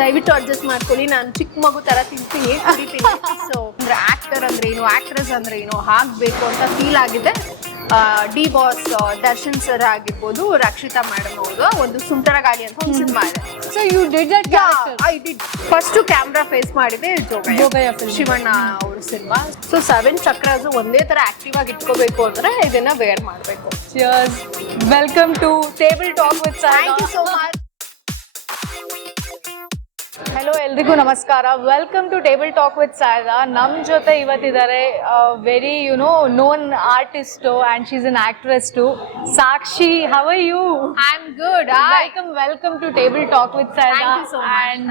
ದಯವಿಟ್ಟು ಅಡ್ಜಸ್ಟ್ ಮಾಡ್ಕೊಳ್ಳಿ. ನಾನು ಚಿಕ್ಕ ಮಗು ತರ ತಿಂತೀನಿ ಕುಡಿತೀನಿ. ಸೊ ಆಕ್ಟರ್ ಅಂದ್ರೆ ಏನು, ಆಕ್ಟ್ರೆಸ್ ಅಂದ್ರೆ ಏನು ಆಗ್ಬೇಕು ಅಂತ ಫೀಲ್ ಆಗಿದೆ. ಡಿ ಬಾಸ್ ದರ್ಶನ್ ಸರ್ ಆಗಿರ್ಬೋದು, ರಕ್ಷಿತಾ ಮೇಡಮ್ ಅವರು ಒಂದು ಸುಂಟರ ಗಾಳಿ ಅಂತ ಒಂದು ಸಿನಿಮಾ ಇದೆ. So you did that character? I did. First camera face ಮಾಡಿದೆ ಜೋಗಯ್ಯ ಶಿವಣ್ಣ ಅವ್ರ ಸಿನಿಮಾ. ಸೊ 7 ಚಕ್ರಾಸ್ ಒಂದೇ ತರ ಆಕ್ಟಿವ್ ಆಗಿ ಇಟ್ಕೋಬೇಕು ಅಂದ್ರೆ ಇದನ್ನ ವೇರ್ ಮಾಡಬೇಕು. Cheers. Welcome to table talk with Sara. Thank you so much. Hello, ಎಲ್ರಿಗೂ ನಮಸ್ಕಾರ. Welcome to table talk with Sara. ನಮ್ಮ ಜೊತೆ ಇವತ್ತಿದ್ದಾರೆ very known artist and she's an actress too, Sakshi. How are you? I am good. Welcome to table talk with Sara. Thank you so much. And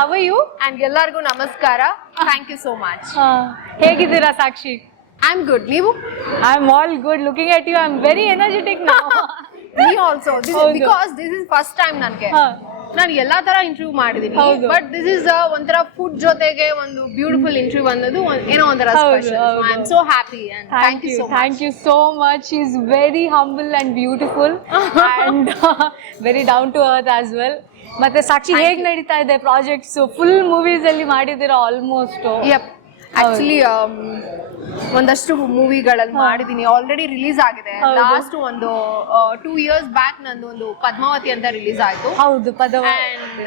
how are you? And ಎಲ್ಲರಿಗೂ ನಮಸ್ಕಾರ. Thank you so much. ಹೇಗಿದ್ದೀರಾ Sakshi? I am good. ನೀವು? I am all good. Looking at you, I am very energetic now. Me also. Because this is first time ನನಗೆ. ನಾನು ಎಲ್ಲಾ ತರ interview ಮಾಡಿದೀನಿ, but this is ಒಂಥರ ಫುಡ್ ಜೊತೆಗೆ ಒಂದು ಬ್ಯೂಟಿಫುಲ್ ಇಂಟರ್ವ್ಯೂ ಅನ್ನೋದು ಏನೋ ಒಂಥರ special. I am so happy and thank you so much. She is very humble and beautiful and very down to earth as well. ಮತ್ತೆ ಸಾಕ್ಷಿ, ಹೇಗ್ ನಡೀತಾ ಇದೆ ಪ್ರಾಜೆಕ್ಟ್ಸ್? ಫುಲ್ ಮೂವೀಸ್ ಅಲ್ಲಿ ಮಾಡಿದಿರಾ ಆಲ್ಮೋಸ್ಟ್. ಆಕ್ಚುಲಿ ಒಂದಷ್ಟು ಮೂವಿಗಳಲ್ಲಿ ಮಾಡಿದೀನಿ, ಆಲ್ರೆಡಿ ರಿಲೀಸ್ ಆಗಿದೆ. ಲಾಸ್ಟ್ ಒಂದು 2 years back ನಂದು ಒಂದು ಪದ್ಮಾವತಿ ಅಂತ ರಿಲೀಸ್ ಆಯ್ತು. ಹೌದು, ಅಂಡ್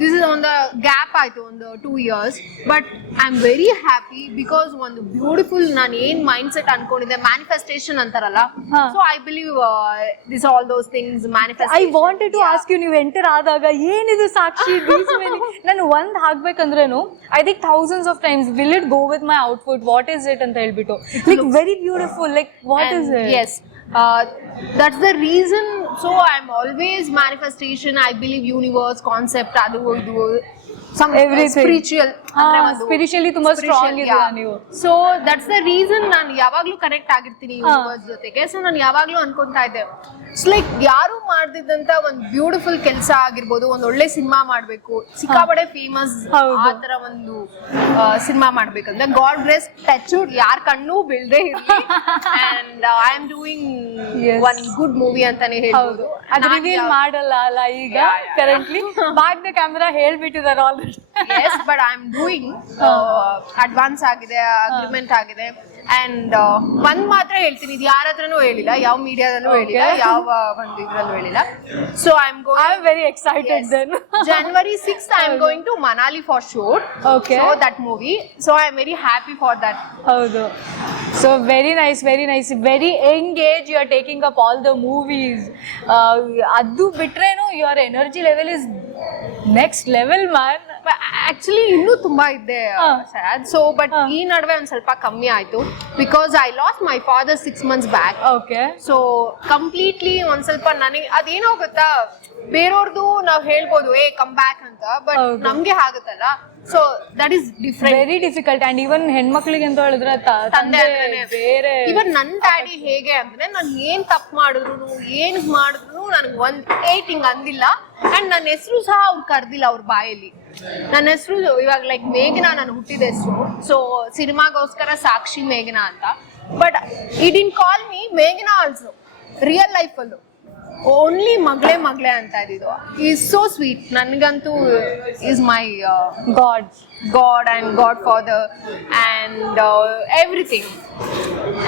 ದಿಸ್ ಇಸ್ ಒಂದು ಗ್ಯಾಪ್ ಆಯ್ತು ಒಂದು 2 years, but I am very happy because ಒಂದು ಬ್ಯೂಟಿಫುಲ್ ನಾನು ಏನ್ ಮೈಂಡ್ ಸೆಟ್ ಅನ್ಕೊಂಡಿದ್ದೆ, ಮ್ಯಾನಿಫೆಸ್ಟೇಷನ್ ಅಂತಾರಲ್ಲ, so I believe this all those things manifest. I wanted to ask you, ನೀವು ಎಂಟರ್ ಆದಾಗ ಏನಿದು ಸಾಕ್ಷಿ ನಾನು ಒಂದ್ ಹಾಕ್ಬೇಕಂದ್ರೇನು I think thousands of times will it go with my outfit, what is it ಅಂತ ಹೇಳ್ಬಿಟ್ಟು, like very beautiful, like what is it? Yes, that's the reason. So I'm always manifestation. I believe universe concept, adu idu some spiritual, spiritually ತುಂಬಾ strong ಇದ್ದೀರಾ ನೀವು. So that's the reason ನಾನು ಯಾವಾಗ್ಲೂ connect ಆಗಿರ್ತೀನಿ universe ಜೊತೆಗೆ. So ನಾನು ಯಾವಾಗ್ಲೂ ಅನ್ಕೊಂತಾ ಇದ್ದೆ, it's like ಯಾರು ಮಾಡ್ದಿದ್ದಂತ ಒಂದು ಬ್ಯೂಟಿಫುಲ್ ಕೆಲಸ ಆಗಿರ್ಬೋದು, ಒಂದು ಒಳ್ಳೆ ಸಿನಿಮಾ ಮಾಡ್ಬೇಕು, ಸಿಕ್ಕಾಪಡೆ ಫೇಮಸ್ ಆ ತರ ಒಂದು ಸಿನಿಮಾ ಮಾಡ್ಬೇಕಂದ್ರೆ ಗಾಡ್ ಬ್ಲೆಸ್, ಟಚ್ ವುಡ್, ಯಾರ ಕಣ್ಣು ಬೀಳದೆ ಇರ್ಲಿ. And I am doing one good movie ಅಂತಾನೆ ಹೇಳ್ಬೋದು. ಅದು ರಿವೀಲ್ ಮಾಡಲ್ಲ ಅಲ್ಲ ಈಗ ಕರೆಂಟ್ಲಿ, ಬ್ಯಾಕ್ ದ ಕ್ಯಾಮೆರಾ ಹೇಳ್ಬಿಟ್ಟಿದ್ದಾರೆ already. Yes, but I am doing advance ಆಗಿದೆ, ಅಗ್ರಿಮೆಂಟ್ ಆಗಿದೆ. ಅಂಡ್ ಒಂದ್ ಮಾತ್ರ ಹೇಳ್ತೀನಿ, ಇದು ಯಾರ ಹತ್ರನೂ ಹೇಳಿಲ್ಲ, ಯಾವ ಮೀಡಿಯಾದಲ್ಲೂ ಹೇಳಿಲ್ಲ, ಯಾವ ಒಂದು ಇದ್ರಲ್ಲೂ ಹೇಳಿಲ್ಲ. So I am very excited then. January 6th I am going to Manali for shoot. Okay. So that movie. So I am very happy for that. ಹೌದು. So very nice, very nice, very engaged. You are taking up all the movies. ಅದು ಬಿಟ್ರೇನು your energy level is next level, man. Actually ಇನ್ನೂ ತುಂಬಾ ಇದ್ದೆ sad. So but ಈ ನಡುವೆ ಒಂದ್ ಸ್ವಲ್ಪ ಕಮ್ಮಿ ಆಯ್ತು because I lost my father 6 months back. Okay. So completely ಒಂದ್ ಸ್ವಲ್ಪ ನನಗೆ ಅದೇನೋ ಗೊತ್ತಾ, ಬೇರೆಯವ್ರದ್ದು ನಾವ್ ಹೇಳ್ಬೋದು ಕಮ್ ಬ್ಯಾಕ್ ಅಂತ, ಬಟ್ ನಮ್ಗೆ ಆಗುತ್ತಲ್ಲ. So that is different, very difficult. And ಇವನ್ ಹೆಣ್ಮಕ್ಳಿಗೆ ಅಂತ ಹೇಳಿದ್ರೆ ತಂದೆ ಬೇರೆ. ಇವನ್ ನನ್ ಡ್ಯಾಡಿ ಹೇಗೆ ಅಂದ್ರೆ, ನಾನು ಏನ್ ತಪ್ಪು ಮಾಡಿದ್ರು ಏನ್ ಮಾಡಿದ್ರು ನನಗೆ ಒಂದ್ ಹಿಂಗ್ ಅಂದಿಲ್ಲ. ಅಂಡ್ ನನ್ನ ಹೆಸರು ಸಹ ಅವ್ರು ಕರ್ದಿಲ್ಲ ಅವ್ರ ಬಾಯಲ್ಲಿ. ನನ್ನ ಹೆಸರು ಇವಾಗ ಲೈಕ್ ಮೇಘನಾ, ನಾನು ಹುಟ್ಟಿದ ಹೆಸರು. ಸೊ ಸಿನಿಮಾಗೋಸ್ಕರ ಸಾಕ್ಷಿ ಮೇಘನಾ ಅಂತ, but he didn't call me ಮೇಘನಾ ಆಲ್ಸೋ. ರಿಯಲ್ ಲೈಫ್ ಅಲ್ಲೂ ಓನ್ಲಿ ಮಗಳೇ ಅಂತ ಇದ್ದಿದ್ದು. Is so sweet. ನನಗಂತೂ is my God and Godfather and everything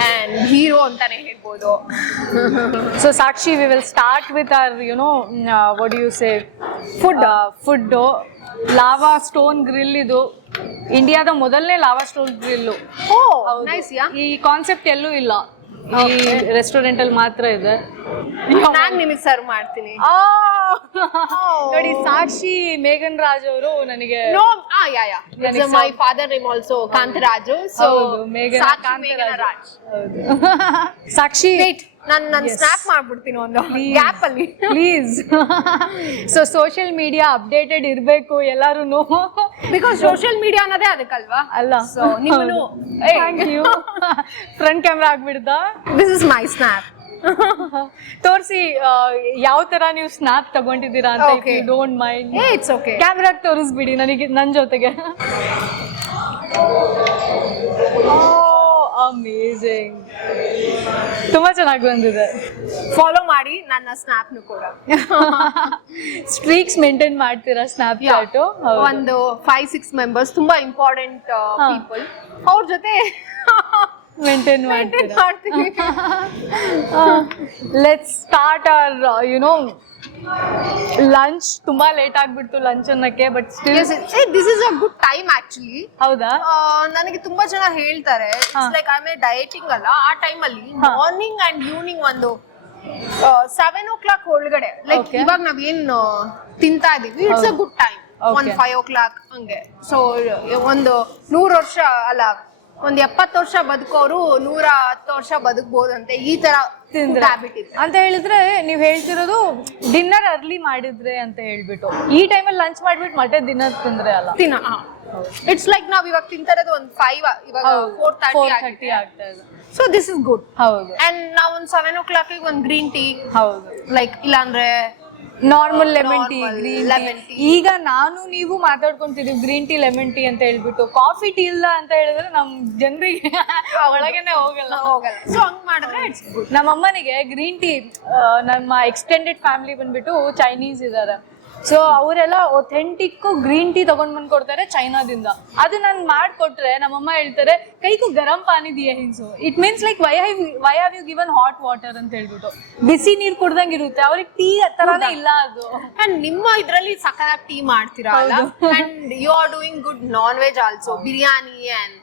and hero ಅಂತಾನೆ ಹೇಳ್ಬೋದು. So Sakshi, we will start with our what do you say, food. Lava stone grill, ಇದು ಇಂಡಿಯಾದ ಮೊದಲನೇ ಲಾವಾ ಸ್ಟೋನ್ ಗ್ರಿಲ್. ನೈಸ್. ಈ concept ಎಲ್ಲೂ ಇಲ್ಲ, ಈ ರೆಸ್ಟೋರೆಂಟ್ ಅಲ್ಲಿ ಮಾತ್ರ ಇದೆ. ನಾನು ನಿಮಗೆ ಸರ್ವ್ ಮಾಡ್ತೀನಿ ನೋಡಿ. ಸಾಕ್ಷಿ ಮೇಘನ್ ರಾಜ್ ಅವರು ನನಗೆ my father name also Kantharaju. So ಮೇಘನ್ ರಾಜ್. ಸಾಕ್ಷಿ, ನಾನು ಸ್ನ್ಯಾಪ್ ಮಾಡ್ಬಿಡ್ತೀನಿ ಒಂದು ಗ್ಯಾಪ್ ಅಲ್ಲಿ, please. So social media updated ಇರಬೇಕು ಎಲ್ಲಾರು, ಬಿಕಾಸ್ ಸೋಷಿಯಲ್ ಮೀಡಿಯಾ ಅನ್ನೋದೇ ಅದಕ್ಕಲ್ವಾ ಅಲ್ಲ. ಸೊ ನಿಮ್ಮನ್ನು ಥ್ಯಾಂಕ್ ಯು. ಫ್ರಂಟ್ ಕ್ಯಾಮ್ರಾ ಆಗ್ಬಿಡ್ದಾ? This is my snap. ತೋರಿಸಿ ಯಾವ ತರ ನೀವು ಸ್ನ್ಯಾಪ್ ತಗೊಂಡಿದ್ದೀರಾ ಅಂತ, ಡೋಂಟ್ ಮೈಂಡ್. It's okay. ಕ್ಯಾಮ್ರಾಗ್ ತೋರಿಸ್ಬಿಡಿ ನನಗೆ, ನನ್ನ ಜೊತೆಗೆ. ಅಮೇಜಿಂಗ್, ತುಂಬಾ ಚೆನ್ನಾಗಿ ಬಂದಿದೆ. ಫಾಲೋ ಮಾಡಿ ನನ್ನ ಸ್ನ್ಯಾಪ್ನು ಕೂಡ. ಸ್ಟ್ರೀಕ್ಸ್ ಮೇಂಟೈನ್ ಮಾಡ್ತೀರಾ ಸ್ನ್ಯಾಪ್ ಚಾಟ್? ಒಂದು 5-6 ಮೆಂಬರ್ಸ್ ತುಂಬಾ ಇಂಪಾರ್ಟೆಂಟ್ ಪೀಪಲ್, ಅವ್ರ ಜೊತೆ ಮೇಂಟೈನ್ ಮಾಡ್ತೀರಾ? ಮಾಡ್ತೀವಿ. Let's start hour lunch. ತುಂಬಾ ಲೇಟ್ ಆಗ್ಬಿಡ್ತು ಲಂಚ್ ಅನ್ನಕ್ಕೆ, but still this is a good time actually. ಹೌದಾ? ನನಗೆ ತುಂಬಾ ಜನ ಹೇಳ್ತಾರೆ ಲೈಕ್ ಐ ಮೇ ಡಯಟಿಂಗ್ ಅಲ್ಲ, ಆ ಟೈಮ್ ಅಲ್ಲಿ ಮಾರ್ನಿಂಗ್ ಅಂಡ್ ಈವ್ನಿಂಗ್ ಒಂದು 7 o'clock ಒಳಗಡೆ ಲೈಕ್ ಇವಾಗ ನಾವೇನ್ ತಿಂತಾ ಇದೀವಿ, ಇಟ್ಸ್ ಅ ಗುಡ್ ಟೈಮ್. ಒಂದ್ 5 o'clock ಹಂಗೆ. ಸೊ ಒಂದು 100 ವರ್ಷ ಅಲ್ಲ, ಒಂದ್ 70 ವರ್ಷ ಬದುಕೋರು 110 ವರ್ಷ ಬದುಕಬಹುದಂತೆ, ಈ ತರ ಹ್ಯಾಬಿಟ್ ಇದೆ. ಅಂತ ಹೇಳಿದ್ರೆ ನೀವ್ ಹೇಳ್ತಿರೋದು ಡಿನ್ನರ್ ಅರ್ಲಿ ಮಾಡಿದ್ರೆ ಅಂತ ಹೇಳ್ಬಿಟ್ಟು, ಈ ಟೈಮಲ್ಲಿ ಲಂಚ್ ಮಾಡ್ಬಿಟ್ಟು ಮತ್ತೆ ಡಿನ್ನರ್ ತಿಂದ್ರೆ ಅಲ್ಲ? ಇಟ್ಸ್ ಲೈಕ್ ನಾವ್ ಇವಾಗ ತಿಂತಾ ಇರೋದು ಒಂದು 5, ಇವಾಗ 4:30 ಆಗ್ತಾ ಇದೆ. So this is good. ಹೌದು. ಅಂಡ್ ನಾವ್ ಒಂದ್ 7 o'clock ಒಂದ್ ಗ್ರೀನ್ ಟೀ. ಹೌದು. ಲೈಕ್ ಇಲ್ಲಾಂದ್ರೆ normal lemon tea, green tea. ಈಗ ನಾನು ನೀವು ಮಾತಾಡ್ಕೊಂತಿದೀವಿ ಗ್ರೀನ್ ಟೀ ಲೆಮನ್ ಟೀ ಅಂತ ಹೇಳ್ಬಿಟ್ಟು, ಕಾಫಿ ಟೀ ಇಲ್ಲ ಅಂತ ಹೇಳಿದ್ರೆ ನಮ್ ಜನರಿಗೆ ಒಳಗೇನೆ ಹೋಗಲ್ಲ. ಸೊ ಹಂಗ್ ಮಾಡಿದ್ರೆ ಇಟ್ಸ್ ಗುಡ್. ನಮ್ಮ ಅಮ್ಮನಿಗೆ ಗ್ರೀನ್ ಟೀ, ನಮ್ಮ ಎಕ್ಸ್ಟೆಂಡೆಡ್ ಫ್ಯಾಮಿಲಿ ಬಂದ್ಬಿಟ್ಟು ಚೈನೀಸ್ ಇದಾರೆ. ಸೊ ಅವರೆಲ್ಲ ಒಥೆಂಟಿಕ್ ಗ್ರೀನ್ ಟೀ ತಗೊಂಡ್ ಬಂದ್ ಕೊಡ್ತಾರೆ ಚೈನಾದಿಂದ. ಅದು ನಾನು ಮಾಡ್ಕೊಟ್ರೆ ನಮ್ಮಮ್ಮ ಹೇಳ್ತಾರೆ ಕೈಗೂ ಗರಂ ಪಾನಿ ದಿಯೇ ಹಿಂಸು. It means like why have you given hot water ಅಂತ ಹೇಳ್ಬಿಟ್ಟು, ಬಿಸಿ ನೀರ್ ಕುಡ್ದಂಗ್ ಇರುತ್ತೆ, ಅವ್ರಿಗೆ ಟೀ ತರಾನೇ ಇಲ್ಲ ಅದು. ಅಂಡ್ ನಿಮ್ಮ ಇದ್ರಲ್ಲಿ ಸಖತ್ ಟೀ ಮಾಡ್ತೀರಾ ಅಲ್ಲ? And you are doing good non veg also, biryani. And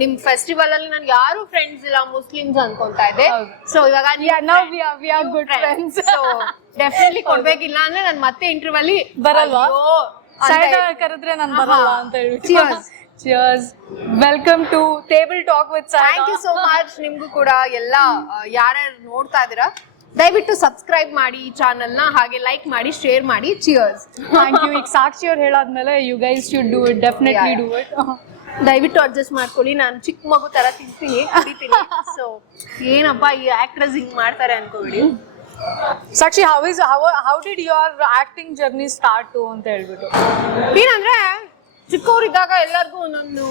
ನಿಮ್ ಫೆಸ್ಟಿವಲ್ ಅಲ್ಲಿ ನನ್ಗೆ ಯಾರು ಫ್ರೆಂಡ್ಸ್ ಇಲ್ಲ, ಮುಸ್ಲಿಮ್ಸ್ ಅನ್ಕೊಂತಾ ಇದ್ದೆ. ಸೊ ಇವಾಗ ಗುಡ್ ಫ್ರೆಂಡ್ಸ್. ಡೆಫಿನೆಟ್ಲಿ ಕೊಡ್ಬೇಕಿಲ್ಲ ಅಂದ್ರೆ ನಾನು ಮತ್ತೆ ಇಂಟರ್ವ್ಯೂ ಅಲ್ಲಿ ಬರಲ್ವಾ? ಕರೆದ್ರೆ ನಾನು ಬರಲ್ಲ ಅಂತ ಹೇಳ್ಬಿಟ್ಟು. Cheers. Welcome to Table Talk with Saida. Thank you so much. ನಿಮ್ಗೂ ಕೂಡ ಎಲ್ಲ ಯಾರ್ಯಾರು ನೋಡ್ತಾ ಇದೀರಾ ದಯವಿಟ್ಟು ಸಬ್ಸ್ಕ್ರೈಬ್ ಮಾಡಿ ಈ ಚಾನೆಲ್ ನ, ಹಾಗೆ ಲೈಕ್ ಮಾಡಿ, ಶೇರ್ ಮಾಡಿ. ಚಿಯರ್ಸ್. Thank you. ಈಗ ಸಾಕ್ಷಿ ಅವ್ರು ಹೇಳಾದ್ಮೇಲೆ you guys should do it, definitely do it. ದಯವಿಟ್ಟು ಅಡ್ಜಸ್ಟ್ ಮಾಡ್ಕೊಳ್ಳಿ, ನಾನು ಚಿಕ್ಕ ಮಗು ತರ ತಿಂತೀನಿ, ಕುಡಿತೀನಿ. ಸೊ ಏನಪ್ಪ ಈ ಆಕ್ಟ್ರೆಸ್ ಹಿಂಗ್ ಮಾಡ್ತಾರೆ ಅನ್ಕೋಬಿಡಿ. ಸಾಕ್ಷಿ, how did your acting journey start ಅಂತ ಹೇಳ್ಬಿಟ್ಟು? ಏನಂದ್ರೆ ಚಿಕ್ಕವರಿದ್ದಾಗ ಎಲ್ಲರಿಗೂ ಒಂದೊಂದು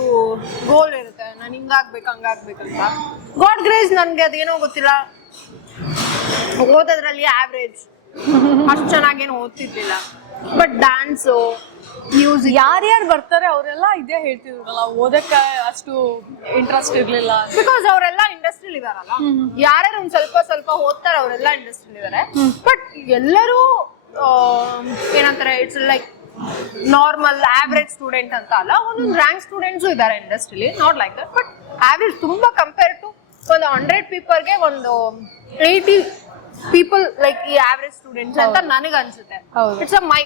ಗೋಲ್ ಇರುತ್ತೆ, ನಾನು ಹಿಂಗಾಗ್ಬೇಕು ಹಂಗಾಗ್ಬೇಕಂತ. ಗಾಡ್ ಗ್ರೇಸ್ ನನ್ಗೆ ಅದೇನೋ ಗೊತ್ತಿಲ್ಲ, ಓದೋದ್ರಲ್ಲಿ ಆವ್ರೇಜ್, ಅಷ್ಟು ಚೆನ್ನಾಗೇನು ಓದ್ತಿರ್ಲಿಲ್ಲ. ಬಟ್ ಡ್ಯಾನ್ಸು, ಮ್ಯೂಸಿಕ್, ಯಾರ್ಯಾರು ಬರ್ತಾರೆ ಅವರೆಲ್ಲ ಇದೇ ಹೇಳ್ತಿದ್ರಲ್ಲ, ಓದಕ್ಕೆ ಅಷ್ಟು ಇಂಟ್ರೆಸ್ಟ್ ಇರ್ಲಿಲ್ಲ. ಬಿಕಾಸ್ ಅವರೆಲ್ಲ ಇಂಡಸ್ಟ್ರಿಲ್ ಇದಾರಲ್ಲ, ಯಾರ್ಯಾರು ಒಂದ್ ಸ್ವಲ್ಪ ಓದ್ತಾರೆ ಅವರೆಲ್ಲ ಇಂಡಸ್ಟ್ರಿಲ್ ಇದಾರೆ. ಬಟ್ ಎಲ್ಲರೂ ಏನಂತಾರೆ, it's like normal average student ಅಂತ ಅಲ್ಲ, ಒಂದೊಂದು ರ್ಯಾಂಕ್ ಸ್ಟೂಡೆಂಟ್ಸು ಇದಾರೆ ಇಂಡಸ್ಟ್ರಿಲಿ, not like that. But average ತುಂಬಾ ಕಂಪೇರ್ ಟು ಒಂದು 100 ಪೀಪಲ್ಗೆ ಒಂದು 80 ಪೀಪಲ್ ಲೈಕ್ ಈ ಆವ್ರೇಜ್ ಸ್ಟೂಡೆಂಟ್ಸ್ ಅಂತ ನನಗೆ ಅನ್ಸುತ್ತೆ. It's a my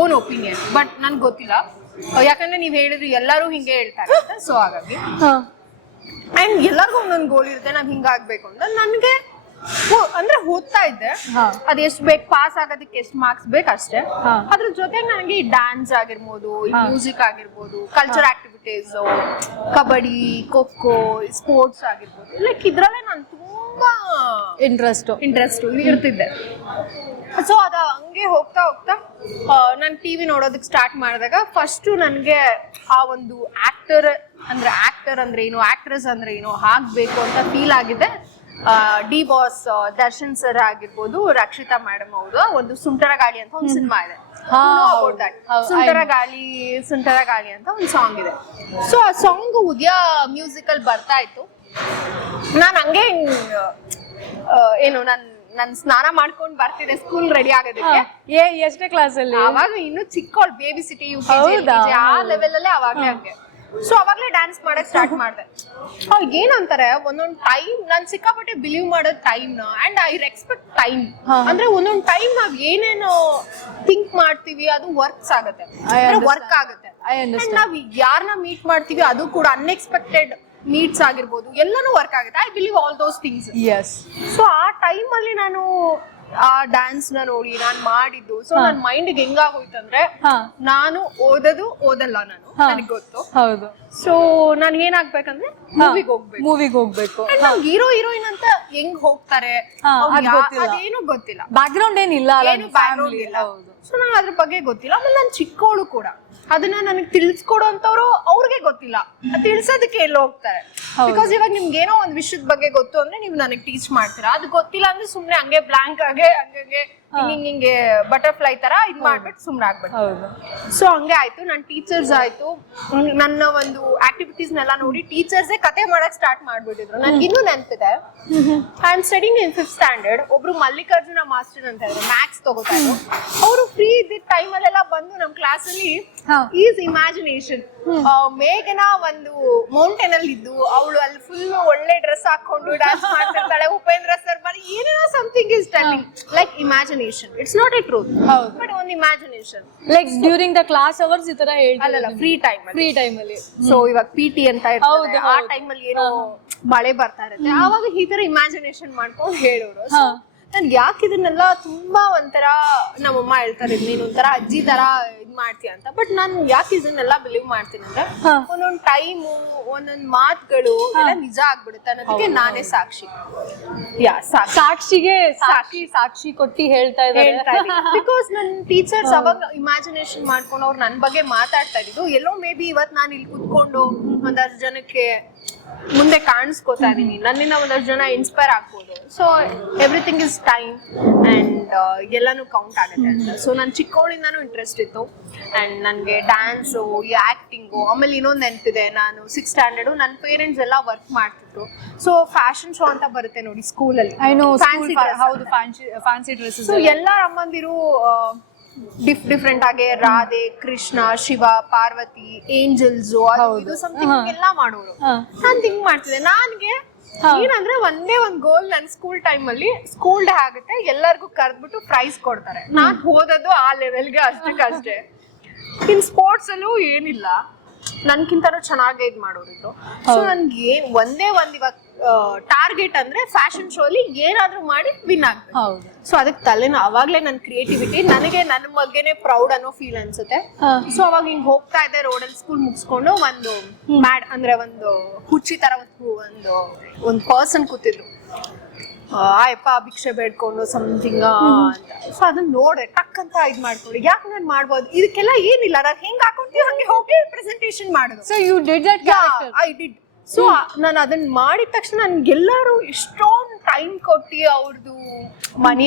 own opinion, but ನನ್ಗೆ ಗೊತ್ತಿಲ್ಲ, ಯಾಕಂದ್ರೆ ನೀವ್ ಹೇಳಿದ್ರಿ ಎಲ್ಲರೂ ಹಿಂಗೆ ಹೇಳ್ತಾರೆ ಅಂತ. ಸೊ ಹಾಗಾಗಿ ಅಂಡ್ ಎಲ್ಲರಿಗೂ ಒಂದೊಂದು ಗೋಲ್ ಇರುತ್ತೆ, ನಾವ್ ಹಿಂಗಾಗ್ಬೇಕು ಅಂತ. ನನ್ಗೆ ಅಂದ್ರೆ ಓದ್ತಾ ಇದ್ದೆ, ಅದ್ ಎಷ್ಟ್ ಬೇಕು, ಪಾಸ್ ಆಗೋದಕ್ಕೆ ಎಷ್ಟು ಮಾರ್ಕ್ಸ್ ಬೇಕು ಅಷ್ಟೇ. ಅದ್ರ ಜೊತೆಗೆ ನನಗೆ ಈ ಡ್ಯಾನ್ಸ್ ಆಗಿರ್ಬೋದು, ಈ ಮ್ಯೂಸಿಕ್ ಆಗಿರ್ಬೋದು, culture activities, kabaddi, kho kho, sports ಆಗಿರ್ಬೋದು, ಲೈಕ್ ಇದ್ರಲ್ಲೇ ನಾನು ತುಂಬಾ ಇಂಟ್ರೆಸ್ಟ್ ಇರ್ತಿದ್ದೆ. ಸೊ ಅದ ಹಂಗೆ ಹೋಗ್ತಾ ನಾನು ಟಿವಿ ನೋಡೋದಕ್ಕೆ ಸ್ಟಾರ್ಟ್ ಮಾಡಿದಾಗ ಫಸ್ಟ್ ನನಗೆ ಆ ಒಂದು ಆಕ್ಟರ್ ಅಂದ್ರೆ ಏನು, ಆಕ್ಟ್ರೆಸ್ ಅಂದ್ರೆ ಏನು ಆಗ್ಬೇಕು ಅಂತ ಫೀಲ್ ಆಗಿದೆ. ಡಿ ಬಾಸ್ ದರ್ಶನ್ ಸರ್ ಆಗಿರ್ಬೋದು, ರಕ್ಷಿತಾ ಮೇಡಮ್ ಅವರು ಒಂದು ಸುಂಟರ ಗಾಳಿ ಅಂತ ಒಂದು ಸಿನಿಮಾ ಇದೆ. ಸುಂಟರ ಗಾಳಿ ಅಂತ ಒಂದು ಸಾಂಗ್ ಇದೆ. ಸೊ ಆ ಸಾಂಗ್ ಉದಯ ಮ್ಯೂಸಿಕಲ್ ಬರ್ತಾ ಇತ್ತು. ನಾನು ಹಂಗೆ ಏನು ನನ್ ಸ್ನಾನ ಮಾಡ್ಕೊಂಡ್ ಬರ್ತಿದ್ದೆ ಸ್ಕೂಲ್ ರೆಡಿ ಆಗೋದಕ್ಕೆ. ಎಷ್ಟೇ ಕ್ಲಾಸ್ ಅಲ್ಲಿ? ಅವಾಗ ಇನ್ನು ಚಿಕ್ಕವಳು, ಬೇಬಿ ಸಿಟಿ ಆ ಲೆವೆಲ್ ಅಲ್ಲೇ ಅವಾಗ್ಲೇ ಹಂಗೆ. ಸೊ ಅವಾಗ್ಲೇ ಡ್ಯಾನ್ಸ್ ಮಾಡಕ್ ಸ್ಟಾರ್ಟ್ ಮಾಡಿದೆ. ಅವ್ರಿಗೆ ಏನಂತಾರೆ, ಒಂದೊಂದ್ ಟೈಮ್ ನಾನ್ ಸಿಕ್ಕಾಪಟ್ಟೆ ಬಿಲೀವ್ ಮಾಡೋದ್ ಟೈಮ್ ನ, ಅಂಡ್ ಐ ರೆಸ್ಪೆಕ್ಟ್ ಟೈಮ್. ಅಂದ್ರೆ ಒಂದೊಂದ್ ಟೈಮ್ ನಾವ್ ಏನೇನು ಥಿಂಕ್ ಮಾಡ್ತೀವಿ ಅದು ವರ್ಕ್ ಆಗುತ್ತೆ. ನಾವ್ ಯಾರನ್ನ ಮೀಟ್ ಮಾಡ್ತೀವಿ ಅದು ಕೂಡ ಅನ್ಎಕ್ಸ್ಪೆಕ್ಟೆಡ್ ಮೀಟ್ಸ್ ಆಗಿರ್ಬೋದು, ಎಲ್ಲಾನು ವರ್ಕ್ ಆಗುತ್ತೆ. I believe all those things. So ಆ ಟೈಮ್ ಅಲ್ಲಿ ನಾನು ಆ ಡ್ಯಾನ್ಸ್ ನ ನೋಡಿ ನಾನು ಮಾಡಿದ್ದು. ಸೊ ನನ್ನ ಮೈಂಡ್ ಹೆಂಗಾಗೋಯ್ತಂದ್ರೆ, ನಾನು ಓದಲ್ಲ ನಾನು, ನನಗೆ ಗೊತ್ತು. ಸೊ ನಾನು ಏನಾಗ್ಬೇಕಂದ್ರೆ ಮೂವಿಗೆ ಹೋಗ್ಬೇಕು. ಹೀರೋ ಹೀರೋಯಿನ್ ಅಂತ ಹೆಂಗ್ ಹೋಗ್ತಾರೆ ಅದೇನು ಗೊತ್ತಿಲ್ಲ, ಬ್ಯಾಕ್ ಗ್ರೌಂಡ್ ಏನಿಲ್ಲ. ಸೊ ನಂಗೆ ಅದ್ರ ಬಗ್ಗೆ ಗೊತ್ತಿಲ್ಲ. ಆಮೇಲೆ ನಾನು ಚಿಕ್ಕವಳು ಕೂಡ, ಅದನ್ನ ನನಗೆ ತಿಳಿಸ್ಕೊಡೋಂಥವ್ರು ಅವ್ರಿಗೆ ಗೊತ್ತಿಲ್ಲ, ತಿಳ್ಸೋದಕ್ಕೆ ಎಲ್ಲೋ ಹೋಗ್ತಾರೆ. ಬಿಕಾಸ್ ಇವಾಗ ನಿಮ್ಗೆ ಏನೋ ಒಂದು ವಿಷಯದ ಬಗ್ಗೆ ಗೊತ್ತು ಅಂದ್ರೆ ನೀವು ನನಗೆ ಟೀಚ್ ಮಾಡ್ತೀರಾ, ಅದು ಗೊತ್ತಿಲ್ಲ ಅಂದ್ರೆ ಸುಮ್ನೆ ಹಂಗೆ ಬ್ಲಾಂಕ್ ಆಗಿ ಹಂಗೆ ಹಿಂಗೆ ಬಟರ್ಫ್ಲೈ ತರ ಇದ್ ಮಾಡ್ಬಿಟ್ಟು ಸುಮ್ನೆ ಆಗ್ಬಿಟ್ಟು. ಸೊ ಹಂಗೆ ಆಯ್ತು. ನನ್ನ ಟೀಚರ್ಸ್ ಆಯ್ತು, ನನ್ನ ಒಂದು ಆಕ್ಟಿವಿಟೀಸ್ ನೆಲ್ಲ ನೋಡಿ ಟೀಚರ್ಸೇ ಕತೆ ಮಾಡಕ್ ಸ್ಟಾರ್ಟ್ ಮಾಡ್ಬಿಟ್ಟಿದ್ರು. ನನ್ಗೆ ಇನ್ನೂ ನೆನಪಿದೆ, I am studying in 5th standard. ಒಬ್ರು ಮಲ್ಲಿಕಾರ್ಜುನ ಮಾಸ್ಟರ್ ಅಂತ ಇದ್ರು, ಮ್ಯಾಥ್ಸ್ ತಗೋತಾ ಇದ್ರು. ಅವರು ಫ್ರೀ ಇದ್ದ ಟೈಮ್ ಅಲ್ಲೆಲ್ಲ ಬಂದು ನಮ್ ಕ್ಲಾಸ್ ಅಲ್ಲಿ ಈಸ್ ಇಮ್ಯಾಜಿನೇಷನ್, ಮೇಘನ ಒಂದು ಮೌಂಟೇನ್ ಅಲ್ಲಿ ಇದ್ದು ಅವಳು ಅಲ್ಲಿ ಫುಲ್ ಒಳ್ಳೆ ಡ್ರೆಸ್ ಹಾಕೊಂಡು ಡ್ಯಾನ್ಸ್ ಮಾಡ್ತಿರ್ತಾಳೆ, ಉಪೇಂದ್ರ ಸರ್ ಬರೀ ಏನೇನೋ something is telling like imagination. It's not a truth, but ಒಂದು imagination. Like during the class hours ಈ ತರ ಅಲ್ಲ, ಫ್ರೀ ಟೈಮ್ ಅಲ್ಲಿ. ಸೊ ಇವಾಗ PT ಅಂತ ಇರ್ತದೆ, ಆ ಟೈಮ್ ಅಲ್ಲಿ ಏನೋ ಮಳೆ ಬರ್ತಾ ಇರುತ್ತೆ, ಆವಾಗ ಈ ತರ ಇಮ್ಯಾಜಿನೇಷನ್ ಮಾಡ್ಕೊಂಡು ಹೇಳೋರು. ಸೊ ನನ್ಗೆ ಯಾಕೆ ಇದನ್ನೆಲ್ಲ ತುಂಬಾ ಒಂಥರ ನಮ್ಮಮ್ಮ ಹೇಳ್ತಾರೆ, ನೀನು ಒಂಥರ ಅಜ್ಜಿ ತರ ಇದ್ ಮಾಡ್ತೀಯ ಅಂತ. ಬಟ್ ನಾನು ಯಾಕೆ ಇದನ್ನೆಲ್ಲ ಬಿಲೀವ್ ಮಾಡ್ತೀನಿ ಅಂದ್ರೆ ಒಂದೊಂದ್ ಟೈಮು ಒಂದೊಂದ್ ಮಾತುಗಳು ಎಲ್ಲ ನಿಜ ಆಗ್ಬಿಡುತ್ತೆ ಅನ್ನೋದಕ್ಕೆ ನಾನೇ ಸಾಕ್ಷಿ. ಸಾಕ್ಷಿ ಕೊಟ್ಟಿ ಹೇಳ್ತಾ ಇದ್ದಾರೆ. ಬಿಕಾಸ್ ನನ್ನ ಟೀಚರ್ಸ್ ಅವಾಗ ಇಮ್ಯಾಜಿನೇಷನ್ ಮಾಡ್ಕೊಂಡು ಅವ್ರು ನನ್ನ ಬಗ್ಗೆ ಮಾತಾಡ್ತಾ ಇದ್ದು, ಎಲ್ಲೋ ಮೇ ಬಿ ಇವತ್ತು ನಾನು ಇಲ್ಲಿ ಕುತ್ಕೊಂಡು ಒಂದಷ್ಟು ಜನಕ್ಕೆ ಮುಂದೆ ಕಾಣಿಸ್ಕೋತಾ ಇದೀನಿ, ನನ್ನಿಂದ ಒಂದಷ್ಟು ಜನ ಇನ್ಸ್ಪೈರ್ ಆಗ್ಬೋದು. So everything is time and ಎಲ್ಲಾನು ಕೌಂಟ್ ಆಗುತ್ತೆ ಅಂತ. ಸೊ ನಾನು ಚಿಕ್ಕವಳಿಂದಾನು ಇಂಟ್ರೆಸ್ಟ್ ಇತ್ತು ಅಂಡ್ ನನಗೆ ಡ್ಯಾನ್ಸು, ಈ ಆಕ್ಟಿಂಗು. ಆಮೇಲೆ ಇನ್ನೊಂದು ನೆನಪಿದೆ, ನಾನು 6th ಸ್ಟ್ಯಾಂಡರ್ಡು, ನನ್ನ ಪೇರೆಂಟ್ಸ್ ಎಲ್ಲ ವರ್ಕ್ ಮಾಡ್ತಿದ್ರು. ಸೊ ಫ್ಯಾಷನ್ ಶೋ ಅಂತ ಬರುತ್ತೆ ನೋಡಿ ಸ್ಕೂಲಲ್ಲಿ, ಫ್ಯಾನ್ಸಿ ಡ್ರೆಸ್ಸಸ್. ಸೊ ಎಲ್ಲರ ಅಮ್ಮಂದಿರು ಡಿಫ್ರೆಂಟ್ ಆಗಿ ರಾಧೆ, ಕೃಷ್ಣ, ಶಿವ, ಪಾರ್ವತಿ, ಏಂಜಲ್ಸ್, ಇದು ಸಮಥಿಂಗ್ ಎಲ್ಲ ಮಾಡೋರು. ನಾನ್ ಥಿಂಕ್ ಮಾಡ್ತಿದ್ದೆ, ನನ್ಗೆ ಏನಂದ್ರೆ ಒಂದೇ ಒಂದ್ ಗೋಲ್, ನನ್ ಸ್ಕೂಲ್ ಟೈಮ್ ಅಲ್ಲಿ ಸ್ಕೂಲ್ ಡೇ ಆಗುತ್ತೆ, ಎಲ್ಲರಿಗೂ ಕರೆದ್ಬಿಟ್ಟು ಪ್ರೈಸ್ ಕೊಡ್ತಾರೆ. ನಾನ್ ಹೋದದ್ದು ಆ ಲೆವೆಲ್ಗೆ ಅಷ್ಟಕ್ಕಷ್ಟೇ. ಇನ್ ಸ್ಪೋರ್ಟ್ಸ್ ಅಲ್ಲೂ ಏನಿಲ್ಲ, ನನ್ಕಿಂತನೂ ಚೆನ್ನಾಗಿ ಇದ್ ಮಾಡೋರಿದ್ರು. ಸೊ ನನ್ಗೆ ಒಂದೇ ಒಂದ್ ಇವಾಗ ಟಾರ್ಗೆಟ್ ಅಂದ್ರೆ ಫ್ಯಾಷನ್ ಶೋ ಅಲ್ಲಿ ಏನಾದ್ರೂ ಮಾಡಿ ವಿನ್ ಆಗ್ಬೇಕು. ಸೊ ಅದಕ್ಕೆ ತಲೆನ ಅವಾಗ್ಲೇ ನನ್ನ ಕ್ರಿಯೇಟಿವಿಟಿ, ನನಗೆ ನನ್ನ ಬಗ್ಗೆನೆ ಪ್ರೌಡ್ ಅನ್ನೋ ಫೀಲ್ ಅನ್ಸುತ್ತೆ. ಸೊ ಅವಾಗ ಹಿಂಗ್ ಹೋಗ್ತಾ ಇದ್ದೆ ರೋಡಲ್ಲಿ, ಸ್ಕೂಲ್ ಮುಗಿಸ್ಕೊಂಡು ಒಂದು ಮ್ಯಾಡ್ ಅಂದ್ರೆ ಒಂದು ಹುಚ್ಚಿ ತರ ಒಂದು ಪರ್ಸನ್ ಕೂತಿದ್ರು, ಆಯಪ್ಪ ಭಿಕ್ಷೆ ಬೇಡ್ಕೊಂಡು ಸಮಥಿಂಗ್ ಅಂತ. ಸೊ ಅದನ್ನ ನೋಡೆ ಟಕ್ ಅಂತ ಇದ್ ಮಾಡ್ಕೊಂಡು, ಯಾಕೆ ನಾನು ಮಾಡ್ಬೋದು, ಇದಕ್ಕೆಲ್ಲ ಏನಿಲ್ಲ, ನಾನು ಹೆಂಗ್ ಹಾಕೊಂತೀವಿ ಹಂಗೆ ಹೋಗಿ ಪ್ರೆಸೆಂಟೇಷನ್ ಮಾಡೋದು. So you did that character? I did. So ನಾನು ಅದನ್ನ ಮಾಡಿದ ತಕ್ಷಣ ನನ್ಗೆಲ್ಲರೂ ಇಷ್ಟೊಂದು ಟೈಮ್ ಕೊಟ್ಟು ಅವ್ರದ್ದು ಮನಿ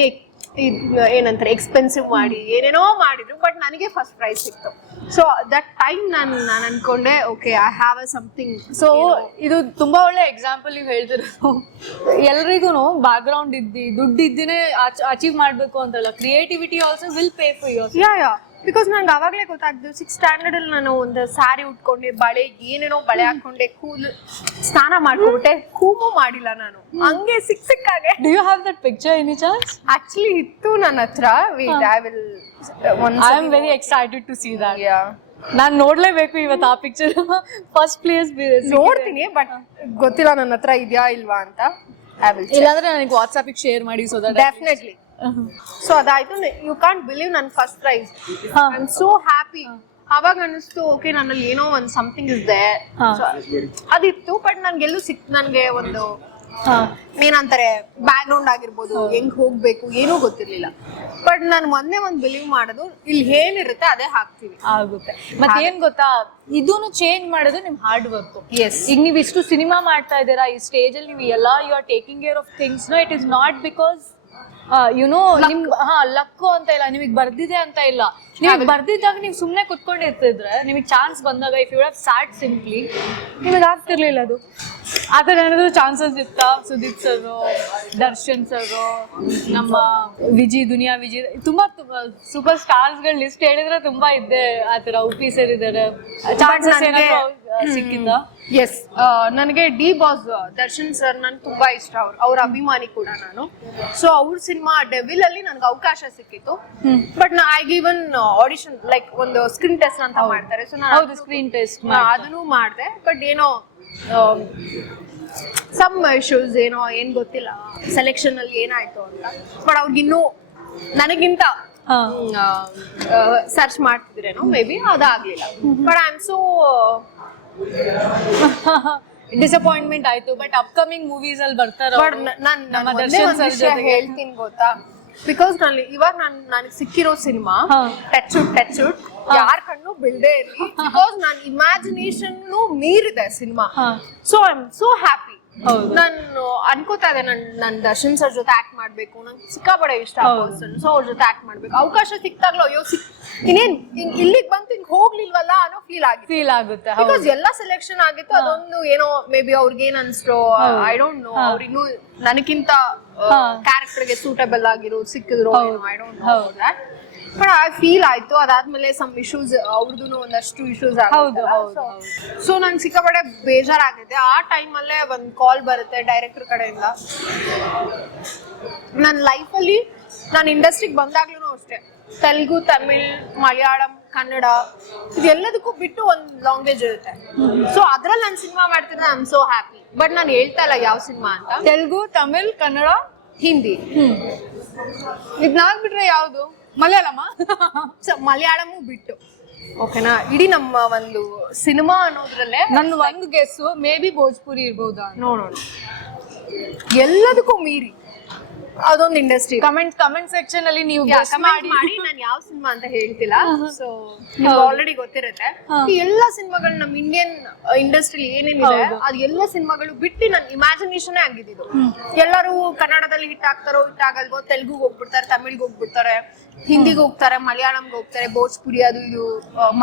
ಏನಂತಾರೆ ಎಕ್ಸ್ಪೆನ್ಸಿವ್ ಮಾಡಿ ಏನೇನೋ ಮಾಡಿದ್ರು, ಬಟ್ ನನಗೆ ಫಸ್ಟ್ ಪ್ರೈಸ್ ಸಿಕ್ತು. ಸೊ ದಟ್ ಟೈಮ್ ನಾನು ಅನ್ಕೊಂಡೆ, okay I have a something. So ಇದು ತುಂಬಾ ಒಳ್ಳೆ ಎಕ್ಸಾಂಪಲ್ ನೀವು ಹೇಳ್ತಿರೋದು. ಎಲ್ರಿಗೂ ಬ್ಯಾಕ್ ಗ್ರೌಂಡ್ ದುಡ್ಡು ಇದ್ದಿನೇ ಅಚೀವ್ ಮಾಡ್ಬೇಕು ಅಂತಲ್ಲ, creativity also will pay for your. Yeah because ನಂಗೆ ಅವಾಗಲೇ ಗೊತ್ತಾಗ್ದು, 6th ಸ್ಟ್ಯಾಂಡರ್ಡ್ ಅಲ್ಲಿ ನಾನು ಒಂದು ಸ್ಯಾರಿ ಉಟ್ಕೊಂಡೆ, ಬಳೆ ಏನೇನೋ ಬಳೆ ಹಾಕೊಂಡೆ, ಸ್ನಾನ ಮಾಡ್ಕೊಂಡ್ಬಿಟ್ಟೆ, ಕೂಮು ಮಾಡಿಲ್ಲ ನಾನು, ಹಂಗೆ ಸಿಕ್ಕಾಗೆ. Do you have that picture any chance? Actually ಇತ್ತು ನನ್ನ ಹತ್ರ. I am very excited to see that. ನಾನ್ ನೋಡ್ಲೇಬೇಕು ಇವತ್ತು ಆ ಪಿಕ್ಚರ್. ಫಸ್ಟ್ ಪ್ಲೇಸ್ ನೋಡ್ತೀನಿ, ಬಟ್ ಗೊತ್ತಿಲ್ಲ ನನ್ನ ಹತ್ರ ಇದೆಯಾ ಇಲ್ವಾ ಅಂತ. ಇಲ್ಲಾಂದ್ರೆ ನನಗೆ ವಾಟ್ಸ್ಆಪ್ ಶೇರ್ ಮಾಡಿ. So that definitely. ಸೊ ಅದಾಯ್ತು. ಯು ಕಾಂಟ್ ಬಿಲೀವ್ ನನ್ನ first prize. I am so happy. ಅವಾಗ ಅನಿಸ್ತು, ಓಕೆ ನನ್ನಲ್ಲಿ ಏನೋ ಒಂದು ಸಮಥಿಂಗ್ ಇಸ್ ದೇರ್ ಅದಿತ್ತು. ಬಟ್ ನನ್ಗೆಲ್ಲೂ ನನ್ಗೆ ಒಂದು ಏನಂತಾರೆ ಬ್ಯಾಕ್ ಗ್ರೌಂಡ್ ಆಗಿರ್ಬೋದು, ಹೆಂಗ್ ಹೋಗ್ಬೇಕು ಏನೂ ಗೊತ್ತಿರ್ಲಿಲ್ಲ. ಬಟ್ ನಾನು ಒಂದೇ ಒಂದು ಬಿಲೀವ್ ಮಾಡೋದು, ಇಲ್ಲಿ ಏನಿರುತ್ತೆ ಅದೇ ಹಾಕ್ತೀವಿ ಆಗುತ್ತೆ. ಮತ್ತೆ ಏನ್ ಗೊತ್ತಾ, ಇದೂನು ಚೇಂಜ್ ಮಾಡೋದು ನಿಮ್ ಹಾರ್ಡ್ ವರ್ಕ್. ಈಗ ನೀವು ಇಷ್ಟು ಸಿನಿಮಾ ಮಾಡ್ತಾ ಇದ್ದೀರಾ, ಈ ಸ್ಟೇಜ್ ಅಲ್ಲಿ ನೀವು ಎಲ್ಲ you are taking care of things. No, it is not because ನಿಮ್ ಲಕ್ಕು ಅಂತ ಇಲ್ಲ, ನಿಮಗ್ ಬರ್ದಿದೆ ಅಂತ ಇಲ್ಲ. ನಿಮಗ್ ಬರ್ದಿದ್ದಾಗ ನೀವು ಸುಮ್ನೆ ಕುತ್ಕೊಂಡಿರ್ತಿದ್ರೆ, ನಿಮಗ್ ಚಾನ್ಸ್ ಬಂದಾಗ if you have sat simply, ನಿಮಗ್ ಆಗ್ತಿರ್ಲಿಲ್ಲ ಅದು. ಆತರ ಏನಾದ್ರು ಚಾನ್ಸಸ್ ಇತ್ತ? ಸುದೀಪ್ ಸರ್, ದರ್ಶನ್ ಸರ್, ನಮ್ಮ ದುನಿಯಾ ವಿಜಿ, ತುಂಬಾ ಸೂಪರ್ ಸ್ಟಾರ್ಸ್ ಗಳ ಲಿಸ್ಟ್ ಹೇಳಿದ್ರೆ ತುಂಬಾ ಇದ್ದೆ. ಆತರ ಉಪಿ ಸರ್ ಇದಾರೆ. ಚಾನ್ಸಸ್ ಏನಾದ್ರು ಸಿಕ್ಕಿದ್ದ? ಎಸ್, ನನಗೆ ಡಿ ಬಾಸ್ ದರ್ಶನ್ ಸರ್ ನನ್ಗೆ ತುಂಬಾ ಇಷ್ಟ. ಅವ್ರ ಅಭಿಮಾನಿ ಕೂಡ ನಾನು. ಸೊ ಅವ್ರ ಸಿನಿಮಾ ಡೆವಿಲ್ ಅಲ್ಲಿ ನನ್ಗೆ ಅವಕಾಶ ಸಿಕ್ಕಿತ್ತು. But I given audition, like ಒಂದು ಸ್ಕ್ರೀನ್ ಟೆಸ್ಟ್ ಅಂತ ಮಾಡ್ತಾರೆ. ಸೊ ನಾನು ಸ್ಕ್ರೀನ್ ಟೆಸ್ಟ್ ಅದನ್ನು ಮಾಡಿದೆ. ಬಟ್ ಏನೋ ಸಮ್ ಇಶ್ಯೂಸ್ ಏನೋ ಏನ್ ಗೊತ್ತಿಲ್ಲ, ಸೆಲೆಕ್ಷನ್ ಅಲ್ಲಿ ಏನಾಯ್ತು ಅಂತ. ಬಟ್ ಅವ್ರಿಗಿನ್ನೂ ನನಗಿಂತ ಸರ್ಚ್ ಮಾಡ್ತಿದ್ರೇನೋ, ಮೇ ಬಿ ಅದಾಗ್ಲಿಲ್ಲ. But I am so disappointment ಆಯ್ತು. ಬಟ್ ಅಪ್ಕಮಿಂಗ್ ಮೂವೀಸ್ ಅಲ್ಲಿ ಬರ್ತಾರ. ನಾನು ಹೇಳ್ತೀನಿ ಗೊತ್ತಾ, ಬಿಕಾಸ್ ಇವಾಗ ನನಗೆ ಸಿಕ್ಕಿರೋ ಸಿನಿಮಾ ಟಚ್ ಯಾರ್ ಕಣ್ಣು ಬಿಲ್ದೇ ಇರ್ಲಿ ಬಿಕಾಸ್ ನನ್ನ ಇಮ್ಯಾಜಿನೇಷನ್ ಮೀರಿದೆ cinema. So I am so happy. ನಾನು ಅನ್ಕೋತಾ ಇದ್ದೆ ನನ್ ದರ್ಶನ್ ಸರ್ ಜೊತೆ ಆಕ್ಟ್ ಮಾಡ್ಬೇಕು, ನಂಗೆ ಸಿಕ್ಕಾಪಡೆ ಇಷ್ಟ ಪರ್ಸನ್. ಸೊ ಅವ್ರ ಜೊತೆ ಆಕ್ಟ್ ಮಾಡ್ಬೇಕು, ಅವಕಾಶ ಸಿಕ್ತಾಗ್ಲೋ ಅಯ್ಯೋ ಇನ್ನೇನ್ ಇಲ್ಲಿಗೆ ಬಂತು ಹಿಂಗ್ ಹೋಗ್ಲಿಲ್ವಲ್ಲ ಅನ್ನೋ ಫೀಲ್ ಆಗುತ್ತೆ. ಬಿಕಾಸ್ ಎಲ್ಲ ಸೆಲೆಕ್ಷನ್ ಆಗಿತ್ತು, ಅದೊಂದು ಏನೋ ಮೇ ಬಿ ಅವ್ರಿಗೆ ಏನ್ ಅನ್ಸ್ಟೋ ಐ ಡೋಂಟ್ ನೋ, ಅವ್ರು ಇನ್ನೂ ನನಗಿಂತ ಕ್ಯಾರೆಕ್ಟರ್ಗೆ ಸೂಟಬಲ್ ಆಗಿರೋ ಸಿಕ್ಕಿದ್ರು I don't know that. But I feel ಆಯ್ತು. ಅದಾದ್ಮೇಲೆ ಸಮ್ ಇಶ್ಯೂಸ್ ಅವ್ರದ್ದು ಒಂದಷ್ಟು ಇಶ್ಯೂಸ್ ಆಗುತ್ತೆ. ಸೊ ನಂಗೆ ಸಿಕ್ಕಾಪಟ್ಟೆ ಬೇಜಾರಾಗಿದೆ. ಆ ಟೈಮಲ್ಲೇ ಒಂದ್ ಕಾಲ್ ಬರುತ್ತೆ ಡೈರೆಕ್ಟರ್ ಕಡೆಯಿಂದ. ನನ್ನ ಲೈಫಲ್ಲಿ ನಾನು ಇಂಡಸ್ಟ್ರಿಗೆ ಬಂದಾಗ್ಲೂ ಅಷ್ಟೇ ತೆಲುಗು, ತಮಿಳ್, ಮಲಯಾಳಂ, ಕನ್ನಡ ಇದೆಲ್ಲದಕ್ಕೂ ಬಿಟ್ಟು ಒಂದ್ ಲ್ಯಾಂಗ್ವೇಜ್ ಇರುತ್ತೆ. ಸೊ ಅದ್ರಲ್ಲಿ ನಾನು ಸಿನಿಮಾ ಮಾಡ್ತಿದ್ರೆ I am so happy. But ನಾನು ಹೇಳ್ತಾ ಇಲ್ಲ ಯಾವ ಸಿನಿಮಾ ಅಂತ. ತೆಲುಗು, ತಮಿಳ್, ಕನ್ನಡ, ಹಿಂದಿ ಇದ್ನಾಗ್ಬಿಟ್ರೆ ಯಾವ್ದು? ಮಲಯಾಳಮ. ಮಲಯಾಳಮು ಬಿಟ್ಟು ಓಕೆನಾ, ಇಡೀ ನಮ್ಮ ಒಂದು ಸಿನಿಮಾ ಅನ್ನೋದ್ರಲ್ಲೇ ನನ್ನ ಒಂದು ಗೆಸ್ಸು ಮೇ ಬಿ ಭೋಜ್ಪುರಿ ಇರ್ಬೋದಾ. ನೋಡೋಣ, ಎಲ್ಲದಕ್ಕೂ ಮೀರಿ ಅದೊಂದು ಇಂಡಸ್ಟ್ರಿ. ಕಮೆಂಟ್ ಸೆಕ್ಷನ್ ಅಲ್ಲಿ ನೀವು ಕಮೆಂಟ್ ಮಾಡಿ, ನಾನು ಯಾವ ಸಿನಿಮಾ ಅಂತ ಹೇಳ್ತಿಲ್ಲ. ಸೊ ನೀವು ಆಲ್ರೆಡಿ ಗೊತ್ತಿರುತ್ತೆ ಈ ಎಲ್ಲಾ ಸಿನಿಮಾಗಳು ನಮ್ಮ ಇಂಡಿಯನ್ ಇಂಡಸ್ಟ್ರಿ ಏನೇನಿದೆ ಅದು ಎಲ್ಲ ಸಿನಿಮಾಗಳು ಬಿಟ್ಟು ನನ್ನ ಇಮ್ಯಾಜಿನೇಷನ್ ಆಗಿದ್ದು. ಎಲ್ಲರೂ ಕನ್ನಡದಲ್ಲಿ ಹಿಟ್ ಆಗ್ತಾರೋ ಹಿಟ್ ಆಗಲ್ವೋ, ತೆಲುಗುಗೆ ಹೋಗ್ಬಿಡ್ತಾರೆ, ತಮಿಳ್ಗೆ ಹೋಗ್ಬಿಡ್ತಾರೆ, ಹಿಂದಿಗೆ ಹೋಗ್ತಾರೆ, ಮಲಯಾಳಂಗೆ ಹೋಗ್ತಾರೆ, ಭೋಜ್ಪುರಿ ಅದು ಇದು,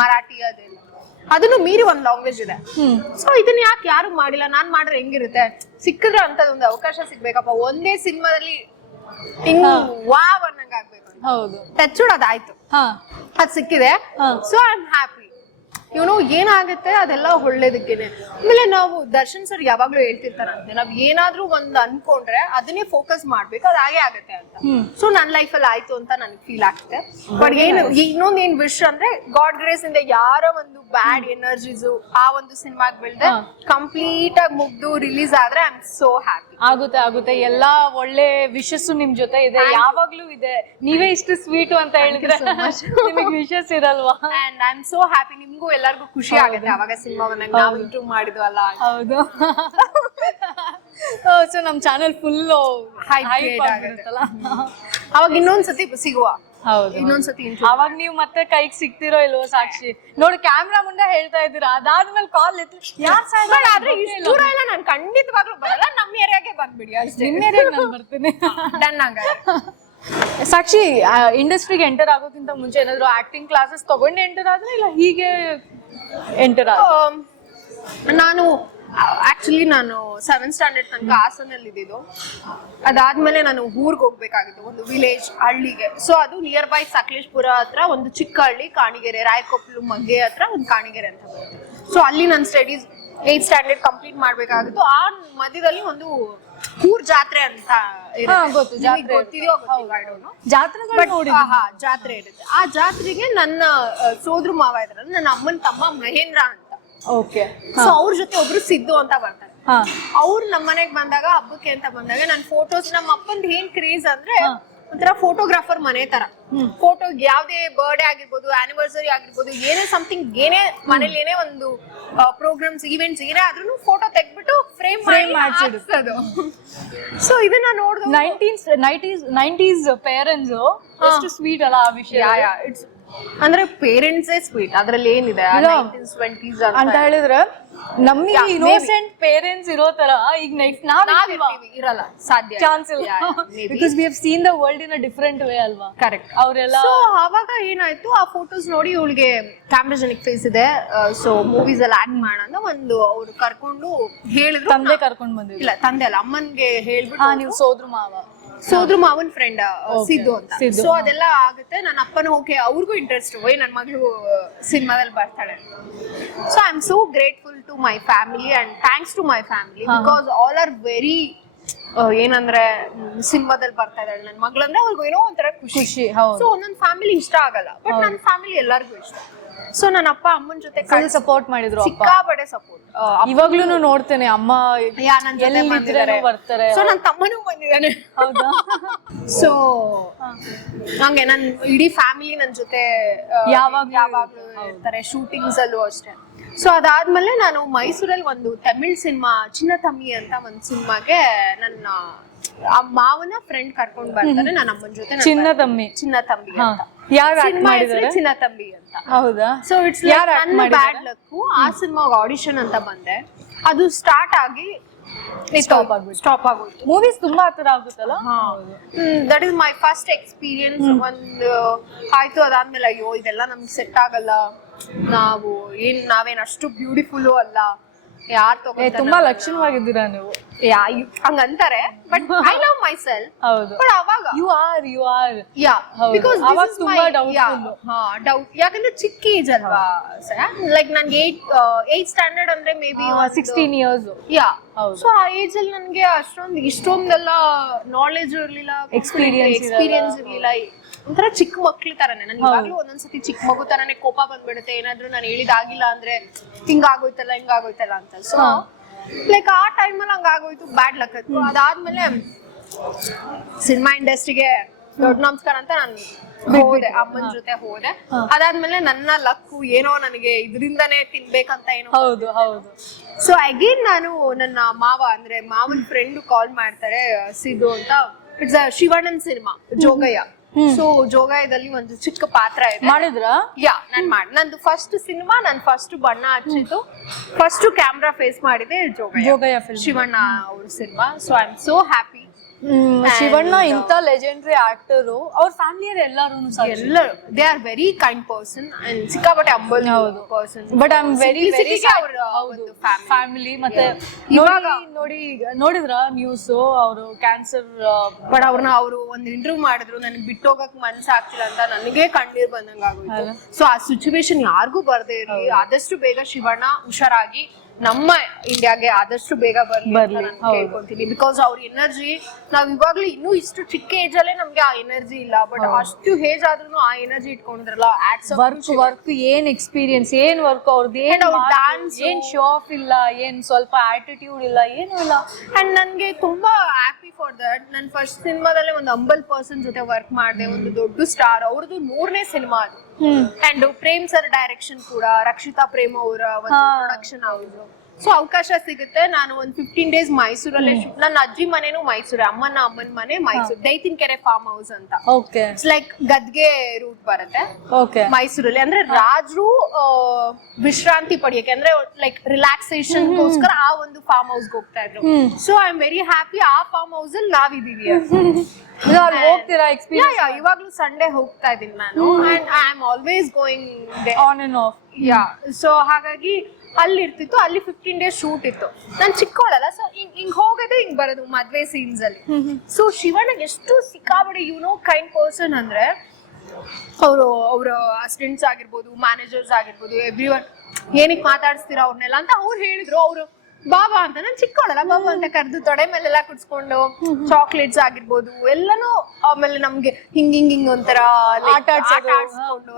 ಮರಾಠಿ ಅದೆಲ್ಲ. ಅದನ್ನು ಮೀರಿ ಒಂದ್ ಲ್ಯಾಂಗ್ವೇಜ್ ಇದೆ. ಸೊ ಇದನ್ನ ಯಾಕೆ ಯಾರು ಮಾಡಿಲ್ಲ? ನಾನ್ ಮಾಡ್ರೆ ಹೆಂಗಿರುತ್ತೆ? ಸಿಕ್ಕಿದ್ರೆ ಅಂತದೊಂದು ಅವಕಾಶ ಸಿಗ್ಬೇಕಪ್ಪ. ಒಂದೇ ಸಿನಿಮಾದಲ್ಲಿ ಹಿಂಗ್ ವಾವ್ ಅನ್ನಂಗ್ ಆಗ್ಬೇಕು. ಹೌದು, ಟಚ್ ಅದಾಯ್ತು, ಅದ್ ಸಿಕ್ಕಿದೆ. So I am happy. ಇವನು ಏನಾಗುತ್ತೆ ಅದೆಲ್ಲ ಒಳ್ಳೇದಕ್ಕೇನೆ. ಆಮೇಲೆ ನಾವು ದರ್ಶನ್ ಸರ್ ಯಾವಾಗ್ಲೂ ಹೇಳ್ತಿರ್ತಾರಂತೆ, ನಾವ್ ಏನಾದ್ರೂ ಒಂದ್ ಅನ್ಕೊಂಡ್ರೆ ಅದನ್ನೇ ಫೋಕಸ್ ಮಾಡ್ಬೇಕು, ಅದ್ ಹಾಗೆ ಆಗತ್ತೆ ಅಂತ. ಸೊ ನನ್ ಲೈಫ್ ಅಲ್ಲಿ ಆಯ್ತು ಅಂತ ನನ್ಗೆ ಫೀಲ್ ಆಗ್ತದೆ. ಬಟ್ ಏನು ಇನ್ನೊಂದ್ ಏನ್ ವಿಶ್ ಅಂದ್ರೆ, ಗಾಡ್ ಗ್ರೇಸ್ ಇಂದ ಯಾರ ಒಂದು ಬ್ಯಾಡ್ ಎನರ್ಜೀಸ್ ಆ ಒಂದು ಸಿನಿಮಾಗ್ ಬೆಳ್ದೆ ಕಂಪ್ಲೀಟ್ ಆಗಿ ಮುಗ್ದು ರಿಲೀಸ್ ಆದ್ರೆ ಐ ಆಮ್ ಸೋ ಹ್ಯಾಪಿ. ಆಗುತ್ತೆ. ಎಲ್ಲಾ ಒಳ್ಳೆ ವಿಶಸ್ ನಿಮ್ ಜೊತೆ ಇದೆ, ಯಾವಾಗ್ಲೂ ಇದೆ. ನೀವೇ ಇಷ್ಟು ಸ್ವೀಟು ಅಂತ ಹೇಳಿದ್ರೆ ನಿಮಗೆ ವಿಶಸ್ ಇರಲ್ವಾ? And I am so happy. ನಿಮ್ಗೂ ಎಲ್ಲರಿಗೂ ಖುಷಿ ಆಗುತ್ತೆ ಅವಾಗ ಸಿನಿಮಾವನ್ನ ನಾವು ಇಂಟ್ರೂ ಮಾಡಿದ್ವಲ್ಲ. ಹೌದು. ಸೊ ನಮ್ ಚಾನೆಲ್ ಫುಲ್ ಹೈಪ್ ಆಗಿರುತ್ತಲ್ಲ, ಅವಾಗ ಇನ್ನೊಂದ್ಸತಿ ಸಿಗುವ. ಹೌದು, ಇನ್ನೊಂದ್ಸತಿ ಅವಾಗ ನೀವು ಮತ್ತೆ ಕೈಗೆ ಸಿಗ್ತಿರೋ ಇಲ್ವೋ ಸಾಕ್ಷಿ? ನೋಡಿ ಕ್ಯಾಮ್ರಾ ಮುಂದೆ ಹೇಳ್ತಾ ಇದ್ದೀರಾ, ಅದಾದ್ಮೇಲೆ ಕಾಲ್ ಎತ್ತು ಆದ್ರೆ ಇಷ್ಟು ದೂರ ಎಲ್ಲ ನಾನು ಖಂಡಿತವಾಗ್ಲೂ ಬರಲ್ಲ. ನಮ್ಮ ಏರಿಯಾಗೆ ಬಂದ್ಬಿಡಿ ಅಷ್ಟೇ. ನಿಮ್ಮ ಏರಿಯಾಗೆ ನಾನು ಬರ್ತೀನಿ. ಡನ್ ಹಂಗಾರೆ. ಸಾಕ್ಷಿ, ಇಂಡಸ್ಟ್ರಿಗೆ ಎಂಟರ್ ಆಗೋಕ್ಕಿಂತ ಮುಂಚೆ ಏನಾದ್ರು ಆಕ್ಟಿಂಗ್ ಕ್ಲಾಸಸ್ ತಗೊಂಡು ಎಂಟರ್ ಆದ್ರೆ, ಇಲ್ಲ ಹೀಗೆ ಎಂಟರ್ ಆದ್ರೆ? ನಾನು ಆಕ್ಚುಲಿ ನಾನು 7th ಸ್ಟ್ಯಾಂಡರ್ಡ್ ತನಕ ಹಾಸನಲ್ಲಿ ಇದ್ದಿದ್ದು. ಅದಾದ್ಮೇಲೆ ನಾನು ಊರ್ಗ್ ಹೋಗ್ಬೇಕಾಗಿತ್ತು, ಒಂದು ವಿಲೇಜ್ ಹಳ್ಳಿಗೆ. ಸೊ ಅದು ನಿಯರ್ ಬೈ ಸಕಲೇಶ್ಪುರ ಹತ್ರ ಒಂದು ಚಿಕ್ಕ ಹಳ್ಳಿ, ಕಾಣಿಗೆರೆ, ರಾಯಕೊಪ್ಪಲು ಮಗ್ಗೆ ಹತ್ರ ಒಂದು ಕಾಣಿಗೆರೆ ಅಂತ ಬರುತ್ತೆ. ಸೊ ಅಲ್ಲಿ ನನ್ನ ಸ್ಟಡೀಸ್ 8th ಸ್ಟ್ಯಾಂಡರ್ಡ್ ಕಂಪ್ಲೀಟ್ ಮಾಡ್ಬೇಕಾಗಿತ್ತು. ಆ ಮಧ್ಯದಲ್ಲಿ ಒಂದು ಊರ್ ಜಾತ್ರೆ ಅಂತ ಗೊತ್ತಿದೆಯೋ ಜಾತ್ರೆ ಇರುತ್ತೆ. ಆ ಜಾತ್ರೆಗೆ ನನ್ನ ಸೋದ್ರ ಮಾವ ಇದ್ರಲ್ಲ, ನನ್ನ ಅಮ್ಮನ ತಮ್ಮ ಮಹೇಂದ್ರ ಅಂತ. ಓಕೆ. ಸೊ ಅವ್ರ ಜೊತೆ ಒಬ್ರು ಸಿದ್ದು ಅಂತ ಬರ್ತಾರೆ. ಅವ್ರು ನಮ್ಮ ಮನೆಗ್ ಬಂದಾಗ, ಹಬ್ಬಕ್ಕೆ ಅಂತ ಬಂದಾಗ, ನನ್ ಫೋಟೋಸ್, ನಮ್ಮ ಅಪ್ಪಂದ್ ಏನ್ ಕ್ರೇಜ್ ಅಂದ್ರೆ ಒಂಥರ ಫೋಟೋಗ್ರಾಫರ್ ಮನೆ ತರ. ಫೋಟೋ ಯಾವ್ದೇ ಬರ್ಡೇ ಆಗಿರ್ಬೋದು, ಆನಿವರ್ಸರಿ ಆಗಿರ್ಬೋದು, ಏನೇ ಸಮಥಿಂಗ್, ಏನೇ ಮನೇಲಿ ಏನೇ ಒಂದು ಪ್ರೋಗ್ರಾಮ್ಸ್, ಈವೆಂಟ್ಸ್ ಏನೇ ಆದ್ರೂ ಫೋಟೋ ತೆಗ್ಬಿಟ್ಟು ಫ್ರೇಮ್ ಮಾಡಿಸಿಡೋದು. ಸೊ ಇದನ್ನ ನೋಡಿದ್ರು 90s ಪೇರೆಂಟ್ಸ್ ಎಷ್ಟು ಸ್ವೀಟ್ ಅಲ್ಲ ಆ ವಿಷಯ. ಇಟ್ಸ್ ಅಂದ್ರೆ ಪೇರೆಂಟ್ಸೇ ಸ್ವೀಟ್, ಅದ್ರಲ್ಲಿ ಏನಿದೆ 19s 20s ಅಂತ ಹೇಳಿದ್ರೆ ನಮ್ಗೆ ಇನ್ನೋಸೆಂಟ್ ಪೇರೆಂಟ್ಸ್ ಇರೋ ತರ ಈಗ ನೆಕ್ಸ್ಟ್ ನಾವಿರ್ತೀವಿ ಇರಲ್ಲ, ಸಾಧ್ಯ ಚಾನ್ಸ್ ಇಲ್ಲ. Because we have seen the world in a different way ಅಲ್ವಾ? ಕರೆಕ್ಟ್. ಅವರೆಲ್ಲ ಅವಾಗ ಏನಾಯ್ತು, ಆ ಫೋಟೋಸ್ ನೋಡಿ ಇವಳಿಗೆ ಕ್ಯಾಮ್ರಾಜೆನಿಕ್ ಫೇಸ್ ಇದೆ, ಸೊ ಮೂವೀಸ್ ಅಲ್ಲಿ ಆಕ್ಟ್ ಮಾಡೋಣ ಅಂತ ಒಂದು ಅವ್ರು ಕರ್ಕೊಂಡು ಹೇಳಿದ್ರು. ತಂದೆ ಕರ್ಕೊಂಡು ಬಂದಿದ್ರು? ಇಲ್ಲ, ತಂದೆ ಅಲ್ಲ, ಅಮ್ಮನ್ಗೆ ಹೇಳ್ಬಿಟ್ಟು. ನೀವು ಸೋದ್ರ ಮಾವನ್ ಫ್ರೆಂಡ್ ಸಿದ್ದು ಅಂತ. ಸೊ ಅದೆಲ್ಲ ಆಗುತ್ತೆ. ನನ್ನ ಅಪ್ಪನ ಹೋಗಿ ಅವ್ರಿಗೂ ಇಂಟ್ರೆಸ್ಟ್, ನನ್ನ ಮಗಳು ಸಿನಿಮಾದಲ್ಲಿ ಬರ್ತಾಳೆ. So I am so grateful to my family and thanks to my family, because all are very ಏನಂದ್ರೆ ಸಿನಿಮಾದಲ್ಲಿ ಬರ್ತಾ ಇದ್ದಾಳೆ ನನ್ನ ಮಗಳಂದ್ರೆ ಅವ್ರಿಗೂ ಏನೋ ಒಂಥರ ಖುಷಿ. ಸೊ ಒಂದೊಂದು ಫ್ಯಾಮಿಲಿ ಇಷ್ಟ ಆಗಲ್ಲ, ಬಟ್ ನನ್ನ ಫ್ಯಾಮಿಲಿ ಎಲ್ಲರಿಗೂ ಇಷ್ಟ. ಸೊ ನನ್ನ ಅಪ್ಪ ಅಮ್ಮನ ಜೊತೆ ಸಪೋರ್ಟ್ ಮಾಡಿದ್ರು, ಸಿಕ್ಕಾಪಟ್ಟೆ ಸಪೋರ್ಟ್. ಇವಾಗ್ಲೂ ನೋಡ್ತೇನೆ ಅಮ್ಮ ಬರ್ತಾರೆ. ಸೊ ನನ್ನ ತಮ್ಮನೂ ಬಂದಿದ್ದಾನೆ. ಸೊ ಹಂಗೆ ನನ್ ಇಡೀ ಫ್ಯಾಮಿಲಿ ನನ್ ಜೊತೆ ಯಾವಾಗ್ಲೂ ಇರ್ತಾರೆ, ಶೂಟಿಂಗ್ಸ್ ಅಲ್ಲೂ ಅಷ್ಟೇ. ಸೊ ಅದಾದ್ಮೇಲೆ ನಾನು ಮೈಸೂರಲ್ಲಿ ಒಂದು ತಮಿಳ್ ಸಿನಿಮಾ ಚಿನ್ನ ತಮ್ಮಿ ಅಂತ ಒಂದು ಸಿನಿಮಾಗೆ ನನ್ನ ಆ ಮಾವನ ಫ್ರೆಂಡ್ ಕರ್ಕೊಂಡ್ ಬರ್ತಾರೆ ನನ್ನ ಅಮ್ಮನ ಜೊತೆ. ಚಿನ್ನ ತಂಬಿ ಅಂತ ಯಾರು ಸಿನಿಮಾ ಹೆಸರು ಚಿನ್ನ ತಂಬಿ ಅಂತ. ಹೌದಾ? ಸೊ ಇಟ್ಸ್ ನನ್ನ ಬ್ಯಾಡ್ ಲಕ್. ಆ ಸಿನಿಮಾಗ ಆಡಿಷನ್ ಅಂತ ಬಂದೆ, ಅದು ಸ್ಟಾರ್ಟ್ ಆಗಿ ಸ್ಟಾಪ್ ಆಗೋಯ್ತು. ಮೂವೀಸ್ ತುಂಬಾ ಹತ್ರ ಆಗುತ್ತಲ್ಲ. That is my first experience. ಒಂದು ಆಯ್ತು, ಅದಾದ್ಮೇಲೆ ಅಯ್ಯೋ ಇದೆಲ್ಲ ನಮ್ಗೆ ಸೆಟ್ ಆಗಲ್ಲ, ನಾವೇನ್ ಅಷ್ಟು ಬ್ಯೂಟಿಫುಲ್ ಅಲ್ಲ, ಯಾರು ತಗೊಂಡ್ ತುಂಬಾ ಲಕ್ಷಣವಾಗಿದ್ದೀರಾ ನೀವು, ಹಂಗಂತಾರೆ. But I love myself. ಹೌದು. ಬಟ್ ಅವಾಗ ಯು ಆರ್ ಯಾ, ಬಿಕಾಸ್ ಅವಾಗ ತುಂಬಾ ಡೌಟ್. ಯಾಕಂದ್ರೆ ಚಿಕ್ಕ ಏಜ್ ಅಲ್ವಾ, ಲೈಕ್ ನನ್ಗೆ 8th ಸ್ಟ್ಯಾಂಡರ್ಡ್ ಅಂದ್ರೆ may be 16 years. Yeah. So ಆ ಏಜ್ ಅಲ್ಲಿ ನನ್ಗೆ ಇಷ್ಟೊಂದೆಲ್ಲ ನಾಲೆಜ್ ಇರ್ಲಿಲ್ಲ, ಎಕ್ಸ್ಪೀರಿಯನ್ಸ್ ಇರ್ಲಿಲ್ಲ. ಒಂಥರ ಚಿಕ್ಕ ಮಕ್ಳು ತರಾನೆ. ನನ್ ಇವಾಗ್ಲೂ ಒಂದೊಂದ್ಸತಿ ಚಿಕ್ಕ ಮಗು ತರಾನೇ ಕೋಪ ಬಂದ್ಬಿಡುತ್ತೆ, ಏನಾದ್ರು ನಾನು ಹೇಳಿದಾಗಿಲ್ಲ ಅಂದ್ರೆ ಹಿಂಗಾಗೋಯ್ತಲ್ಲ ಅಂತ. ಸೊ ಲೈಕ್ ಆ ಟೈಮಲ್ಲಿ ಹಂಗಾಗೋಯ್ತು, ಬ್ಯಾಡ್ ಲಕ್ ಅದು. ಅದಾದ್ಮೇಲೆ ಸಿನಿಮಾ ಇಂಡಸ್ಟ್ರಿಗೆ ದೊಡ್ಡ ನಮಸ್ಕಾರ ಅಂತ ನಾನು ಹೋದೆ, ಅಮ್ಮನ ಜೊತೆ ಹೋದೆ. ಅದಾದ್ಮೇಲೆ ನನ್ನ ಲಕ್ಕು ಏನೋ ನನಗೆ ಇದರಿಂದಾನೇ ತಿನ್ಬೇಕಂತ ಏನೋ. ಹೌದು ಹೌದು. ಸೊ ಅಗೇನ್ ನಾನು ನನ್ನ ಅಂದ್ರೆ ಮಾವನ್ ಫ್ರೆಂಡ್ ಕಾಲ್ ಮಾಡ್ತಾರೆ, ಸಿದ್ದು ಅಂತ. ಇಟ್ಸ್ ಶಿವಣ್ಣನ್ ಸಿನಿಮಾ ಜೋಗಯ್ಯ. ಸೊ ಜೋಗಯ್ಯದಲ್ಲಿ ಒಂದು ಚಿಕ್ಕ ಪಾತ್ರ ಇದೆ. ಮಾಡಿದ್ರಾ? ಯಾ, ನಂದು ಫಸ್ಟ್ ಸಿನಿಮಾ, ನಾನು ಫಸ್ಟ್ ಬಣ್ಣ ಹಚ್ಚಿದ್ದು, ಫಸ್ಟ್ ಕ್ಯಾಮ್ರಾ ಫೇಸ್ ಮಾಡಿದೆ ಜೋಗಯ್ಯ ಶಿವಣ್ಣ ಅವ್ರ cinema. So I am so happy. Shivanna ಇಂತ ಲೆಜೆಂಡರಿ ಆಕ್ಟರ್, ಅವ್ರ ಫ್ಯಾಮಿಲಿಯರ್ ಎಲ್ಲರೂ they are very kind person and ಸಿಕ್ಕಾಪಟ್ಟೆ humble person. But I am very family. ಮತ್ತೆ ಇವಾಗ ನೋಡಿದ್ರ ನ್ಯೂಸ್, ಅವರು ಕ್ಯಾನ್ಸರ್. ಬಟ್ ಅವರು ಒಂದು ಇಂಟರ್ವ್ಯೂ ಮಾಡಿದ್ರು, ನನಗೆ ಬಿಟ್ಟು ಹೋಗಕ್ ಮನ್ಸಾಗ್ತಿಲ್ಲ ಅಂತ. ನನಗೆ ಕಣ್ಣೀರ್ ಬಂದಂಗ ಆಗೋಯ್ತು. ಸೊ ಆ ಸಿಚುವೇಶನ್ ಯಾರಿಗೂ ಬರ್ದೇ ಇರ್ಲಿ, ಆದಷ್ಟು ಬೇಗ ಶಿವಣ್ಣ ಹುಷಾರಾಗಿ ನಮ್ಮ ಇಂಡಿಯಾಗೆ ಆದಷ್ಟು ಬೇಗ ಬರ್ಲಿ ಅಂತ ನಾನು ಕೇಳ್ಕೊಂತೀನಿ. ಬಿಕಾಸ್ ಅವ್ರ ಎನರ್ಜಿ ನಾವ್ ಇವಾಗ್ಲೂ ಇನ್ನೂ ಇಷ್ಟು ಚಿಕ್ಕ ಏಜ್ ಅಲ್ಲೇ ನಮ್ಗೆ ಆ ಎನರ್ಜಿ ಇಲ್ಲ, ಬಟ್ ಅಷ್ಟು ಏಜ್ ಆದ್ರೂ ಆ ಎನರ್ಜಿ ಇಟ್ಕೊಂಡಿದ್ರಲ್ಲ. ವರ್ಕ್ ಏನ್ ಎಕ್ಸ್ಪೀರಿಯನ್ಸ್, ಏನ್ ವರ್ಕ್ ಅವ್ರದ್ದು, ಏನ್ ಶೋ ಆಫ್ ಇಲ್ಲ, ಏನ್ ಸ್ವಲ್ಪ ಆಟಿಟ್ಯೂಡ್ ಇಲ್ಲ, ಏನು ಇಲ್ಲ. ಅಂಡ್ ನನ್ಗೆ ತುಂಬಾ ಹ್ಯಾಪಿ ಫಾರ್ ದಟ್. ನನ್ ಫಸ್ಟ್ ಸಿನಿಮಾದಲ್ಲೇ ಒಂದು ಅಂಬಲ್ ಪರ್ಸನ್ ಜೊತೆ ವರ್ಕ್ ಮಾಡಿದೆ, ಒಂದು ದೊಡ್ಡ ಸ್ಟಾರ್. ಅವ್ರದ್ದು 3ನೇ ಸಿನಿಮಾ ಅದು. ಅಂಡ್ ಪ್ರೇಮ್ ಸರ್ ಡೈರೆಕ್ಷನ್ ಕೂಡ, ರಕ್ಷಿತಾ ಪ್ರೇಮ್ ಅವರ ಒಂದು ಪ್ರೊಡಕ್ಷನ್ ಹೌಸ್. ಸೊ ಅವಕಾಶ ಸಿಗುತ್ತೆ. ನಾನು ಒಂದು 15 days ಮೈಸೂರಲ್ಲೇ. ನನ್ನ ಅಜ್ಜಿ ಮನೆನೂ ಮೈಸೂರು, ಅಮ್ಮನ ಮನೆ ಮೈಸೂರು, ದೈತಿನಕೆರೆ ಫಾರ್ಮ್ ಹೌಸ್ ಅಂತ. ಇಟ್ಸ್ ಲೈಕ್ ಗದ್ಗೆ ರೂಟ್ ಬರುತ್ತೆ ಮೈಸೂರಲ್ಲಿ. ಅಂದ್ರೆ ರಾಜರು ವಿಶ್ರಾಂತಿ ಪಡೆಯಕ್ಕೆ, ಅಂದ್ರೆ ಲೈಕ್ ರಿಲ್ಯಾಕ್ಸೇಷನ್ ಗೋಸ್ಕರ ಆ ಒಂದು ಫಾರ್ಮ್ ಹೌಸ್ ಹೋಗ್ತಾ ಇದ್ರು. So I am very happy. ಆ ಫಾರ್ಮ್ ಹೌಸ್ ಅಲ್ಲಿ ನಾವಿದೀವಿ. ಹೋಗ್ತೀರಾ ಎಕ್ಸ್ಪೀರಿಯನ್ಸ್? ಇವಾಗ್ಲೂ ಸಂಡೇ ಹೋಗ್ತಾ ಇದೀನಿ ನಾನು. And I am always going on and of. Yeah. So ಹಾಗಾಗಿ ಅಲ್ಲಿ ಇರ್ತಿತ್ತು, ಅಲ್ಲಿ 15 days ಶೂಟ್ ಇತ್ತು. ನಾನು ಚಿಕ್ಕವಳಲ್ಲ, ಸೊ ಹಿಂಗ್ ಹೋಗೋದು ಹಿಂಗ್ ಬರೋದು ಮದ್ವೆ ಸೀನ್ಸ್ ಅಲ್ಲಿ. ಸೊ ಶಿವಣ್ಣ ಎಷ್ಟು ಸಿಕ್ಕಾಬಡಿ ಕೈಂಡ್ ಪರ್ಸನ್ ಅಂದ್ರೆ, ಅವ್ರ ಅಸಿಸ್ಟೆಂಟ್ಸ್ ಆಗಿರ್ಬೋದು, ಮ್ಯಾನೇಜರ್ಸ್ ಆಗಿರ್ಬೋದು, ಎವ್ರಿವನ್ ಏನಕ್ಕೆ ಮಾತಾಡಿಸ್ತೀರಾ ಅವ್ರನ್ನೆಲ್ಲ ಅಂತ ಅವ್ರು ಹೇಳಿದ್ರು. ಅವರು ಬಾಬಾ ಅಂತ, ನಾನು ಚಿಕ್ಕವಳಲ್ಲ, ಬಾಬಾ ಅಂತ ಕರೆದು ತೊಡೆ ಮೇಲೆಲ್ಲ ಕುಡ್ಸ್ಕೊಂಡು ಚಾಕ್ಲೇಟ್ಸ್ ಆಗಿರ್ಬೋದು ಎಲ್ಲಾನು. ಆಮೇಲೆ ನಮ್ಗೆ ಹಿಂಗ್ ಒಂಥರ ಆಟ ಆಡ್ಸ್ಕೊಂಡು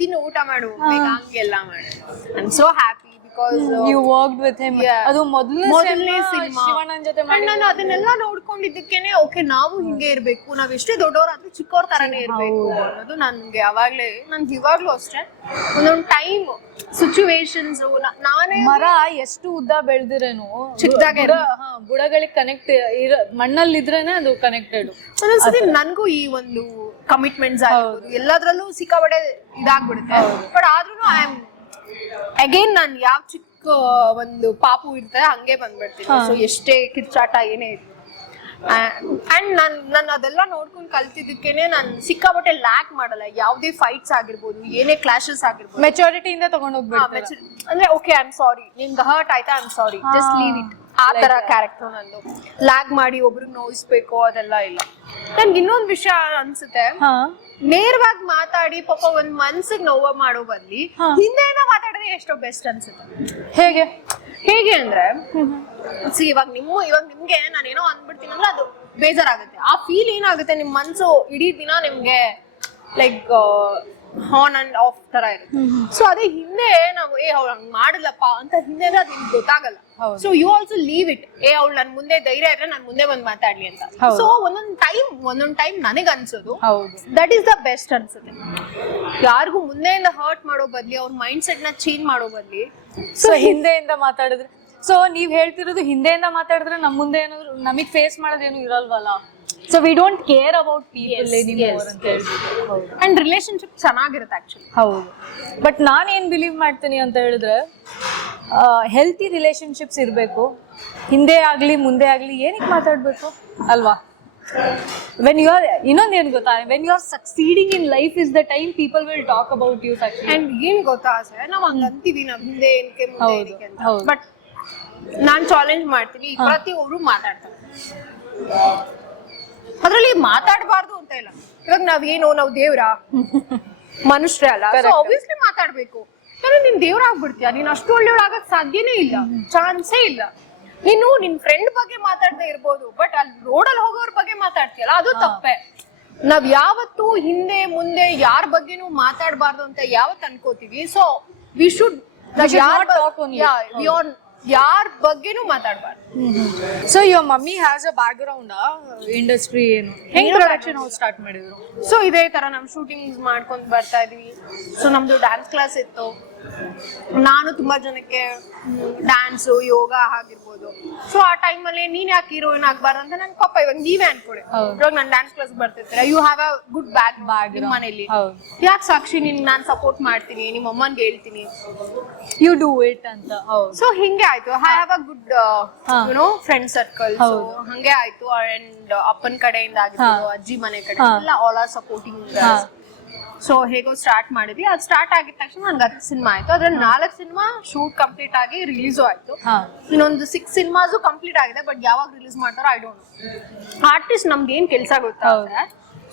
ತಿನ್ನು ಊಟ ಮಾಡು ಹಂಗೆಲ್ಲ ಮಾಡಿ. I am so happy. You worked with him. ಅದು ಮೊದಲನೇ ಸಿನಿಮಾ ಶಿವಣ್ಣನ ಜೊತೆ ಮಾಡಿ. ನಾನು ಅದನ್ನೆಲ್ಲ ನೋಡ್ಕೊಂಡಿದ್ದಕ್ಕೇನೆ ಓಕೆ, ನಾವು ಹಿಂಗೆ ಇರ್ಬೇಕು, ನಾವ್ ಎಷ್ಟೇ ದೊಡ್ಡವರಾದ್ರೂ ಚಿಕ್ಕವ್ರ ತರಾನೇ ಇರ್ಬೇಕು ಅನ್ನೋದು ನನ್ಗೆ ಇವಾಗ್ಲೂ ಅಷ್ಟೇ. ಒಂದೊಂದು ಟೈಮ್ ಸಿಚುವೇಶನ್ಸ್ ನಾನೇ ಮರ ಎಷ್ಟು ಉದ್ದ ಬೆಳೆದಿರೇನು ಚಿಕ್ಕದಾಗೆ ಬುಡಗಳಿಗೆ ಕನೆಕ್ಟ್ ಮಣ್ಣಲ್ಲಿದ್ರೇನೆ ಅದು ಕನೆಕ್ಟೆಡ್. ಒಂದೊಂದ್ಸತಿ ನನ್ಗೂ ಈ ಒಂದು ಕಮಿಟ್ಮೆಂಟ್ಸ್ ಆಗಿರ್ಬೋದು ಎಲ್ಲದ್ರಲ್ಲೂ ಸಿಕ್ಕಾಬಡೆ ಇದಾಗ್ಬಿಡುತ್ತೆ. ಬಟ್ ಆದ್ರೂ ಐ ಆಮ್ ಅಗೇನ್ ನಾನು ಯಾವ ಚಿಕ್ಕ ಒಂದು ಪಾಪು ಇರ್ತದೆ ಹಂಗೆ ಬಂದ್ಬಿಡ್ತೀನಿ. ಸೊ ಎಷ್ಟೇ ಕಿರ್ಚಾಟ ಏನೇ ಇತ್ತು. ಅಂಡ್ ನಾನು ಅದೆಲ್ಲ ನೋಡ್ಕೊಂಡು ಕಲ್ತಿದ್ದಕ್ಕೇನೆ ನಾನು ಸಿಕ್ಕಾಬಟ್ಟೆ ಲ್ಯಾಕ್ ಮಾಡಲ್ಲ. ಯಾವುದೇ ಫೈಟ್ಸ್ ಆಗಿರ್ಬೋದು, ಏನೇ ಕ್ಲಾಶಸ್ ಆಗಿರ್ಬೋದು, ಮೆಚುರಿಟಿಯಿಂದ ತಗೊಂಡ್ ಹೋಗ್ಬೇಕು. ಅಂದ್ರೆ ಓಕೆ, ಐ ಆಮ್ ಸಾರಿ, ನಿನ್ಗೆ ಹರ್ಟ್ ಆಯ್ತಾ, I am sorry, just leave it. ಆ ತರ ಕ್ಯಾರೆಕ್ಟರ್ ನಂದು. ಲ್ಯಾಗ್ ಮಾಡಿ ಒಬ್ರಿಗೆ ನೋಯಿಸ್ಬೇಕು ಅದೆಲ್ಲ ಇಲ್ಲ. ನನ್ಗೆ ಇನ್ನೊಂದು ವಿಷಯ ಅನ್ಸುತ್ತೆ, ನೇರವಾಗಿ ಮಾತಾಡಿ ಪಾಪ ಒಂದ್ ಮನ್ಸಿಗೆ ನೋವು ಮಾಡೋ ಬದ್ಲಿ ಹಿಂದೆಯಿಂದ ಮಾತಾಡಿದ್ರೆ ಎಷ್ಟೋ ಬೆಸ್ಟ್ ಅನ್ಸುತ್ತೆ. ಹೇಗೆ ಅಂದ್ರೆ ಇವಾಗ ನಿಮ್ಗೆ ನಾನೇನೋ ಅಂದ್ಬಿಡ್ತೀನಿ ಅಂದ್ರೆ ಅದು ಬೇಜಾರಾಗುತ್ತೆ. ಆ ಫೀಲ್ ಏನಾಗುತ್ತೆ, ನಿಮ್ ಮನ್ಸು ಇಡೀ ದಿನ ನಿಮ್ಗೆ ಲೈಕ್ ಆನ್ ಅಂಡ್ ಆಫ್ ತರ ಇರುತ್ತೆ. ಸೊ ಅದೇ ಹಿಂದೆ ನಾವು ಅವ್ಳು ಹಂಗ್ ಮಾಡಲಪ್ಪ ಅಂತ ಹಿಂದೆ ಅಂದ್ರೆ ಅದು ನಿಮ್ಗೆ ಗೊತ್ತಾಗಲ್ಲ. So you also leave it. ಅವಳು ನನ್ ಮುಂದೆ ಧೈರ್ಯ ಇದ್ರೆ ನನ್ ಮುಂದೆ ಬಂದ್ ಮಾತಾಡ್ಲಿ ಅಂತ. ಸೊ ಒಂದೊಂದ್ ಟೈಮ್ ನನಗ್ ಅನ್ಸೋದು ದಟ್ ಈಸ್ ದ ಬೆಸ್ಟ್ ಅನ್ಸುತ್ತೆ. ಯಾರಿಗೂ ಮುಂದೆಯಿಂದ ಹರ್ಟ್ ಮಾಡೋ ಬದ್ಲಿ, ಅವ್ರ ಮೈಂಡ್ ಸೆಟ್ ನ ಚೇಂಜ್ ಮಾಡೋ ಬದ್ಲಿ ಸೊ ಹಿಂದೆಯಿಂದ ಮಾತಾಡಿದ್ರೆ ಸೊ ನೀವ್ ಹೇಳ್ತಿರೋದು ಹಿಂದೆಯಿಂದ ಮಾತಾಡಿದ್ರೆ ನಮ್ ಮುಂದೆ ಏನಾದ್ರು ನಮಗ್ ಫೇಸ್ ಮಾಡೋದೇನು ಇರಲ್ವಲ್ಲ, so we don't care about people anymore ಅಂತ ಹೇಳ್ಬಿಟ್ಟು. ಅಂಡ್ ರಿಲೇಶನ್ಶಿಪ್ ಚೆನ್ನಾಗಿರುತ್ತೆ ಆಕ್ಚುಲಿ. ಹೌದು, ಬಟ್ ನಾನು ಏನ್ ಬಿಲೀವ್ ಮಾಡ್ತೀನಿ ಅಂತ ಹೇಳಿದ್ರೆ ಹೆಲ್ತಿ ರಿಲೇಶನ್ಶಿಪ್ಸ್ ಇರಬೇಕು. ಹಿಂದೆ ಆಗ್ಲಿ ಮುಂದೆ ಆಗ್ಲಿ ಏನಕ್ಕೆ ಮಾತಾಡ್ಬೇಕು ಅಲ್ವಾ? ವೆನ್ ಯು ಆರ್, ಇನ್ನೊಂದು ಏನು ಗೊತ್ತಾ, when you are succeeding in life is the time people will talk about you. And ಏನ್ ಗೊತ್ತಾ ಸರ್, ನಾವ್ ಹಂಗ ಅಂತೀವಿ ನಾವ್ ಹಿಂದೆ ಏನಕ್ಕೆ ಮುಂದೆ ಏನಕ್ಕೆ ಅಂತ, ಬಟ್ ನಾನ್ ಚಾಲೆಂಜ್ ಮಾಡ್ತೀನಿ, ಪ್ರತಿಯೊಬ್ರು ಮಾತಾಡ್ತಾರೆ. ಅದ್ರಲ್ಲಿ ಮಾತಾಡಬಾರ್ದು ಅಂತ ಇಲ್ಲ. ಇವಾಗ ನಾವ್ ದೇವ್ರ ಮನುಷ್ಯರೇ ಅಲ್ಲ, ಸೊ ಆಬ್ವಿಯಸ್ಲಿ ಮಾತಾಡ್ಬೇಕು. ನೀನ್ ದೇವ್ರ ಆಗ್ಬಿಡ್ತೀಯ, ನೀನ್ ಅಷ್ಟು ಒಳ್ಳೆಯವಳಾಗಕ್ ಸಾಧ್ಯನೇ ಇಲ್ಲ, ಚಾನ್ಸೇ ಇಲ್ಲ. ನೀನು ನಿನ್ ಫ್ರೆಂಡ್ ಬಗ್ಗೆ ಮಾತಾಡದೆ ಇರ್ಬೋದು, ಬಟ್ ಅಲ್ಲಿ ರೋಡಲ್ಲಿ ಹೋಗೋರ್ ಬಗ್ಗೆ ಮಾತಾಡ್ತೀಯಲ್ಲ, ಅದು ತಪ್ಪೆ. ನಾವ್ ಯಾವತ್ತು ಹಿಂದೆ ಮುಂದೆ ಯಾರ ಬಗ್ಗೆನೂ ಮಾತಾಡಬಾರ್ದು ಅಂತ ಯಾವತ್ತು ಅನ್ಕೋತೀವಿ, ಸೊ ವಿ ಶುಡ್ ಯಾರ ಬಗ್ಗೆನೂ ಮಾತಾಡಬಾರ್ದು. So your mummy has a back ground industry, ಏನು ಹೆಂಗ್ ಪ್ರೊಡಕ್ಷನ್ ಹೌಸ್ ಸ್ಟಾರ್ಟ್ ಮಾಡಿದ್ರು? ಸೊ ಇದೇ ತರ ನಮ್ ಶೂಟಿಂಗ್ ಮಾಡ್ಕೊಂಡ್ ಬರ್ತಾ ಇದೀವಿ. ಸೊ ನಮ್ದು ಡ್ಯಾನ್ಸ್ ಕ್ಲಾಸ್ ಇತ್ತು. ನಾನು ತುಂಬಾ ಜನಕ್ಕೆ ಡ್ಯಾನ್ಸ್ ಯೋಗ ಆಗಿರ್ಬೋದು. ಸೊ ಆ ಟೈಮಲ್ಲಿ ನೀನ್ ಯಾಕೆ ಹೀರೋಯಿನ್ ಆಗ್ಬಾರ್ದು ಅಂತ ನನ್ ಪಾಪ ಇವಾಗ ನೀವೇ ಅನ್ಕೊಡಿ. ಇವಾಗ ನಾನ್ ಡ್ಯಾನ್ಸ್ ಕ್ಲಾಸ್ ಬರ್ತಿರ್ತೀರ, you have a good back ನಿಮ್ ಮನೇಲಿ, ಯಾಕೆ ಸಾಕ್ಷಿ ನಿನ್ ಸಪೋರ್ಟ್ ಮಾಡ್ತೀನಿ, ನಿಮ್ಮ ಅಮ್ಮನ್ಗೆ ಹೇಳ್ತೀನಿ, ಯು ಡೂ ಇಟ್ ಅಂತ. ಸೊ ಹಿಂಗೆ ಆಯ್ತು. I have a good friend circle. So ಹಂಗೆ ಆಯ್ತು. ಅಂಡ್ ಅಪ್ಪನ ಕಡೆಯಿಂದ ಆಗಿರ್ಬೋದು, ಅಜ್ಜಿ ಮನೆ ಕಡೆ ಎಲ್ಲ ಆಲ್ ಆರ್ ಸಪೋರ್ಟಿಂಗ್. ಸೊ ಹೇಗೋ ಸ್ಟಾರ್ಟ್ ಮಾಡಿದ್ವಿ. ಅದು ಸ್ಟಾರ್ಟ್ ಆಗಿದ ತಕ್ಷಣ ನನ್ಗೆ 10 ಸಿನಿಮಾ ಆಯ್ತು. ಅದ್ರಲ್ಲಿ 4 ಸಿನಿಮಾ ಶೂಟ್ ಕಂಪ್ಲೀಟ್ ಆಗಿ ರಿಲೀಸು ಆಯ್ತು. ಇನ್ನೊಂದು 6 ಸಿನಿಮಾಸು ಕಂಪ್ಲೀಟ್ ಆಗಿದೆ, ಬಟ್ ಯಾವಾಗ ರಿಲೀಸ್ ಮಾಡ್ತಾರೋ ಐ ಡೋಂಟ್ ನೋ. ಆರ್ಟಿಸ್ಟ್ ನಮ್ಗೆ ಏನ್ ಕೆಲಸ ಗೊತ್ತಾ,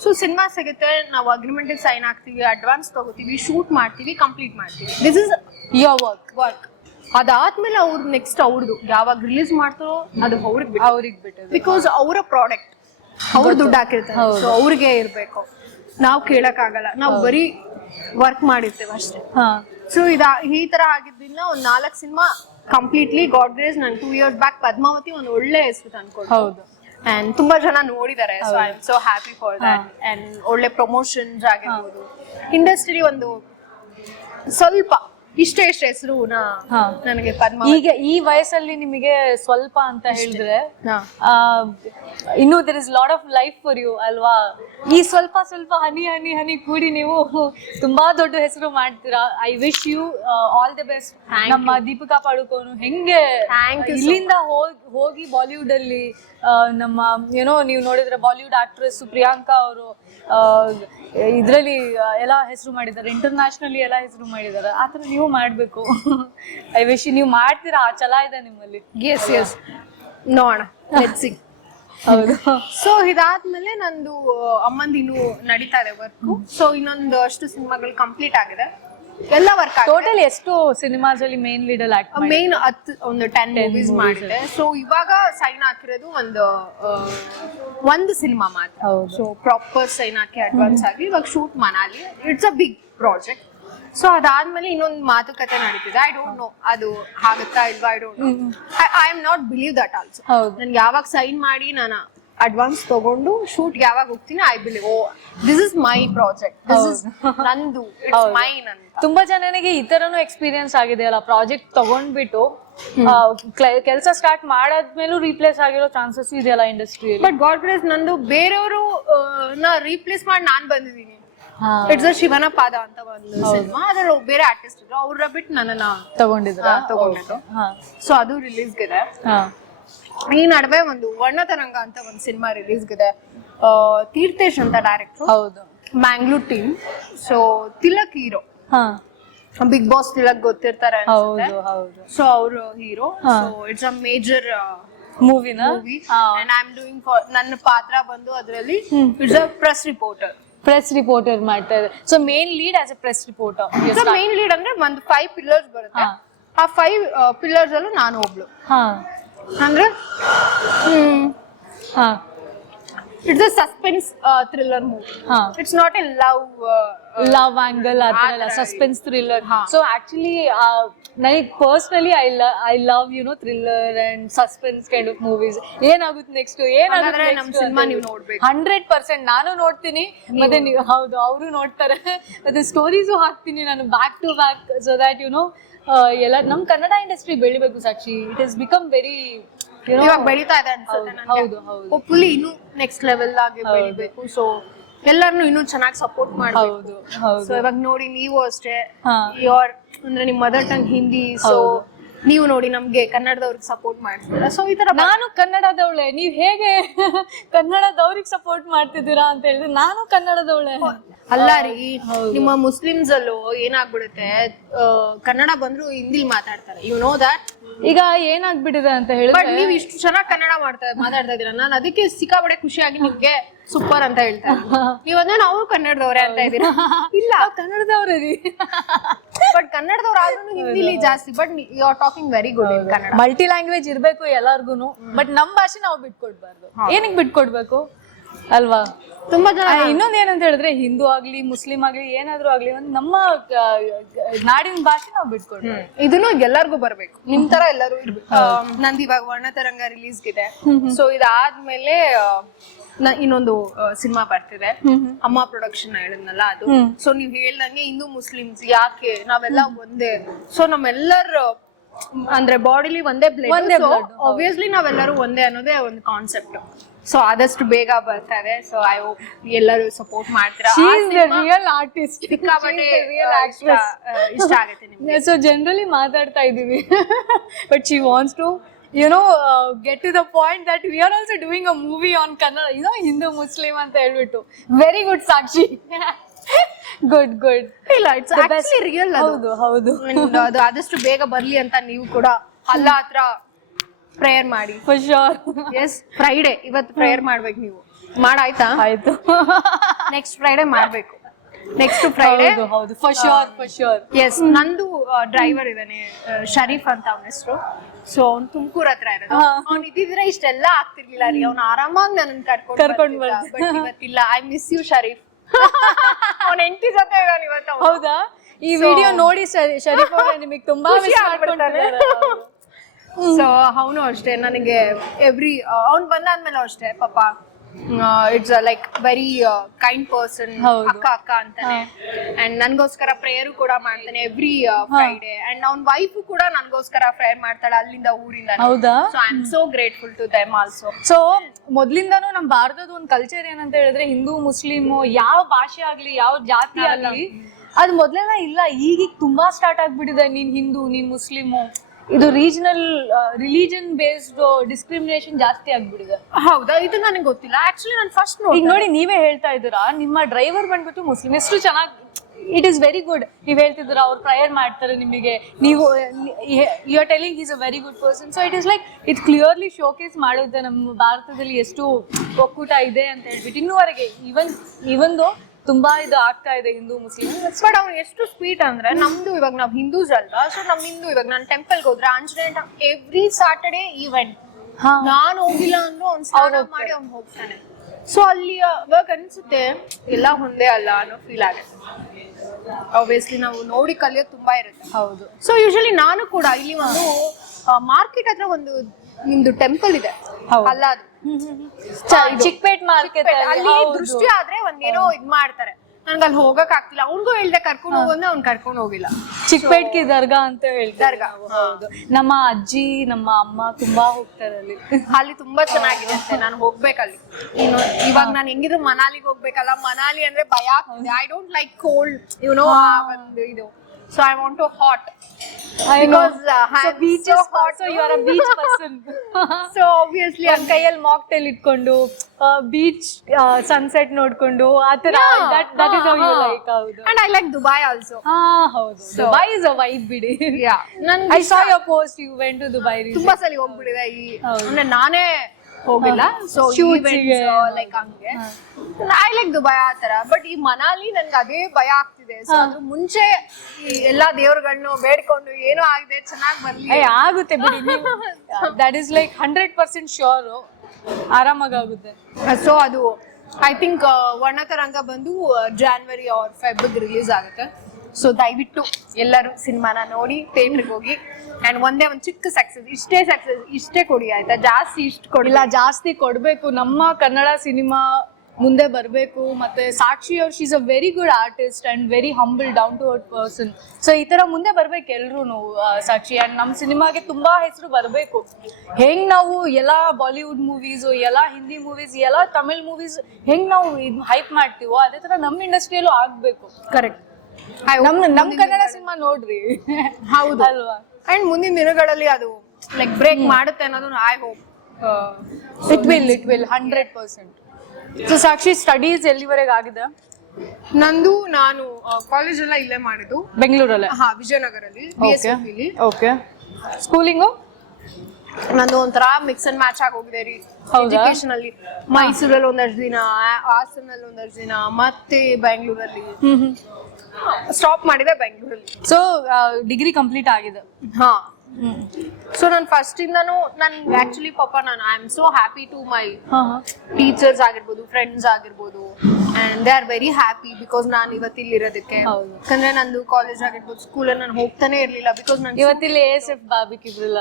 ಸೊ ಸಿನಿಮಾ ಸಿಗುತ್ತೆ, ನಾವು ಅಗ್ರಿಮೆಂಟ್ ಸೈನ್ ಆಗ್ತೀವಿ, ಅಡ್ವಾನ್ಸ್ ತಗೋತೀವಿ, ಶೂಟ್ ಮಾಡ್ತೀವಿ, ಕಂಪ್ಲೀಟ್ ಮಾಡ್ತೀವಿ. This is your work. ಅದಾದ್ಮೇಲೆ ಅವ್ರು ನೆಕ್ಸ್ಟ್ ಅವ್ರದ್ದು ಯಾವಾಗ ರಿಲೀಸ್ ಮಾಡ್ತಾರೋ ಅದು ಅವ್ರಿಗೆ ಬಿಟ್ಟು, ಬಿಕಾಸ್ ಅವರ ಪ್ರಾಡಕ್ಟ್ ಅವ್ರು ದುಡ್ಡು ಹಾಕಿರ್ತಾರೆ, ಸೊ ಅವ್ರಿಗೆ ಇರ್ಬೇಕು. ನಾವು ಕೇಳಕ್ಕಾಗಲ್ಲ, ನಾವು ಬರೀ ವರ್ಕ್ ಮಾಡಿರ್ತೇವೆ ಅಷ್ಟೇ. ಸೊ ಈ ತರ ಆಗಿದ್ರಿಂದ ಒಂದ್ 4 ಸಿನಿಮಾ ಕಂಪ್ಲೀಟ್ಲಿ ಗಾಡ್ ಗ್ರೇಸ್. ನಾನು 2 years ಬ್ಯಾಕ್ ಪದ್ಮಾವತಿ ಒಂದು ಒಳ್ಳೆ ಹೆಸರು ತಂದ್ಕೊಡ್ತು. ಅಂಡ್ ತುಂಬಾ ಜನ ನೋಡಿದ್ದಾರೆ. So I am so happy for that. And ಒಳ್ಳೆ ಪ್ರಮೋಷನ್ಸ್ ಆಗಿರ್ಬೋದು. ಇಂಡಸ್ಟ್ರಿ ಒಂದು ಸ್ವಲ್ಪ ಇಷ್ಟೇ ಹೆಸರು ನನಗೆ ಪದ್ಮಾವತಿ. ಈಗ ಈ ವಯಸ್ಸಲ್ಲಿ ನಿಮಗೆ ಸ್ವಲ್ಪ ಅಂತ ಹೇಳಿದ್ರೆ ಇನ್ನು there is lot of life for you ಅಲ್ವಾ? ಈ ಸ್ವಲ್ಪ ಹನಿ ಹನಿ ಹನಿ ಕೂಡಿ ನೀವು ತುಂಬಾ ದೊಡ್ಡ ಹೆಸರು ಮಾಡ್ತೀರಾ. I wish you all the best. ನಮ್ಮ ದೀಪಿಕಾ ಪಡುಕೋನು ಹೆಂಗೆ ಇಲ್ಲಿಂದ ಹೋಗಿ ಬಾಲಿವುಡ್ ಅಲ್ಲಿ ನಮ್ಮ ಏನೋ ನೀವು ನೋಡಿದ್ರೆ ಬಾಲಿವುಡ್ ಆಕ್ಟ್ರೆಸ್ ಪ್ರಿಯಾಂಕಾ ಅವರು ಇದ್ರಲ್ಲಿ ಎಲ್ಲ ಹೆಸರು ಮಾಡಿದ್ದಾರೆ, ಇಂಟರ್ನ್ಯಾಷನಲಿ ಎಲ್ಲ ಹೆಸರು ಮಾಡಿದ್ದಾರೆ. ಆತರ ನೀವು ಮಾಡ್ಬೇಕು. ಐ ವಿಶ್ ನೀವು ಮಾಡ್ತೀರಾ, ಆ ಛಲ ಇದೆ ನಿಮ್ಮಲ್ಲಿ. ಎಸ್ ನೋಡೋಣ. ಹೌದು. ಸೊ ಇದಾದ್ಮೇಲೆ ನಂದು ಅಮ್ಮಂದು ಇನ್ನೂ ನಡೀತಾ ಇದೆ ವರ್ಕ್. ಸೊ ಇನ್ನೊಂದು ಅಷ್ಟು ಸಿನಿಮಾಗಳು ಕಂಪ್ಲೀಟ್ ಆಗಿದೆ, ಎಲ್ಲ ವರ್ಕ್. ಟೋಟಲ್ ಎಷ್ಟು ಸಿನಿಮಾಸ್ ಅಲ್ಲಿ ಮೇನ್ ಲೀಡ್ ಅಲ್ಲಿ ಮೇನ್ ಒಂದು 10 ಮೂವೀಸ್ ಮಾಡಿದೆ. ಸೊ ಇವಾಗ ಸೈನ್ ಹಾಕಿರೋದು ಒಂದು ಸಿನಿಮಾ ಮಾತ್ರ. ಸೊ ಪ್ರಾಪರ್ ಸೈನ್ ಹಾಕಿ ಅಡ್ವಾನ್ಸ್ ಆಗಿ ಇವಾಗ shoot Manali. It's a big project. So ಅದಾದ್ಮೇಲೆ ಇನ್ನೊಂದು ಮಾತುಕತೆ ನಡೀತಿದೆ. ಐ ಡೋಂಟ್ ನೋ ಅದು ಆಗುತ್ತಾ ಇಲ್ವಾ, I don't know. I am not believe that also. ನನ್ಗೆ ಯಾವಾಗ ಸೈನ್ ಮಾಡಿ ನಾನು ಅಡ್ವಾನ್ಸ್ ತಗೊಂಡು ಶೂಟ್ ಯಾವಾಗ ಹೋಗ್ತೀನಿ, I believe oh this is my project, this is ನಂದು, ಇಟ್ಸ್ ಮೈನ್ ಅಂತ. ತುಂಬಾ ಜನನಿಗೆ ಈ ತರನು ಎಕ್ಸ್ಪೀರಿಯನ್ಸ್ ಆಗಿದೆ ಅಲ್ಲ, ಪ್ರಾಜೆಕ್ಟ್ ತಗೊಂಡ್ಬಿಟ್ಟು ಕೆಲಸ ಸ್ಟಾರ್ಟ್ ಮಾಡಾದ್ಮೇಲೂ ರೀಪ್ಲೇಸ್ ಆಗಿರೋ ಚಾನ್ಸಸ್ ಇದೆಯಲ್ಲ ಇಂಡಸ್ಟ್ರಿಯಲ್ಲಿ. ಬಟ್ ಗಾಡ್ ಬ್ಲೆಸ್, ನಂದು ಬೇರೆಯವರು ರೀಪ್ಲೇಸ್ ಮಾಡಿ ನಾನ್ ಬಂದಿದ್ದೀನಿ. ಇಟ್ಸ್ ಅ ಶಿವನ ಪಾದ ಅಂತ ಒಂದು ಸಿನಿಮಾ, ಅದ್ರಲ್ಲಿ ಬೇರೆ ಆರ್ಟಿಸ್ಟ್ ಇದ್ರು, ಅವ್ರ ಬಿಟ್ಟು ನನ್ನನ್ನ ತಗೊಂಡಿದ್ರು. ಸೊ ಅದು ರಿಲೀಸ್ಗಿದೆ. ಈ ನಡುವೆ ಒಂದು ವರ್ಣತರಂಗ ಅಂತ ಒಂದು ಸಿನಿಮಾ ರಿಲೀಸ್ಗಿದೆ. ತೀರ್ಥೇಶ್ ಅಂತ ಡೈರೆಕ್ಟರ್, ಹೌದು, Mangalore team. So Tilak hero, Bigg Boss Tilak ಗೊತ್ತಿರ್ತಾರೆ ಅನ್ಸುತ್ತೆ. ಸೊ ಅವರು hero. So it's a major movie. And I am doing for ನನ್ನ ಪಾತ್ರ ಬಂದು ಅದರಲ್ಲಿ ಇಟ್ಸ್ ಅ ಪ್ರೆಸ್ ರಿಪೋರ್ಟರ್ ಮಾಡ್ತಾ ಇದೆ. So main lead as a press reporter. So main lead ಅಂದ್ರೆ ಒಂದು 5 ಪಿಲ್ಲರ್ಸ್ ಬರುತ್ತೆ. ಆ 5 ಪಿಲ್ಲರ್ಸ್ ಅಲ್ಲೂ ನಾನು ಒಬ್ಳು. ಅಂದ್ರೆ it's a suspense thriller movie. It's not a love angle ಅಲ್ಲ, ಸಸ್ಪೆನ್ಸ್ ಥ್ರಿಲ್ಲರ್. ಸೊ ಆಕ್ಚುಲಿ ನನಗೆ personally I love you know thriller and suspense kind of movies. ಏನಾಗುತ್ತೆ ನೆಕ್ಸ್ಟ್, ಏನಾಗುತ್ತೆ ನಮ್ಮ ಸಿನಿಮಾ ನೀವು ನೋಡ್ಬೇಕು. 100% ನಾನು ನೋಡ್ತೀನಿ, ಮತ್ತೆ ನೀವು ಹೌದು ಅವರು ನೋಡ್ತಾರೆ, ಮತ್ತೆ ಸ್ಟೋರೀಸು ಹಾಕ್ತೀನಿ ನಾನು back to back, so that you know ಎಲ್ಲ ನಮ್ ಕನ್ನಡ ಇಂಡಸ್ಟ್ರಿ ಬೆಳಿಬೇಕು Sakshi. It is become very ಇವಾಗ ಬೆಳೀತಾ ಇದೆ ಅನ್ಸುತ್ತೆ ಹೌದು ಹೌದು ಹೋಪ್ಫುಲಿ ಇನ್ನೂ ನೆಕ್ಸ್ಟ್ ಲೆವೆಲ್ ಆಗಿ ಬೆಳಿಬೇಕು. ಸೊ ಎಲ್ಲರನ್ನು ಇನ್ನೂ ಚೆನ್ನಾಗಿ ಸಪೋರ್ಟ್ ಮಾಡಬೇಕು. ಹೌದು ಹೌದು ಸೊ ಇವಾಗ ನೋಡಿ ನೀವು ಅಷ್ಟೇ ಹಾ. ಯೋರ್ ಅಂದ್ರೆ ನಿಮ್ ಮದರ್ ಟಂಗ್ ಹಿಂದಿ, ಸೊ ನೀವು ನೋಡಿ ನಮ್ಗೆ ಕನ್ನಡದವ್ರಿಗೆ ಸಪೋರ್ಟ್ ಮಾಡ್ತೀರಾ. ಸೊ ಈ ತರ ನಾನು ಕನ್ನಡದವಳೆ, ನೀವ್ ಹೇಗೆ ಕನ್ನಡದವ್ರಿಗೆ ಸಪೋರ್ಟ್ ಮಾಡ್ತಿದ್ದೀರಾ ಅಂತ ಹೇಳಿದ್ರೆ ನಾನು ಕನ್ನಡದವಳೆ ಅಲ್ಲ ರೀ. ನಿಮ್ಮ ಮುಸ್ಲಿಮ್ಸ್ ಅಲ್ಲೂ ಏನಾಗ್ಬಿಡುತ್ತೆ, ಕನ್ನಡ ಬಂದ್ರು ಹಿಂದಿಲ್ ಮಾತಾಡ್ತಾರೆ, ಯು ನೋ ದಟ್. ಈಗ ಏನಾಗ್ಬಿಟ್ಟಿದೆ ಅಂತ ಬಟ್ ಹೇಳಿದ್ರೆ ನೀವ್ ಇಷ್ಟು ಚೆನ್ನಾಗಿ ಕನ್ನಡ ಮಾತಾಡ್ತಾ ಇದೀರ, ನಾನು ಅದಕ್ಕೆ ಸಿಕ್ಕಾಬಡೆ ಖುಷಿಯಾಗಿ ನಿಮ್ಗೆ ಸೂಪರ್ ಅಂತ ಹೇಳ್ತಾರೆ. ನೀವಂದ್ರೆ ನಾವು ಕನ್ನಡದವ್ರೆ ಅಂತ ಇದೀರಾ. ಇಲ್ಲ ಕನ್ನಡದವ್ರೆ ರೀ, ಬಟ್ ಕನ್ನಡದವ್ರು ಆದ್ರೂ ಹಿಂದಿಲಿ ಜಾಸ್ತಿ. But you are talking very good in Kannada. Multi language ಇರ್ಬೇಕು ಎಲ್ಲಾರ್ಗುನು, ಬಟ್ ನಮ್ ಭಾಷೆ ನಾವು ಬಿಟ್ಕೊಡ್ಬಾರ್ದು. ಏನಕ್ಕೆ ಬಿಟ್ಕೊಡ್ಬೇಕು ಅಲ್ವಾ? ತುಂಬಾ ಜನ ಇನ್ನೊಂದ್ ಏನಂತ ಹೇಳಿದ್ರೆ ಹಿಂದೂ ಆಗ್ಲಿ ಮುಸ್ಲಿಂ ಆಗ್ಲಿ ಏನಾದ್ರು ಆಗ್ಲಿ ಒಂದ್ ನಮ್ಮ ನಾಡಿನ ಭಾಷೆ ನಾವು ಬಿಟ್ಕೊಡ್ಬೇಕು. ಇದನ್ನು ಎಲ್ಲರಿಗೂ ಬರ್ಬೇಕು, ನಿಮ್ ತರ ಎಲ್ಲರೂ ಇರ್ಬೇಕು. ನಂದು ಇವಾಗ ವರ್ಣತರಂಗ ರಿಲೀಸ್ ಇದೆ. ಸೊ ಇದಾದ್ಮೇಲೆ ಇನ್ನೊಂದು ಸಿನಿಮಾ ಬರ್ತಿದೆ, ಅಮ್ಮ ಪ್ರೊಡಕ್ಷನ್ ಹೇಳಿದ್ನಲ್ಲ ಅದು. ಸೊ ನೀವ್ ಹೇಳ್ದಂಗೆ ಹಿಂದೂ ಮುಸ್ಲಿಮ್ಸ್ ಯಾಕೆ ನಾವೆಲ್ಲ ಒಂದೇ. ಸೊ ನಮ್ಮೆಲ್ಲರ ಅಂದ್ರೆ ಬಾಡಿಲಿ ಒಂದೇ ಬ್ಲಡ್, ಆಬ್ವಿಯಸ್ಲಿ ನಾವೆಲ್ಲರೂ ಒಂದೇ ಅನ್ನೋದೇ ಒಂದು ಕಾನ್ಸೆಪ್ಟ್. ಸೊ ಆದಷ್ಟು ಬೇಗ ಬರ್ತಾರೆ. ಸೊ ಐ ಹೋಪ್ ಎಲ್ಲರೂ ಸಪೋರ್ಟ್ ಮಾಡ್ತೀರಾ. ರಿಯಲ್ ಆರ್ಟಿಸ್ಟ್, ಇಷ್ಟ ಆಗುತ್ತೆ ನಿಮ್ಗೆ. ಸೊ ಜನರಲಿ ಮಾತಾಡ್ತಾ ಇದೀವಿ, but she wants to get to the point that we are also doing a movie on Kannada, Hindu Muslim ಅಂತ ಹೇಳ್ಬಿಟ್ಟು. ವೆರಿ ಗುಡ್ ಸಾಕ್ಷಿ, ಗುಡ್ ಗುಡ್. ಇಲ್ಲ, ಇಟ್ಸ್ ಆಕ್ಚುಲಿ ರಿಯಲ್. ಹೌದು ಹೌದು, ಅದು ಆದಷ್ಟು ಬೇಗ ಬರ್ಲಿ ಅಂತ ನೀವು ಕೂಡ ಅಲ್ಲ ಹತ್ರ ಪ್ರೇಯರ್ ಮಾಡಿ. For sure. ಎಸ್, ಫ್ರೈಡೆ ಇವತ್ತು ಪ್ರೇಯರ್ ಮಾಡ್ಬೇಕು. ನೀವು ಮಾಡಾಯ್ತಾ? ಆಯ್ತು, ನೆಕ್ಸ್ಟ್ ಫ್ರೈಡೆ ಮಾಡ್ಬೇಕು. Next Friday. ಹೌದು, for sure for sure. Yes, ನಂದು ಡ್ರೈವರ್ ಇದಾನೆ ಶರೀಫ್ ಅಂತ ಅವನ ಹೆಸರು. ಸೊ ಅವ್ನು ತುಮಕೂರ್ ಹತ್ರ ಇರೋದು. ಅವ್ನು ಇದ್ದಿದ್ರೆ ಇಷ್ಟೆಲ್ಲ ಆಗ್ತಿರ್ಲಿಲ್ಲ ರೀ. ಅವ್ನು ಆರಾಮಾಗಿ ನನ್ನ ಕರ್ಕೊಂಡು ಬಟ್ ಇವತ್ತಿಲ್ಲ. I miss you Sharif. ಅವ್ನ ಹೆಂಡತಿ ಜೊತೆ ಇದ್ದಾನೆ ಇವತ್ತು. ಹೌದಾ? ಈ ವಿಡಿಯೋ ನೋಡಿ ಶರೀಫ್ ಅವರೇ ನಿಮಗೆ ತುಂಬಾ ಮಿಸ್ ಮಾಡ್ಕೊಂಡಿದ್ದಾರೆ. ಸೊ ಅವನು ಅಷ್ಟೇ ನನಗೆ ಅವ್ನು ಬಂದಾದ್ಮೇಲೆ ಅಷ್ಟೇ ಪಾಪ it's like very kind person. ಅಕ್ಕ ಅಂತಾನೆ. ಅಂಡ್ ನನ್ಗೋಸ್ಕರ ಪ್ರೇಯರ್ ಕೂಡ ಮಾಡ್ತಾನೆ ಎವ್ರಿ ಫ್ರೈಡೆ. ಅಂಡ್ ಅವ್ನ ವೈಫ್ ಕೂಡ ನನ್ಗೋಸ್ಕರ ಪ್ರೇಯರ್ ಮಾಡ್ತಾಳೆ ಅಲ್ಲಿಂದ ಊರಿಂದ. ಹೌದಾ? So I am so grateful to them also. So ಮೊದ್ಲಿಂದಾನು ನಮ್ ಭಾರತದ ಒಂದು ಕಲ್ಚರ್ ಏನಂತ ಹೇಳಿದ್ರೆ ಹಿಂದೂ ಮುಸ್ಲಿಮ್ ಯಾವ ಭಾಷೆ ಆಗ್ಲಿ ಯಾವ ಜಾತಿ ಆಗ್ಲಿ ಅದು ಮೊದ್ಲೆಲ್ಲ ಇಲ್ಲ. ಈಗೀಗ ತುಂಬಾ ಸ್ಟಾರ್ಟ್ ಆಗ್ಬಿಟ್ಟಿದೆ. ನೀನ್ ಹಿಂದೂ, ನೀನ್ ಮುಸ್ಲಿಮು, ಇದು ರೀಜನಲ್ ರಿಲಿಜನ್ ಬೇಸ್ಡ್ ಡಿಸ್ಕ್ರಿಮಿನೇಷನ್ ಜಾಸ್ತಿ ಆಗ್ಬಿಟ್ಟಿದೆ. ಹೌದಾ? ಇದು ನನಗೆ ಗೊತ್ತಿಲ್ಲ ಆಕ್ಚುಲಿ. ನಾನು ಫಸ್ಟ್ ಈಗ ನೋಡಿ ನೀವೇ ಹೇಳ್ತಾ ಇದ್ದೀರಾ, ನಿಮ್ಮ ಡ್ರೈವರ್ ಬಂದ್ಬಿಟ್ಟು ಮುಸ್ಲಿಂ. ಎಷ್ಟು ಚೆನ್ನಾಗಿ, ಇಟ್ ಈಸ್ ವೆರಿ ಗುಡ್. ನೀವ್ ಹೇಳ್ತಿದ್ದೀರಾ ಅವ್ರು ಪ್ರಯರ್ ಮಾಡ್ತಾರೆ ನಿಮಗೆ, ನೀವು you are telling is a very good person. So it is like it clearly showcase ಮಾಡುತ್ತೆ ನಮ್ಮ ಭಾರತದಲ್ಲಿ ಎಷ್ಟು ಒಕ್ಕೂಟ ಇದೆ ಅಂತ ಹೇಳ್ಬಿಟ್ಟು. ಇನ್ನೂವರೆಗೆ ಈವನ್ ತುಂಬಾ ಇದು ಆಗ್ತಾ ಇದೆ ಹಿಂದೂ ಮುಸ್ಲಿಂ. ಬಟ್ ಅವ್ನು ಎಷ್ಟು ಸ್ವೀಟ್ ಅಂದ್ರೆ, ನಮ್ದು ಇವಾಗ ನಾವ್ ಹಿಂದೂಸ್ ಅಲ್ವಾ. ಸೊ ನಮ್ ಹಿಂದೂ ಇವಾಗ ನಾನು ಟೆಂಪಲ್ಗೆ ಹೋದ್ರೆ ಆಂಜನೇಯ ಎವ್ರಿ ಸಾಟರ್ಡೆ ಈವೆಂಟ್. ನಾನು ಹೋಗಿಲ್ಲ ಅಂದ್ರೂ ಅವ್ನು ಸ್ನಾನ ಮಾಡಿ ಅವ್ನು ಹೋಗ್ತಾನೆ. ಸೊ ಅಲ್ಲಿ ಇವಾಗ ಅನ್ಸುತ್ತೆ ಎಲ್ಲ ಒಂದೇ ಅಲ್ಲ ಅನ್ನೋ ಫೀಲ್ ಆಗುತ್ತೆ. ಆಬ್ವಿಯಸ್ಲಿ ನಾವು ನೋಡಿ ಕಲಿಯೋದು ತುಂಬಾ ಇರುತ್ತೆ. ಹೌದು. ಸೊ ಯೂಶಲಿ ನಾನು ಕೂಡ ಇಲ್ಲಿ ಒಂದು ಮಾರ್ಕೆಟ್ ಹತ್ರ ಒಂದು ನಿಮ್ದು ಟೆಂಪಲ್ ಇದೆ ಅಲ್ಲ, ಅದು ಚಿಕ್ಕಪೇಟ್ ಮಾರ್ಕೆಟ್ ಅಲ್ಲಿ ದೃಷ್ಟಿ ಆದ್ರೆ ಒಂದೇನೋ ಇದ್ ಮಾಡ್ತಾರೆ. ನನ್ಗೆ ಅಲ್ಲಿ ಹೋಗಕ್ ಆಗ್ತಿಲ್ಲ. ಅವ್ನಿಗೂ ಹೇಳ್ದೆ ಕರ್ಕೊಂಡು ಹೋಗೋದ್ರೆ ಅವ್ನ್ ಕರ್ಕೊಂಡು ಹೋಗಿಲ್ಲ. ಚಿಕ್ಕಪೇಟ್ಕಿ ದರ್ಗಾ ಅಂತ ಹೇಳ್ತಾರೆ. ದರ್ಗಾ, ಹೌದು. ನಮ್ಮ ಅಜ್ಜಿ ನಮ್ಮ ಅಮ್ಮ ತುಂಬಾ ಹೋಗ್ತಾರೆ ಅಲ್ಲಿ ತುಂಬಾ ಚೆನ್ನಾಗಿದೆ ಅಂತೆ. ನಾನು ಹೋಗ್ಬೇಕಲ್ಲಿ. ಇವಾಗ ನಾನು ಹೆಂಗಿದ್ರು ಮನಾಲಿಗೆ ಹೋಗ್ಬೇಕಲ್ಲ. ಮನಾಲಿ ಅಂದ್ರೆ ಭಯ ಆಗ್ತದೆ. ಐ ಡೋಂಟ್ ಲೈಕ್ ಕೋಲ್ಡ್, ಒಂದು ಇದು. So I want to hot. Because beach is hot, so you are a beach person. So obviously ಒಂದ್ ಕೈಯಲ್ಲಿ ಮಾಕ್ಟೇಲ್ ಇಟ್ಕೊಂಡು ಬೀಚ್ ಸನ್ಸೆಟ್ ನೋಡ್ಕೊಂಡು ಆತರ, that is how you like. ಹೌದು. And I like Dubai also. ಹೌದು. Dubai is a vibe ಬಿಡಿ. Yeah. I saw your post, you went to Dubai recently. ತುಂಬಾ ಸಲ ಹೋಗ್ಬಿಟ್ಟಿದೆ. ಅಂದ್ರೆ ನಾನೇ ಹೋಗಿಲ್ಲ. ಸೊ ಲೈಕ್ ಹಂಗೆ ಐ ಲೈಕ್ ದುಬೈ ಆ ತರ. ಬಟ್ ಈ ಮನಾಲಿ ನನ್ಗೆ ಅದೇ ಭಯ ಆಗ್ತಿದೆ. ಸೊ ಅದ್ರ ಮುಂಚೆ ಈ ಎಲ್ಲಾ ದೇವ್ರುಗಳನ್ನು ಬೇಡ್ಕೊಂಡು ಏನೋ ಆಗಿದೆ ಚೆನ್ನಾಗಿ ಬರ್ಲಿ. ಆಗುತ್ತೆ ಬಿಡಿ. ದಟ್ ಇಸ್ ಲೈಕ್ 100% ಶ್ಯೂರ್, ಆರಾಮಾಗುತ್ತೆ. ಸೊ ಅದು ಐ ಥಿಂಕ್ ವರ್ಣತರಂಗ ಬಂದು ಜಾನ್ವರಿ ಆರ್ ಫೆಬ್ರವರಿ ರಿಲೀಸ್ ಆಗುತ್ತೆ. ಸೊ ದಯವಿಟ್ಟು ಎಲ್ಲರೂ ಸಿನಿಮಾನ ನೋಡಿ ಥಿಯೇಟರ್ಗೆ ಹೋಗಿ. ಅಂಡ್ ಒಂದೇ ಒಂದು ಚಿಕ್ಕ ಸಕ್ಸಸ್, ಇಷ್ಟೇ ಕೊಡಿ ಆಯ್ತಾ. ಜಾಸ್ತಿ ಇಷ್ಟು ಕೊಡಿಲ್ಲ, ಜಾಸ್ತಿ ಕೊಡ್ಬೇಕು. ನಮ್ಮ ಕನ್ನಡ ಸಿನಿಮಾ ಮುಂದೆ ಬರಬೇಕು. ಮತ್ತೆ ಸಾಕ್ಷಿ ಅವ್ರು she's a very good artist and very humble down to earth person. So ಈ ತರ ಮುಂದೆ ಬರ್ಬೇಕು ಎಲ್ರು ಸಾಕ್ಷಿ. ಅಂಡ್ ನಮ್ಮ ಸಿನಿಮಾಗೆ ತುಂಬಾ ಹೆಸರು ಬರಬೇಕು. ಹೆಂಗ್ ನಾವು ಎಲ್ಲಾ ಬಾಲಿವುಡ್ ಮೂವೀಸ್, ಎಲ್ಲಾ ಹಿಂದಿ ಮೂವೀಸ್, ಎಲ್ಲಾ ತಮಿಳ್ ಮೂವೀಸ್ ಹೆಂಗ್ ನಾವು ಹೈಪ್ ಮಾಡ್ತೀವೋ ಅದೇ ತರ ನಮ್ಮ ಇಂಡಸ್ಟ್ರಿಯಲ್ಲೂ ಆಗ್ಬೇಕು. ಕರೆಕ್ಟ್. ನಮ್ ಕನ್ನಡ ಸಿನಿಮಾ ನೋಡ್ರಿ. ಹೌದು ಅಲ್ವಾ? ಅಂಡ್ ಮುಂದಿನ ದಿನಗಳಲ್ಲಿ ಅದು ಲೈಕ್ ಬ್ರೇಕ್ ಮಾಡುತ್ತೆ ಅನ್ನೋದು I hope. It will 100%. So Sakshi studies ಎಲ್ಲಿವರೆಗೆ ಆಗಿದೆ? ನಾನು ಕಾಲೇಜ್ ಎಲ್ಲ ಇಲ್ಲೇ ಮಾಡಿದ್ದು, ಬೆಂಗಳೂರಲ್ಲೇ. ವಿಜಯನಗರಲ್ಲಿ BSF. ಓಕೆ. ಸ್ಕೂಲಿಂಗು ನಂದು ಒಂಥರ ಮಿಕ್ಸ್ ಅಂಡ್ ಮ್ಯಾಚ್ ಆಗಿ ಹೋಗಿದೆ ರೀ ಎಜುಕೇಶನ್ ಅಲ್ಲಿ. ಮೈಸೂರಲ್ಲಿ ಒಂದಷ್ಟು ದಿನ, ಹಾಸನಲ್ಲಿ ಒಂದಷ್ಟು ದಿನ, ಮತ್ತೆ ಬೆಂಗಳೂರಲ್ಲಿ ಸ್ಟಾಪ್ ಮಾಡಿದೆ ಬೆಂಗಳೂರಲ್ಲಿ. ಸೊ ಡಿಗ್ರಿ ಕಂಪ್ಲೀಟ್ ಆಗಿದೆ. ಹಾ. ಸೊ ನಾನು ಫಸ್ಟ್ ಇಂದಾನು ನನ್ಗೆ ಆಕ್ಚುಲಿ ನಾನು I am so happy to my teachers ಆಗಿರ್ಬೋದು, ಫ್ರೆಂಡ್ಸ್ ಆಗಿರ್ಬೋದು, and they are very happy because ನಾನು ಇವತ್ತು ಇಲ್ಲಿ ಇರೋದಕ್ಕೆ. ಯಾಕಂದ್ರೆ ನಂದು ಕಾಲೇಜ್ ಆಗಿರ್ಬೋದು, ಸ್ಕೂಲಲ್ಲಿ ನಾನು ಹೋಗ್ತಾನೆ ಇರ್ಲಿಲ್ಲ ಬಿಕಾಸ್ ನಾನು ಇವತ್ತಿಲ್ಲಿ ASF ಬಾಬಿಕಿದ್ರಲ್ಲ.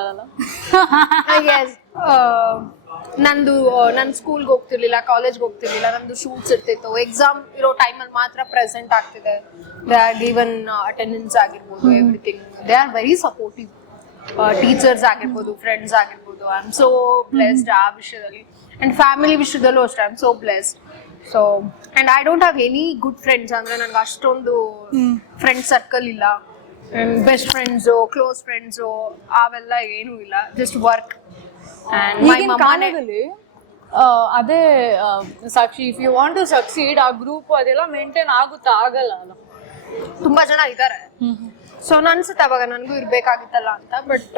ನನ್ ಸ್ಕೂಲ್ಗೆ ಹೋಗ್ತಿರ್ಲಿಲ್ಲ, ಕಾಲೇಜ್ಗೆ ಹೋಗ್ತಿರ್ಲಿಲ್ಲ, ನಮ್ದು ಶೂಟ್ಸ್ ಇರ್ತಿತ್ತು. ಎಕ್ಸಾಮ್ ಇರೋ ಟೈಮಲ್ಲಿ ಮಾತ್ರ ಪ್ರೆಸೆಂಟ್ ಆಗ್ತಿದೆ. ದೇ ಆರ್ ಗಿವನ್ ಅಟೆಂಡೆನ್ಸ್ ಆಗಿರ್ಬೋದು, everything. They are very supportive. Teachers ಆಗಿರ್ಬೋದು, ಫ್ರೆಂಡ್ಸ್ ಆಗಿರ್ಬೋದು. ಐ ಆಮ್ ಸೋ ಬ್ಲೆಸ್ಡ್ ಆ ವಿಷಯದಲ್ಲಿ. ಅಂಡ್ ಫ್ಯಾಮಿಲಿ ವಿಷಯದಲ್ಲೂ ಅಷ್ಟೇ I am so blessed. So and I don't have any good friends. ಅಂದ್ರೆ ನನ್ಗೆ ಅಷ್ಟೊಂದು ಫ್ರೆಂಡ್ ಸರ್ಕಲ್ ಇಲ್ಲ. ಬೆಸ್ಟ್ ಫ್ರೆಂಡ್ಸು, ಕ್ಲೋಸ್ ಫ್ರೆಂಡ್ಸು ಅವೆಲ್ಲ ಏನೂ ಇಲ್ಲ. Just work. ಅದೇ Sakshi, if you want to succeed, ಆ ಗ್ರೂಪ್ ಅದೆಲ್ಲ ಮೇಂಟೈನ್ ಆಗುತ್ತಾ? ಆಗಲ್ಲ ಅಲ್ಲ. ತುಂಬಾ ಜನ ಇದ್ದಾರೆ. ಸೊ ಅನ್ಸುತ್ತೆ ಅವಾಗ ನನಗೂ ಇರ್ಬೇಕಾಗಿತ್ತಲ್ಲ ಅಂತ. ಬಟ್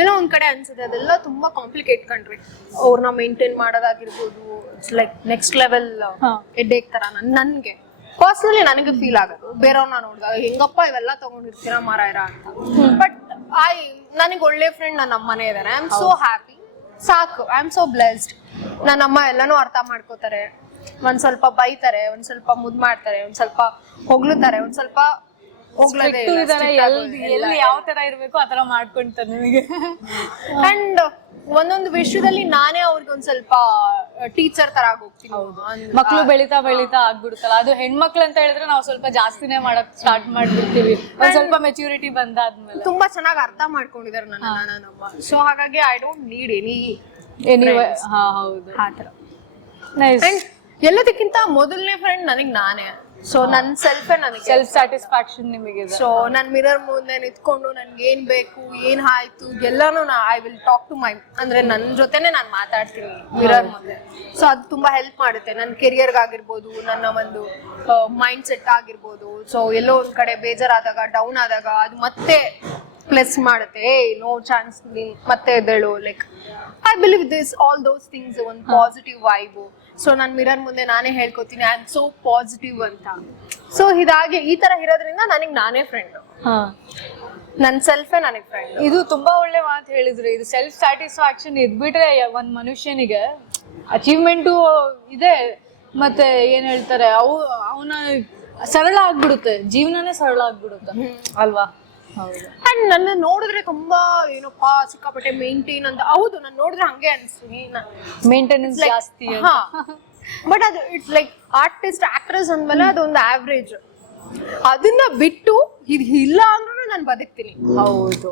ಏನೋ ಒಂದ್ ಕಡೆ ಅನ್ಸುತ್ತೆ ಅದೆಲ್ಲ ತುಂಬಾ ಕಾಂಪ್ಲಿಕೇಟ್ ಕಂಡ್ರಿ. ಅವ್ರನ್ನ ಮೇಂಟೈನ್ ಮಾಡೋದಾಗಿರ್ಬೋದು, it's like next level headache ತರ ನನ್ಗೆ ಪರ್ಸನಲಿ ನನಗೆ ಫೀಲ್ ಆಗೋದು. ಬೇರೆಯವ್ರನ್ನ ನೋಡಿದಾಗ ಹೆಂಗಪ್ಪ ಇವೆಲ್ಲ ತಗೊಂಡಿರ್ತೀರಾ ಮಾರಾಯರ ಅಂತ. ಬಟ್ ನನಗೆ ಒಳ್ಳೆ ಫ್ರೆಂಡ್ ನನ್ನ ಅಮ್ಮನೇ ಇದಾರೆ. I am so happy. ಸಾಕು. I am so blessed. ನನ್ನ ಅಮ್ಮ ಎಲ್ಲಾನು ಅರ್ಥ ಮಾಡ್ಕೋತಾರೆ. ಒಂದ್ ಸ್ವಲ್ಪ ಬೈತಾರೆ, ಒಂದ್ ಸ್ವಲ್ಪ ಮುದ್ ಮಾಡ್ತಾರೆ, ಒಂದ್ ಸ್ವಲ್ಪ ಹೊಗಳುತ್ತಾರೆ, ಒಂದ್ ಸ್ವಲ್ಪ ಎಲ್ಲಿ ಯಾವ ತರ ಇರ್ಬೇಕು ಆ ತರ ಮಾಡ್ಕೊಂತಾರೆ ನಿಮಗೆ. ಅಂಡ್ ಒಂದೊಂದು ವಿಷಯದಲ್ಲಿ ನಾನೇ ಅವ್ರಿಗೆ ಒಂದ್ ಸ್ವಲ್ಪ ಟೀಚರ್ ತರ ಹೋಗ್ತೀನಿ. ಮಕ್ಳು ಬೆಳಿತಾ ಬೆಳಿತಾ ಆಗ್ಬಿಡುತ್ತಲ್ಲ. ಅದು ಹೆಣ್ಮಕ್ಳು ಅಂತ ಹೇಳಿದ್ರೆ ನಾವು ಸ್ವಲ್ಪ ಜಾಸ್ತಿನೇ ಮಾಡಕ್ ಸ್ಟಾರ್ಟ್ ಮಾಡ್ಬಿಡ್ತೀವಿ ಒಂದ್ ಸ್ವಲ್ಪ ಮೆಚುರಿಟಿ ಬಂದಾದ್ಮೇಲೆ. ತುಂಬಾ ಚೆನ್ನಾಗಿ ಅರ್ಥ ಮಾಡ್ಕೊಂಡಿದ್ದಾರೆ ನನ್ನಮ್ಮ. ಸೊ ಹಾಗಾಗಿ ಐ ಡೋಂಟ್ ನೀಡ್ ಎನಿ. ಹೌದು, ಆತರ. ಎಲ್ಲದಕ್ಕಿಂತ ಮೊದಲನೇ ಫ್ರೆಂಡ್ ನನಗ್ ನಾನೇ. ಸೊ ನನ್ ನನಗೆ ಸೆಲ್ಫ್ ಸ್ಯಾಟಿಸ್ಫ್ಯಾಕ್ಷನ್ ನಿಮಗೆ. ಸೊ ನನ್ ಮಿರರ್ ಮುಂದೆ ನಿಂತ್ಕೊಂಡು ನನ್ಗೆ ಏನ್ ಬೇಕು, ಏನ್ ಆಯ್ತು ಎಲ್ಲಾನು I will talk to my, ಅಂದ್ರೆ ನನ್ ಜೊತೆನೆ ನಾನ್ ಮಾತಾಡ್ತೀನಿ ಮಿರರ್ ಮುಂದೆ. ಸೊ ಅದು ತುಂಬಾ ಹೆಲ್ಪ್ ಮಾಡುತ್ತೆ ನನ್ನ ಕೆರಿಯರ್ಗ್ ಆಗಿರ್ಬೋದು, ನನ್ನ ಒಂದು ಮೈಂಡ್ ಸೆಟ್ ಆಗಿರ್ಬೋದು. ಸೊ ಎಲ್ಲೋ ಒಂದ್ ಕಡೆ ಬೇಜಾರಾದಾಗ, ಡೌನ್ ಆದಾಗ ಅದು ಮತ್ತೆ ಪ್ಲಸ್ ಮಾಡುತ್ತೆ. ನೋ ಚಾನ್ಸ್, ಮತ್ತೆ ಎದ್ದೇಳು. Like I believe this all those things. ಒಂದು ಪಾಸಿಟಿವ್ ವೈಬು. ಸೊ ನಾನು ಮಿರರ್ ಮುಂದೆ ನಾನೇ ಹೇಳ್ಕೊತೀನಿ ಐ ಆಮ್ ಸೋ ಪಾಸಿಟಿವ್ ಅಂತ. ಸೊ ಇದಾಗೆ ಈ ತರ ಇರೋದ್ರಿಂದ ನನಗೆ ನಾನೇ ಫ್ರೆಂಡ್. ನನ್ನ ಸೆಲ್ಫೇ ನನಗೆ ಫ್ರೆಂಡ್. ಇದು ತುಂಬಾ ಒಳ್ಳೆ ಮಾತು ಹೇಳಿದ್ರು. ಇದು ಸೆಲ್ಫ್ ಸ್ಯಾಟಿಸ್ಫ್ಯಾಕ್ಷನ್ ಇದ್ಬಿಟ್ರೆ ಒಂದ್ ಮನುಷ್ಯನಿಗೆ ಅಚೀವ್ಮೆಂಟು ಇದೆ. ಮತ್ತೆ ಏನ್ ಹೇಳ್ತಾರೆ, ಅವನ ಸರಳ ಆಗ್ಬಿಡುತ್ತೆ, ಜೀವನನೇ ಸರಳ ಆಗ್ಬಿಡುತ್ತೆ ಅಲ್ವಾ? ಅಂಡ್ ನನ್ನ ನೋಡಿದ್ರೆ ತುಂಬಾ ಏನಪ್ಪಾ ಸಿಕ್ಕಾಪಟ್ಟೆ ಮೇಂಟೈನ್ ಅಂತ. ಹೌದು, ನಾನು ನೋಡಿದ್ರೆ ಹಂಗೆ ಅನ್ಸ್ತೀನಿ. ಮೇಂಟೆನೆನ್ಸ್ ಜಾಸ್ತಿ. ಬಟ್ ಅದು ಇಟ್ಸ್ ಲೈಕ್ ಆರ್ಟಿಸ್ಟ್, ಆಕ್ಟ್ರೆಸ್ ಅಂದ್ಮೇಲೆ ಅದೊಂದು ಆವ್ರೇಜ್. ಅದನ್ನ ಬಿಟ್ಟು ಇದು ಇಲ್ಲ ಅಂದ್ರೂ ನಾನು ಬದುಕ್ತೀನಿ. ಹೌದು,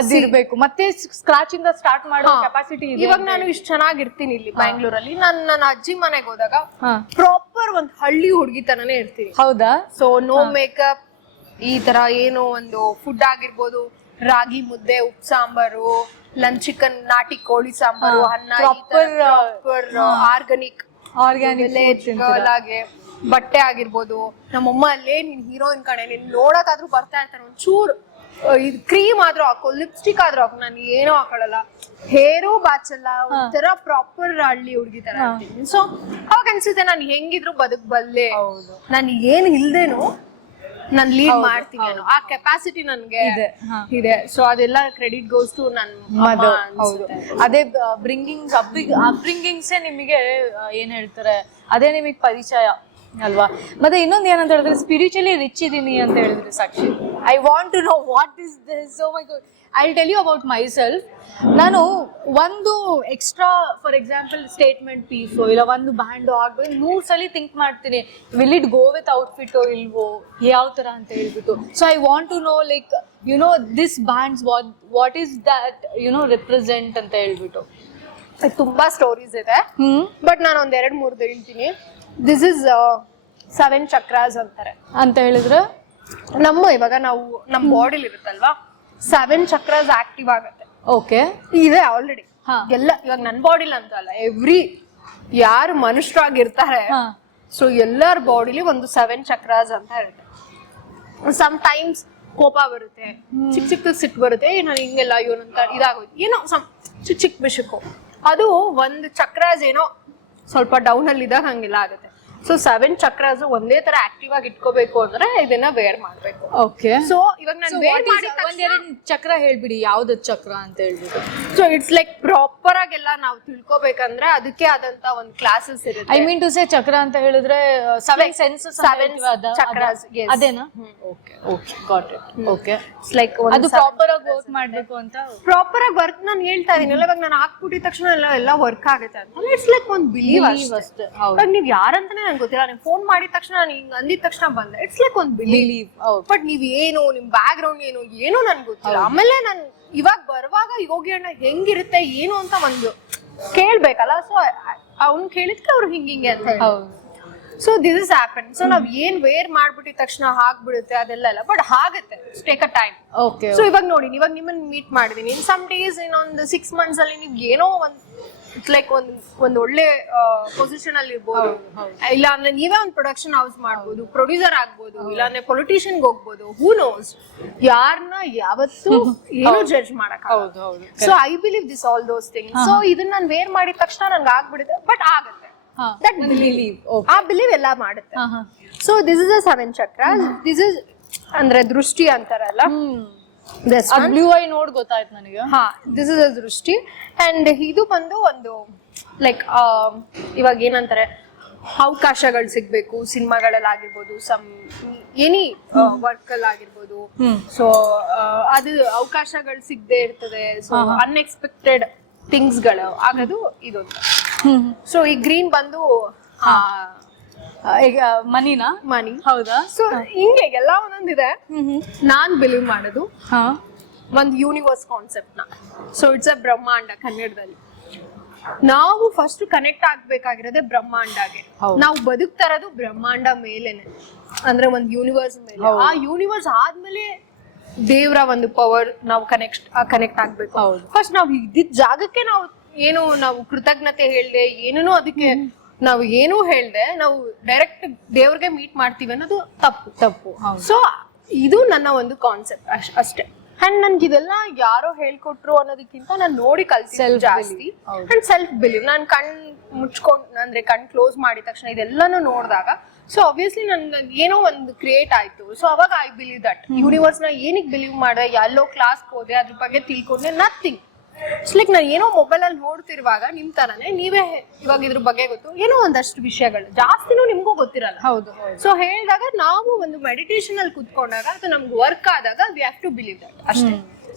ಅದಿರ್ಬೇಕು. ಮತ್ತೆ ಸ್ಕ್ರಾಚ್ ಇಂದ ಸ್ಟಾರ್ಟ್ ಮಾಡೋ ಕೆಪಾಸಿಟಿ ಇದೆ. ಇವಾಗ ನಾನು ಇಷ್ಟು ಚೆನ್ನಾಗಿರ್ತೀನಿ ಇಲ್ಲಿ ಬ್ಯಾಂಗ್ಳೂರಲ್ಲಿ. ನನ್ನ ಅಜ್ಜಿ ಮನೆಗೆ ಹೋದಾಗ ಪ್ರಾಪರ್ ಒಂದ್ ಹಳ್ಳಿ ಹುಡುಗಿ ತರನೇ ಇರ್ತೀನಿ. ಹೌದಾ? ಸೊ ನೋ ಮೇಕಪ್, ಈ ತರ ಏನೋ ಒಂದು ಫುಡ್ ಆಗಿರ್ಬೋದು, ರಾಗಿ ಮುದ್ದೆ, ಉಪ್ಪು ಸಾಂಬಾರು, ಚಿಕನ್, ನಾಟಿ ಕೋಳಿ ಸಾಂಬಾರು, ಅನ್ನ, ಆರ್ಗಾನಿಕ್ ಆಗಿ ಬಟ್ಟೆ ಆಗಿರ್ಬೋದು. ನಮ್ಮಮ್ಮ ಅಲ್ಲೇ ನೀನ್ ಹೀರೋಯಿನ್ ಕಡೆ, ನೀನ್ ನೋಡಕ್ಕಾದ್ರೂ ಬರ್ತಾ ಇರ್ತಾನೆ. ಒಂಚೂರು ಇದು ಕ್ರೀಮ್ ಆದ್ರೂ ಹಾಕೋ, ಲಿಪ್ಸ್ಟಿಕ್ ಆದ್ರೂ ಹಾಕೋ, ನಾನು ಏನೋ ಹಾಕೊಳ್ಳಲ್ಲ. ಹೇರು ಬಾಚಲ್ಲ, ಒಂಥರ ಪ್ರಾಪರ್ ಹಳ್ಳಿ ಹುಡುಗಿ ತರ ಇರ್ತೀನಿ. ಸೊ ಅವಾಗ ಅನ್ಸುತ್ತೆ ನಾನು ಹೆಂಗಿದ್ರು ಬದುಕ್ಬಲ್ಲೆ, ನಾನು ಏನ್ ಇಲ್ದೇನು ನಾನು ಲೀಡ್ ಮಾಡ್ತೀನಿ ಅನ್ನೋ ಆ ಕೆಪಾಸಿಟಿ ನನ್ಗೆ ಇದೆ. ಸೊ ಅದೆಲ್ಲ ಕ್ರೆಡಿಟ್ ಗೋಸ್ ಟು ನನ್ನ. ಅದೇ ಅಪ್ಬ್ರಿಂಗಿಂಗ್ಸೇ ನಿಮಗೆ ಏನ್ ಹೇಳ್ತಾರೆ, ಅದೇ ನಿಮಗೆ ಪರಿಚಯ ಅಲ್ವಾ? ಮತ್ತೆ ಇನ್ನೊಂದು ಏನಂತ ಹೇಳಿದ್ರೆ, ಸ್ಪಿರಿಚುಲಿ ರಿಚ್ ಇದೀನಿ ಅಂತ ಹೇಳಿದ್ರೆ ಸಾಕ್ಷಿ. I want to know what is this. Oh my god. I'll tell you about myself. ನಾನು ಒಂದು extra for example statement piece ಇಲ್ಲ ಒಂದು ಬ್ಯಾಂಡು ಆಗ್ಬೇಕು 100 ಸಲ ಥಿಂಕ್ ಮಾಡ್ತೀನಿ, ವಿಲ್ ಇಟ್ ಗೋ ವಿತ್ ಔಟ್ಫಿಟ್ಟೋ ಇಲ್ವೋ, ಯಾವ ಥರ ಅಂತ ಹೇಳ್ಬಿಟ್ಟು. So I want to know like this bands what is that represent ಅಂತ ಹೇಳ್ಬಿಟ್ಟು. ತುಂಬಾ ಸ್ಟೋರೀಸ್ ಇದೆ, ಬಟ್ ನಾನು ಒಂದ್ 2-3 ಹೇಳ್ತೀನಿ. ದಿಸ್ ಇಸ್ 7 ಚಕ್ರಾಸ್ ಅಂತಾರೆ. ಅಂತ ಹೇಳಿದ್ರೆ ಇವಾಗ ನಾವು ನಮ್ಮ ಬಾಡಿಲಿ ಇರುತ್ತಲ್ವಾ 7 ಚಕ್ರಾಸ್ ಆಕ್ಟಿವ್ ಆಗುತ್ತೆ. ಓಕೆ, ಇದೆ ಆಲ್ರೆಡಿ ಎಲ್ಲ. ಇವಾಗ ನನ್ನ ಬಾಡಿಲಿ ಅಂತ ಅಲ್ಲ, ಯಾರು ಮನುಷ್ಯರಾಗಿರ್ತಾರೆ ಸೊ ಎಲ್ಲರ ಬಾಡಿಲಿ ಒಂದು 7 ಚಕ್ರಾಸ್ ಅಂತ ಇರುತ್ತೆ. ಸಮ್ ಟೈಮ್ಸ್ ಕೋಪ ಬರುತ್ತೆ, ಚಿಕ್ಕ ಸಿಟ್ಟು ಬರುತ್ತೆ, ನಾನು ಹಿಂಗೆಲ್ಲ ಇವನಂತ ಇದಾಗೋಯ್ತು, ಏನೋ ಚಿಕ್ಕ ವಿಷಯಕ್ಕೂ ಅದು ಒಂದು ಚಕ್ರಾಸ್ ಏನೋ ಸ್ವಲ್ಪ ಡೌನ್ ಅಲ್ಲಿ ಇದ್ದಾಗ ಹಂಗೆಲ್ಲ ಆಗುತ್ತೆ. ಸೊ 7 ಚಕ್ರಾಸ್ ಒಂದೇ ತರ ಆಕ್ಟಿವ್ ಆಗಿ ಇಟ್ಕೋಬೇಕು ಅಂದ್ರೆ ಇದನ್ನ ವೇರ್ ಮಾಡ್ಬೇಕು. ಓಕೆ, ಸೊ ಇವಾಗ ನಾನು ವೇರ್ ಮಾಡಿ ಒಂದೆರಡು ಚಕ್ರ ಹೇಳ್ಬಿಡಿ, ಯಾವ್ದು ಚಕ್ರ ಅಂತ ಹೇಳ್ಬಿಟ್ಟು. ಸೊ ಇಟ್ಸ್ ಲೈಕ್ ಪ್ರಾಪರ್ ಆಗೆಲ್ಲ ನಾವು ತಿಳ್ಕೊಬೇಕಂದ್ರೆ ಅದಕ್ಕೆ ಆದಂತ ಒಂದು ಕ್ಲಾಸಸ್ ಇರುತ್ತೆ. ಐ ಮೀನ್ ಟು ಸೇ ಚಕ್ರ ಅಂತ ಹೇಳಿದ್ರೆ 7 ಸೆನ್ಸಸ್, 7 ಚಕ್ರಾಸ್, ಅದೇನಾ? Okay okay, got it. Okay, it's like ಅದು ಪ್ರಾಪರ್ ಆಗಿ ವರ್ಕ್ ಮಾಡ್ಬೇಕು ಅಂತ. ಪ್ರಾಪರ್ ಆಗಿ ವರ್ಕ್ ನಾನು ಹೇಳ್ತಾ ಇದೀನಿ. ಇವಾಗ ನಾನು ಹಾಕ್ಬಿಟ್ಟಿದ ತಕ್ಷಣ ಎಲ್ಲ ವರ್ಕ್ ಆಗುತ್ತೆ ಅಂತ ಇಟ್ಸ್ ಲೈಕ್ ಒಂದು ಬಿಲೀವ್ ಅಷ್ಟೇ. ಇವಾಗ ನೀವ್ ಯಾರಂತಾನೆ ನಂಗೆ ಗೊತ್ತಿಲ್ಲ, ನೀವು ಫೋನ್ ಮಾಡಿದ ತಕ್ಷಣ ನಾನು ಹಿಂಗ್ ಅಂದಿದ ತಕ್ಷಣ ಬಂದೆ, ಇಟ್ಸ್ ಲೈಕ್ ಒಂದು ಬಿಲೀವ್. ಬಟ್ ನೀವ್ ಏನು, ನಿಮ್ ಬ್ಯಾಕ್ ಗ್ರೌಂಡ್ ಏನು ನನ್ಗೆ ಗೊತ್ತಿಲ್ಲ. ಆಮೇಲೆ ನಾನು ಇವಾಗ ಬರುವಾಗ ಯೋಗಿ ಅಣ್ಣ ಹೆಂಗಿರುತ್ತೆ ಏನು ಅಂತ ಒಂದು ಕೇಳ್ಬೇಕಲ್ಲ. ಸೊ ಅವ್ನ್ ಕೇಳಿದ್ಕೆ ಅವ್ರು ಹಿಂಗೆ ಅಂತ ಹೇಳಿ. So this is happen. So ನಾವ್ ಏನ್ ವೇರ್ ಮಾಡ್ಬಿಟ್ಟಿದ ತಕ್ಷಣ ಹಾಕ್ಬಿಡುತ್ತೆ ಅದೆಲ್ಲ ಇಲ್ಲ, ಬಟ್ ಆಗುತ್ತೆ. Take a time. Okay, so ಇವಾಗ ನೋಡಿ, ಇವಾಗ ನಿಮ್ಮನ್ನ ಮೀಟ್ ಮಾಡಿದೀನಿ, ಇನ್ ಸಮ್ ಡೇಸ್ ಇನ್ನೊಂದು 6 months ಅಲ್ಲಿ ನೀವ್ ಏನೋ ಇಟ್ಸ್ ಲೈಕ್ ಒಂದ್ ಒಳ್ಳೆ ಪೊಸಿಷನ್ ಅಲ್ಲಿ ಇರ್ಬೋದು, ಇಲ್ಲ ಅಂದ್ರೆ ನೀವೇ ಒಂದು ಪ್ರೊಡಕ್ಷನ್ ಹೌಸ್ ಮಾಡ್ಬೋದು, ಪ್ರೊಡ್ಯೂಸರ್ ಆಗ್ಬೋದು, ಇಲ್ಲ ಅಂದ್ರೆ ಪೊಲಿಟಿಷಿಯನ್ ಹೋಗ್ಬೋದು. ಹೂ ನೋಸ್, ಯಾರನ್ನ ಯಾವತ್ತೂ ಏನು ಜಡ್ಜ್ ಮಾಡಕ್. So I believe this all those things. So ಇದನ್ನ ನಾನು ವೇರ್ ಮಾಡಿದ ತಕ್ಷಣ ನನ್ಗೆ ಆಗ್ಬಿಡುತ್ತೆ, ಬಟ್ ಆಗುತ್ತೆ. ದಟ್ ಬಿಲೀವ್, ಆ ಬಿಲೀವ್ ಎಲ್ಲ ಮಾಡುತ್ತೆ. ಸೊ ದಿಸ್ ಇಸ್ ಅ 7 ಚಕ್ರ. ದಿಸ್ ಇಸ್ ಅಂದ್ರೆ ದೃಷ್ಟಿ ಅಂತಾರಲ್ಲ, ಬ್ಲೂ ಐ ನೋಡ್ ಗೊತ್ತಾಯ್ತು ನನಗೆ. ದಿಸ್ ಇಸ್ ಅ ದೃಷ್ಟಿ. ಅಂಡ್ ಇದು ಬಂದು ಒಂದು ಲೈಕ್ ಇವಾಗ ಏನಂತಾರೆ, ಅವಕಾಶಗಳು ಸಿಗ್ಬೇಕು ಸಿನಿಮಾಗಳಲ್ಲಿ ಆಗಿರ್ಬೋದು, ಸಮ್ ಎನಿ ವರ್ಕ್ ಅಲ್ಲಿ ಆಗಿರ್ಬೋದು. ಸೊ ಅದು ಅವಕಾಶಗಳು ಸಿಗದೆ ಇರ್ತದೆ. ಸೊ ಅನ್ಎಕ್ಸ್ಪೆಕ್ಟೆಡ್ ಥಿಂಗ್ಸ್ ಗಳು ಆಗೋದು ಇದೊಂದು. ಸೊ ಈ ಗ್ರೀನ್ ಬಂದು ಈಗ ಮನಿನಾ? ಮನಿ, ಹೌದಾ? ಸೊ ಹಿಂಗೆ ಎಲ್ಲ ಒಂದೊಂದಿದೆ. ನಾನ್ ಬಿಲೀವ್ ಮಾಡೋದು ಒಂದು ಯೂನಿವರ್ಸ್ ಕಾನ್ಸೆಪ್ಟ್ ನ. ಸೊ ಇಟ್ಸ್ ಅ ಬ್ರಹ್ಮಾಂಡ. ಕನ್ನಡದಲ್ಲಿ ನಾವು ಫಸ್ಟ್ ಕನೆಕ್ಟ್ ಆಗ್ಬೇಕಾಗಿರೋದೇ ಬ್ರಹ್ಮಾಂಡಗೆ. ನಾವು ಬದುಕ್ತಾ ಇರೋದು ಬ್ರಹ್ಮಾಂಡ ಮೇಲೆನೆ, ಅಂದ್ರೆ ಒಂದು ಯೂನಿವರ್ಸ್ ಮೇಲೆ. ಆ ಯೂನಿವರ್ಸ್ ಆದ್ಮೇಲೆ ದೇವ್ರ ಒಂದು ಪವರ್ ನಾವು ಕನೆಕ್ಟ್ ಆಗ್ಬೇಕು. ಫಸ್ಟ್ ನಾವು ಇದ್ದಿದ್ ಜಾಗಕ್ಕೆ ನಾವು ಕೃತಜ್ಞತೆ ಹೇಳ್ದೆ, ಏನೇನೋ ಅದಕ್ಕೆ ನಾವು ಏನೂ ಹೇಳ್ದೆ ನಾವು ಡೈರೆಕ್ಟ್ ದೇವ್ರಿಗೆ ಮೀಟ್ ಮಾಡ್ತೀವಿ ಅನ್ನೋದು ತಪ್ಪು. ಸೊ ಇದು ನನ್ನ ಒಂದು ಕಾನ್ಸೆಪ್ಟ್ ಅಷ್ಟೇ. ಅಂಡ್ ನನ್ಗೆ ಇದೆಲ್ಲ ಯಾರೋ ಹೇಳ್ಕೊಟ್ರು ಅನ್ನೋದಕ್ಕಿಂತ ನಾನು ನೋಡಿ ಕಲ್ತಿದ್ದು ಜಾಸ್ತಿ. And self believe. ನಾನು ಕಣ್ ಮುಚ್ಕೊಂಡ್ ಅಂದ್ರೆ ಕಣ್ ಕ್ಲೋಸ್ ಮಾಡಿದ ತಕ್ಷಣ ಇದೆಲ್ಲಾನು ನೋಡಿದಾಗ ಸೊ ಆಬ್ವಿಯಸ್ಲಿ ನನ್ಗೆ ಏನೋ ಒಂದು ಕ್ರಿಯೇಟ್ ಆಯ್ತು. ಸೊ ಅವಾಗ ಐ ಬಿಲೀವ್ ದಟ್ ಯೂನಿವರ್ಸ್ ನ ಏನಕ್ಕೆ ಬಿಲೀವ್ ಮಾಡಿದೆ, ಎಲ್ಲೋ ಕ್ಲಾಸ್ ಹೋದೆ, ಅದ್ರ ಬಗ್ಗೆ ತಿಳ್ಕೊಂಡೆ, ನಥಿಂಗ್. ಲೈಕ್ ನಾನು ಏನೋ ಮೊಬೈಲ್ ಅಲ್ಲಿ ನೋಡ್ತಿರುವಾಗ ನಿಮ್ ತರಾನೇ ನೀವೇ ಇವಾಗ ಇದ್ರ ಬಗ್ಗೆ ಗೊತ್ತು ಏನೋ ಒಂದಷ್ಟು ವಿಷಯಗಳು ಜಾಸ್ತಿನೂ ನಿಮ್ಗೂ ಗೊತ್ತಿರಲ್ಲ. ಹೌದು. ಸೊ ಹೇಳಿದಾಗ ನಾವು ಒಂದು ಮೆಡಿಟೇಷನ್ ಅಲ್ಲಿ ಕುತ್ಕೊಂಡಾಗ ಅದು ನಮ್ಗೆ ವರ್ಕ್ ಆದಾಗ we have to believe that ಅಷ್ಟೇ.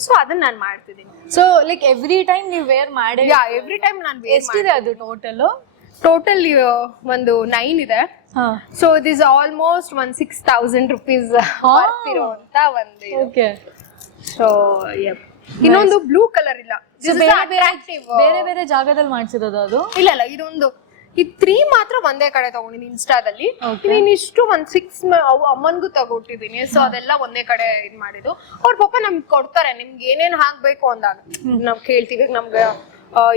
ಸೊ ಅದನ್ನ ನಾನು ಮಾಡ್ತಿದ್ದೀನಿ. ಸೊ ಲೈಕ್ ಎವ್ರಿ ಟೈಮ್ ನೀವು ವೇರ್ ಮಾಡಿ? ಎವ್ರಿ ಟೈಮ್ ನಾನು ವೇರ್. ಎಷ್ಟಿದೆ ಅದು ಟೋಟಲ್ ಒಂದು 9 ಇದೆ. So it is almost 6,000 rupees ಬರ್ತಿರುವಂತ ಒಂದು. ಓಕೆ. ಸೊ ಇನ್ನೊಂದು ಬ್ಲೂ ಕಲರ್ ಇಲ್ಲ, ಬೇರೆ ಬೇರೆ ಜಾಗದಲ್ಲಿ ಮಾಡ್ಸಿರೋದು ಅದು? ಇಲ್ಲ ಇದೊಂದು ಈ 3 ಮಾತ್ರ ಒಂದೇ ಕಡೆ ತಗೊಂಡಿನಿ ಇನ್ಸ್ಟಾದಲ್ಲಿ. ಇಷ್ಟು 6 ಅಮ್ಮನ್ಗೂ ತಗೊಟ್ಟಿದೀನಿ. ಸೊ ಅದೆಲ್ಲ ಒಂದೇ ಕಡೆ ಇದ್ ಮಾಡಿದ್ದು. ಅವ್ರ ಪಾಪ ನಮ್ಗೆ ಕೊಡ್ತಾರೆ, ನಿಮ್ಗೆ ಏನೇನ್ ಹಾಕ್ಬೇಕು ಅಂದಾಗ ನಾವ್ ಕೇಳ್ತೀವಿ. ನಮ್ಗೆ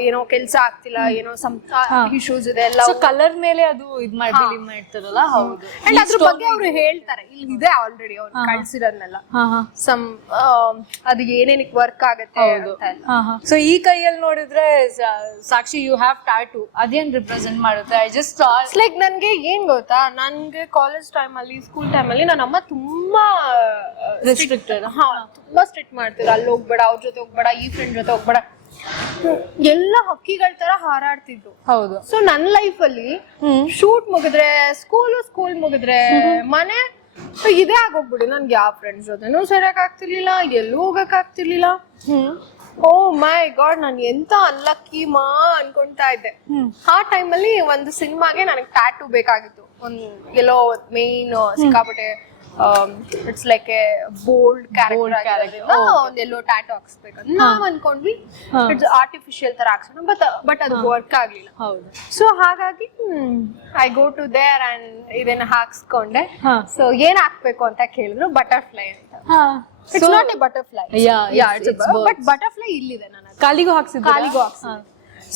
ಏನೋ ಕೆಲ್ಸ ಆಗ್ತಿಲ್ಲ, ಏನೋ ಇಶ್ಯೂಸ್ ಇದೆ ಎಲ್ಲ ಕಲರ್ ಮೇಲೆ ಅದು ಇದ್ ಮಾಡ್ತಾರಲ್ಲ. ಹೌದು. ಅಂಡ್ ಅದ್ರ ಬಗ್ಗೆ ಅವ್ರು ಹೇಳ್ತಾರೆ, ಇಲ್ಲಿ ಇದೆ ಆಲ್ರೆಡಿ ಅವ್ರು ಕಳ್ಸಿರೋದ್ನೆಲ್ಲ ಸಮ್ ಅದು ಏನೇನಕ್ ವರ್ಕ್ ಆಗುತ್ತೆ. ಸೊ ಈ ಕೈಯಲ್ಲಿ ನೋಡಿದ್ರೆ ಸಾಕ್ಷಿ ಯು ಹ್ಯಾವ್ ಟ್ಯಾಟೂ, ಅದೇನ್ ರಿಪ್ರೆಸೆಂಟ್ ಮಾಡುತ್ತೆ? ಐ ಜಸ್ಟ್ ಲೈಕ್ ನನ್ಗೆ ಏನ್ ಗೊತ್ತಾ, ನನ್ಗೆ ಕಾಲೇಜ್ ಟೈಮ್ ಅಲ್ಲಿ ಸ್ಕೂಲ್ ಟೈಮ್ ಅಲ್ಲಿ ನನ್ನ ಅಮ್ಮ ತುಂಬಾ ರೆಸ್ಟ್ರಿಕ್ಟೆಡ್. ತುಂಬಾ ಸ್ಟ್ರಿಕ್ಟ್ ಮಾಡ್ತಿದ್ರು. ಅಲ್ಲಿ ಹೋಗ್ಬೇಡ, ಅವ್ರ ಜೊತೆ ಹೋಗ್ಬೇಡ, ಈ ಫ್ರೆಂಡ್ ಜೊತೆ ಹೋಗ್ಬೇಡ, ಎಲ್ಲ ಹಕ್ಕಿಗಳ ತರ ಹಾರಾಡ್ತಿದ್ರು. ಹೌದು. ಸೊ ನನ್ನ ಲೈಫ್ ಅಲ್ಲಿ ಶೂಟ್ ಮುಗಿದ್ರೆ ಸ್ಕೂಲ್ ಮುಗಿದ್ರೆ ಮನೆ, ಇದೇ ಆಗೋಗ್ಬಿಡಿ ನನ್ಗೆ ಯಾವ ಫ್ರೆಂಡ್ಸ್ ಜೊತೆನೂ ಸರಿಯಾಗಿ ಆಗ್ತಿರ್ಲಿಲ್ಲ, ಎಲ್ಲೂ ಹೋಗಕ್ ಆಗ್ತಿರ್ಲಿಲ್ಲ. ಓ ಮೈ ಗಾಡ್, ನಾನು ಎಂತ ಅನ್ಲಕ್ಕಿ ಮಾ ಅನ್ಕೊಂತಾ ಇದ್ದೆ. ಆ ಟೈಮಲ್ಲಿ ಒಂದು ಸಿನಿಮಾಗೆ ನನಗೆ ಟ್ಯಾಟೂ ಬೇಕಾಗಿತ್ತು. ಒಂದ್ ಎಲ್ಲೋ ಮೇನ್ ಸಿಕ್ಕಾಪಟ್ಟೆ it's like a bold character ಒಂದ್ ಎಲ್ಲೋ ಟ್ಯಾಟೂ ಹಾಕ್ಸ್ಬೇಕಂತ ನಾವ್ ಅನ್ಕೊಂಡ್ವಿ. ಇಟ್ಸ್ ಆರ್ಟಿಫಿಷಿಯಲ್ ತರ ಹಾಕ್ಸೋಣ, ಬಟ್ ಅದು ವರ್ಕ್ ಆಗ್ಲಿಲ್ಲ. ಸೊ ಹಾಗಾಗಿ I go to there and ಇದನ್ನ ಹಾಕ್ಸ್ಕೊಂಡೆ. ಸೊ ಏನ್ ಹಾಕ್ಬೇಕು ಅಂತ ಕೇಳಿದ್ರು, ಬಟರ್ಫ್ಲೈ ಅಂತ. It's not a butterfly, but butterfly ಇಲ್ಲಿದೆ ನನ್ನ ಕಾಲಿಗೂ ಹಾಕ್ಸಿದ್ದು.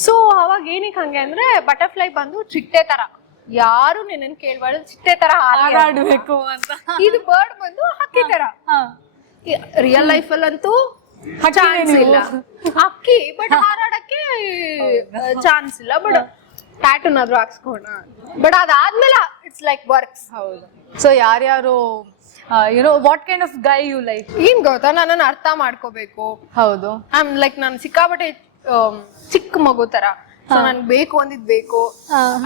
ಸೊ ಅವಾಗ ಏನಕ್ಕೆ ಹಂಗೆ ಅಂದ್ರೆ ಬಟರ್ಫ್ಲೈ ಬಂದು ಚಿಟ್ಟೆ ತರ, ಯಾರು ನಿನ್ನ ಕೇಳ್ಬಾರ್ದು, ಚಿಟ್ಟೆ ತರ ಹಾರಾಡ್ಬೇಕು ಅಂತ. ಇದು ಬರ್ಡ್ ಬಂದು ಹಕ್ಕಿ ತರ. ರಿಯಲ್ ಲೈಫ್ ಅಲ್ಲಂತೂ ಚಾನ್ಸ್ ಇಲ್ಲ ಹಕ್ಕಿ, ಬಟ್ ಹಾರಾಡಕ್ಕೆ ಚಾನ್ಸ್ ಇಲ್ಲ. ಬಟ್ ಟ್ಯಾಟೂನಾದ್ರೂ ಹಾಕ್ಸ್ಕೋಣ. ಬಟ್ ಅದಾದ್ಮೇಲೆ ಇಟ್ಸ್ ಲೈಕ್ ವರ್ಕ್ಸ್. ಹೌದು. ಸೊ ಯಾರ್ಯಾರು what kind of guy you like? ಏನ್ ಗೊತ್ತಾ, ನನ್ನನ್ನು ಅರ್ಥ ಮಾಡ್ಕೋಬೇಕು. ಹೌದು. ಲೈಕ್ ನಾನು ಸಿಕ್ಕಾಪಟ್ಟೆ ಚಿಕ್ಕ ಮಗು ತರ. ಸೊ ನನ್ಗೆ ಬೇಕು ಅಂದಿದ್ ಬೇಕು,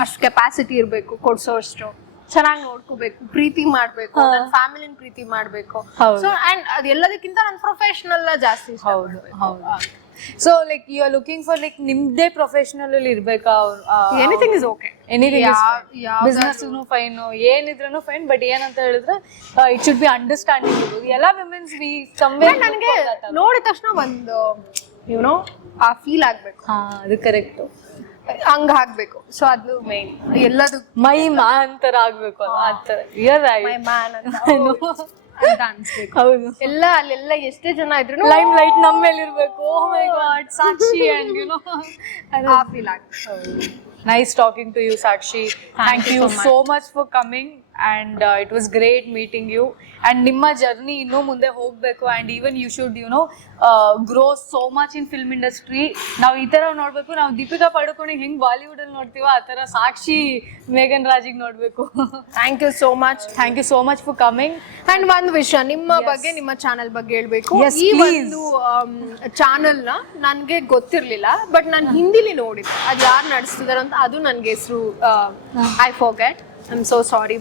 ಅಷ್ಟು ಕೆಪಾಸಿಟಿ ಇರ್ಬೇಕು, ಕೊಡ್ಸೋಷ್ಟು ಚೆನ್ನಾಗಿ ನೋಡ್ಕೋಬೇಕು, ಪ್ರೀತಿ ಮಾಡ್ಬೇಕು, ನನ್ನ ಫ್ಯಾಮಿಲಿನ ಪ್ರೀತಿ ಮಾಡ್ಬೇಕು. ಸೊ ಅಂಡ್ ಅದೆಲ್ಲದಕ್ಕಿಂತ ನನ್ನ ಪ್ರೊಫೆಷನಲ್ ಜಾಸ್ತಿ. ಹೌದು. So like you are looking for like ನಿಮ್ದೇ ಪ್ರೊಫೆಷನಲ್ ಅಲ್ಲಿ ಇರ್ಬೇಕಾ? Anything is okay, anything business fine, ಏನಿದ್ರು ಫೈನ್, ಬಟ್ ಏನಂತ ಹೇಳಿದ್ರೆ ಇಟ್ ಶುಡ್ ಬಿ ಅಂಡರ್ಸ್ಟ್ಯಾಂಡಿಂಗ್ ಇರ್ಬೋದು. ಎಲ್ಲ ವಿಮೆನ್ಸ್ ಬಿ ಸಮ್ವೇರ್ ನನಗೆ ನೋಡಿದ ತಕ್ಷಣ ಒಂದು ಯುನೋ ಆ ಫೀಲ್ ಆಗ್ಬೇಕು. ಅದು ಕರೆಕ್ಟ್, ಹಂಗ ಆಗ್ಬೇಕು. ಸೊ ಅದು ಮೇನ್. ಎಲ್ಲದು ಮೈ ಮ್ಯಾನ್ ತರ ಆಗ್ಬೇಕು ಅಲ್ಲ, ಆ ತರ. ಯರ್ ರೈಟ್, ಮೈ ಮ್ಯಾನ್ ಅಂತ ಅನ್ಸ್ಬೇಕು. ಹೌದು. ಎಲ್ಲ ಅಲ್ಲೆಲ್ಲ ಎಷ್ಟೇ ಜನ ಇದ್ರು ಲೈಮ್ ಲೈಟ್ ನಮ್ಮ ಮೇಲೆ ಇರ್ಬೇಕು. Oh my God, Sakshi and you know ಆ ಫೀಲ್ ಆಗ್ಬೇಕು. Nice talking to you, Sakshi. Thank you so much for coming, and it was great meeting you. And ನಿಮ್ಮ ಜರ್ನಿ ಇನ್ನೂ ಮುಂದೆ ಹೋಗ್ಬೇಕು, and even you should grow so much in film industry. ನಾವು ಈ ತರ ನೋಡ್ಬೇಕು. ನಾವು ದೀಪಿಕಾ ಪಡುಕೋಣಿಗೆ ಹೆಂಗ್ ಬಾಲಿವುಡ್ ಅಲ್ಲಿ ನೋಡ್ತೀವೋ ಆ ತರ ಸಾಕ್ಷಿ ಮೇಘನ್ ರಾಜಿಗೆ ನೋಡ್ಬೇಕು. Thank you so much. Thank you so much for coming. And ಒಂದು ವಿಷಯ ನಿಮ್ಮ ಬಗ್ಗೆ, ನಿಮ್ಮ ಚಾನೆಲ್ ಬಗ್ಗೆ ಹೇಳ್ಬೇಕು. ಈ ಒಂದು ಚಾನೆಲ್ ನ ನನ್ಗೆ ಗೊತ್ತಿರ್ಲಿಲ್ಲ, ಬಟ್ ನಾನು ಹಿಂದಿಲಿ ನೋಡಿದ್ದೆ. ಅದು ಯಾರು ನಡೆಸ್ತಿದಾರ ಅಂತ, ಅದು ನನ್ಗೆ ಹೆಸರು I forget. I am so sorry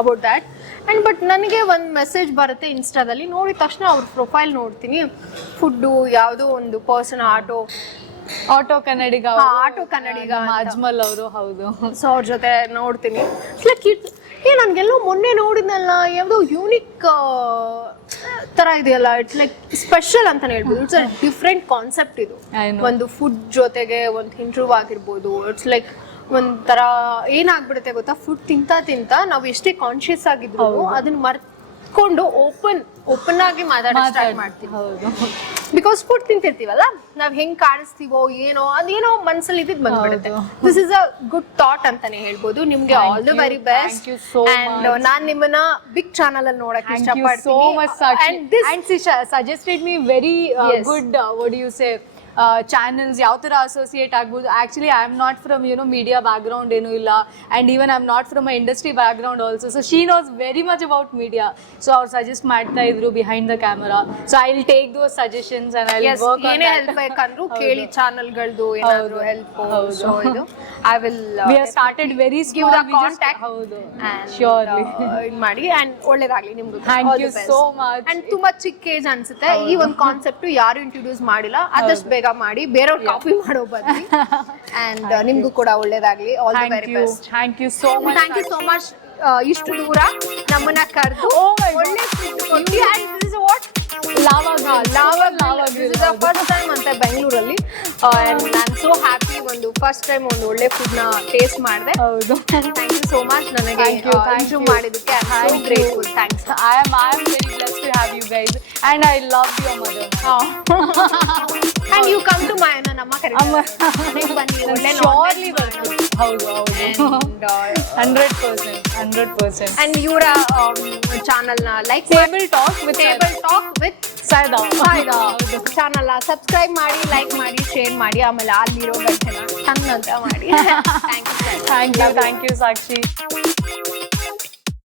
about that. And but ನನಗೆ ಒಂದು ಮೆಸೇಜ್ ಬರುತ್ತೆ ಇನ್ಸ್ಟಾದಲ್ಲಿ. ನೋಡಿದ ತಕ್ಷಣ ಅವ್ರ ಪ್ರೊಫೈಲ್ ನೋಡ್ತೀನಿ. ಫುಡ್ಡು ಯಾವುದೋ ಒಂದು ಪರ್ಸನ್ ಆಟೋ ಕನ್ನಡಿಗ ಅಜ್ಮಲ್ ಅವರು. ಹೌದು. ಸೊ ಅವ್ರ ಜೊತೆ ನೋಡ್ತೀನಿ. ನನ್ಗೆಲ್ಲೋ ಮೊನ್ನೆ ನೋಡಿದ್ನಲ್ಲ, ಯಾವುದೋ ಯೂನಿಕ್ ತರ ಇದೆಯಲ್ಲ. ಇಟ್ಸ್ ಲೈಕ್ ಸ್ಪೆಷಲ್ ಅಂತಾನೆ ಹೇಳ್ಬೋದು. ಇಟ್ಸ್ ಅ ಡಿಫ್ರೆಂಟ್ ಕಾನ್ಸೆಪ್ಟ್ ಇದು. ಒಂದು ಫುಡ್ ಜೊತೆಗೆ ಒಂದು ಇಂಟರ್ವ್ಯೂ ಆಗಿರ್ಬೋದು. ಇಟ್ಸ್ ಲೈಕ್ ಒಂಥರ ಏನಾಗ್ಬಿಡುತ್ತೆ ಗೊತ್ತಾ, ಫುಡ್ ತಿಂತ ನಾವು ಎಷ್ಟೇ ಕಾನ್ಶಿಯಸ್ ಆಗಿದ್ರು ಅದನ್ನ ಮರ್ತ್ಕೊಂಡು ಓಪನ್ ಆಗಿ ಮಾತಾಡೋಕೆ ಸ್ಟಾರ್ಟ್ ಮಾಡ್ತೀವಿ. ಬಿಕಾಸ್ ಫುಡ್ ತಿಂತಿರ್ತೀವಲ್ಲ, ನಾವ್ ಹೆಂಗ್ ಕಾಣಿಸ್ತೀವೋ ಏನೋ ಅದೇನೋ ಮನ್ಸಲ್ಲಿ ಇದ್ ಬಂದ್ಬಿಡುತ್ತೆ. This is a good thought ಅಂತಾನೆ ಹೇಳ್ಬೋದು. ನಿಮ್ಗೆ all the very best. And ನಾನ್ ನಿಮ್ಮನ್ನ ಬಿಗ್ ಚಾನಲ್ ಅಲ್ಲಿ ನೋಡಕ್ಕೆ ಇಷ್ಟಪಡ್ತೀನಿ. Suggested me very good what do you say channels ಯಾವ ಥರ ಅಸೋಸಿಯೇಟ್ ಆಗ್ಬೋದು. Actually I am not from media background ಏನೂ ಇಲ್ಲ, and even I am not from a industry background also. So she knows very much about media. So ಅವ್ರು suggest ಮಾಡ್ತಾ ಇದ್ರು behind the camera. So I will take those suggestions and I will work. ಏನೇ help ಬೇಕಂದ್ರು ಕೇಳಿ, ಚಾನಲ್ಗಳದ್ದು ಏನಾದ್ರು help. So ಇದು I will we have started very give the contact. ಹೌದು, ಶ್ಯೂರ್ಲಿ ಇದು ಮಾಡಿ. ಅಂಡ್ ಒಳ್ಳೇದಾಗ್ಲಿ ನಿಮ್ಗೂ. Thank you so much. And ತುಂಬಾ ಚಿಕ್ಕ ಏಜ್ ಅನ್ಸುತ್ತೆ. ಈ ಒಂದು ಕಾನ್ಸೆಪ್ಟ್ ಯಾರು ಇಂಟ್ರೊಡ್ಯೂಸ್ ಮಾಡಿಲ್ಲ, ಆದಷ್ಟು ಬೇಗ ಮಾಡಿ, ಬೇರೆಯವ್ರು ಕಾಪಿ ಮಾಡೋ ಬನ್ನಿ. ಅಂಡ್ ನಿಮ್ಗೂ ಕೂಡ ಒಳ್ಳೇದಾಗ್ಲಿ. All the very best. Thank you so much. Thank you so much. ಇಷ್ಟು ದೂರ ನಮ್ಮನ್ನ ಕರೆದು ಒಳ್ಳೆ ಫುಡ್ ಕೊಟ್ಟು. ಅಂಡ್ ದಿಸ್ ಇಸ್ ವಾಟ್ ಲಾವಾಗ this is the first time ಅಂತ ಬೆಂಗಳೂರಲ್ಲಿ. ಅಂಡ್ ನಾನು ಸೋ ಹ್ಯಾಪಿ, ಒಂದು ಫಸ್ಟ್ ಟೈಮ್ ಒಂದು ಒಳ್ಳೆ ಫುಡ್ ನ ಟೇಸ್ಟ್ ಮಾಡಿದೆ. ಹೌದು. ಥ್ಯಾಂಕ್ ಯು ಸೋ ಮಚ್ ನನಗೆ ಇಂಟರ್ವ್ಯೂ ಮಾಡಿದ್ದಕ್ಕೆ. I am so grateful. Thanks. I am very blessed to have you guys, and I love your mother. And you come to my ನಮ್ಮ ಕರೀತಾರೆ ಬನ್ನಿ, ಒಳ್ಳೆ surely ಬರ್ತೀನಿ. ಹೌದು 100%. And ಇವರ ಚಾನಲ್ ನ like table talk with Saida channel ನ subscribe ಮಾಡಿ, ಲೈಕ್ ಮಾಡಿ, ಶೇರ್ ಮಾಡಿ, ಆಮೇಲೆ ಅಲ್ಲಿರೋ ಗಂಟೆನ ಟನ್ ಅಂತ ಮಾಡಿ. Thank you Sakshi.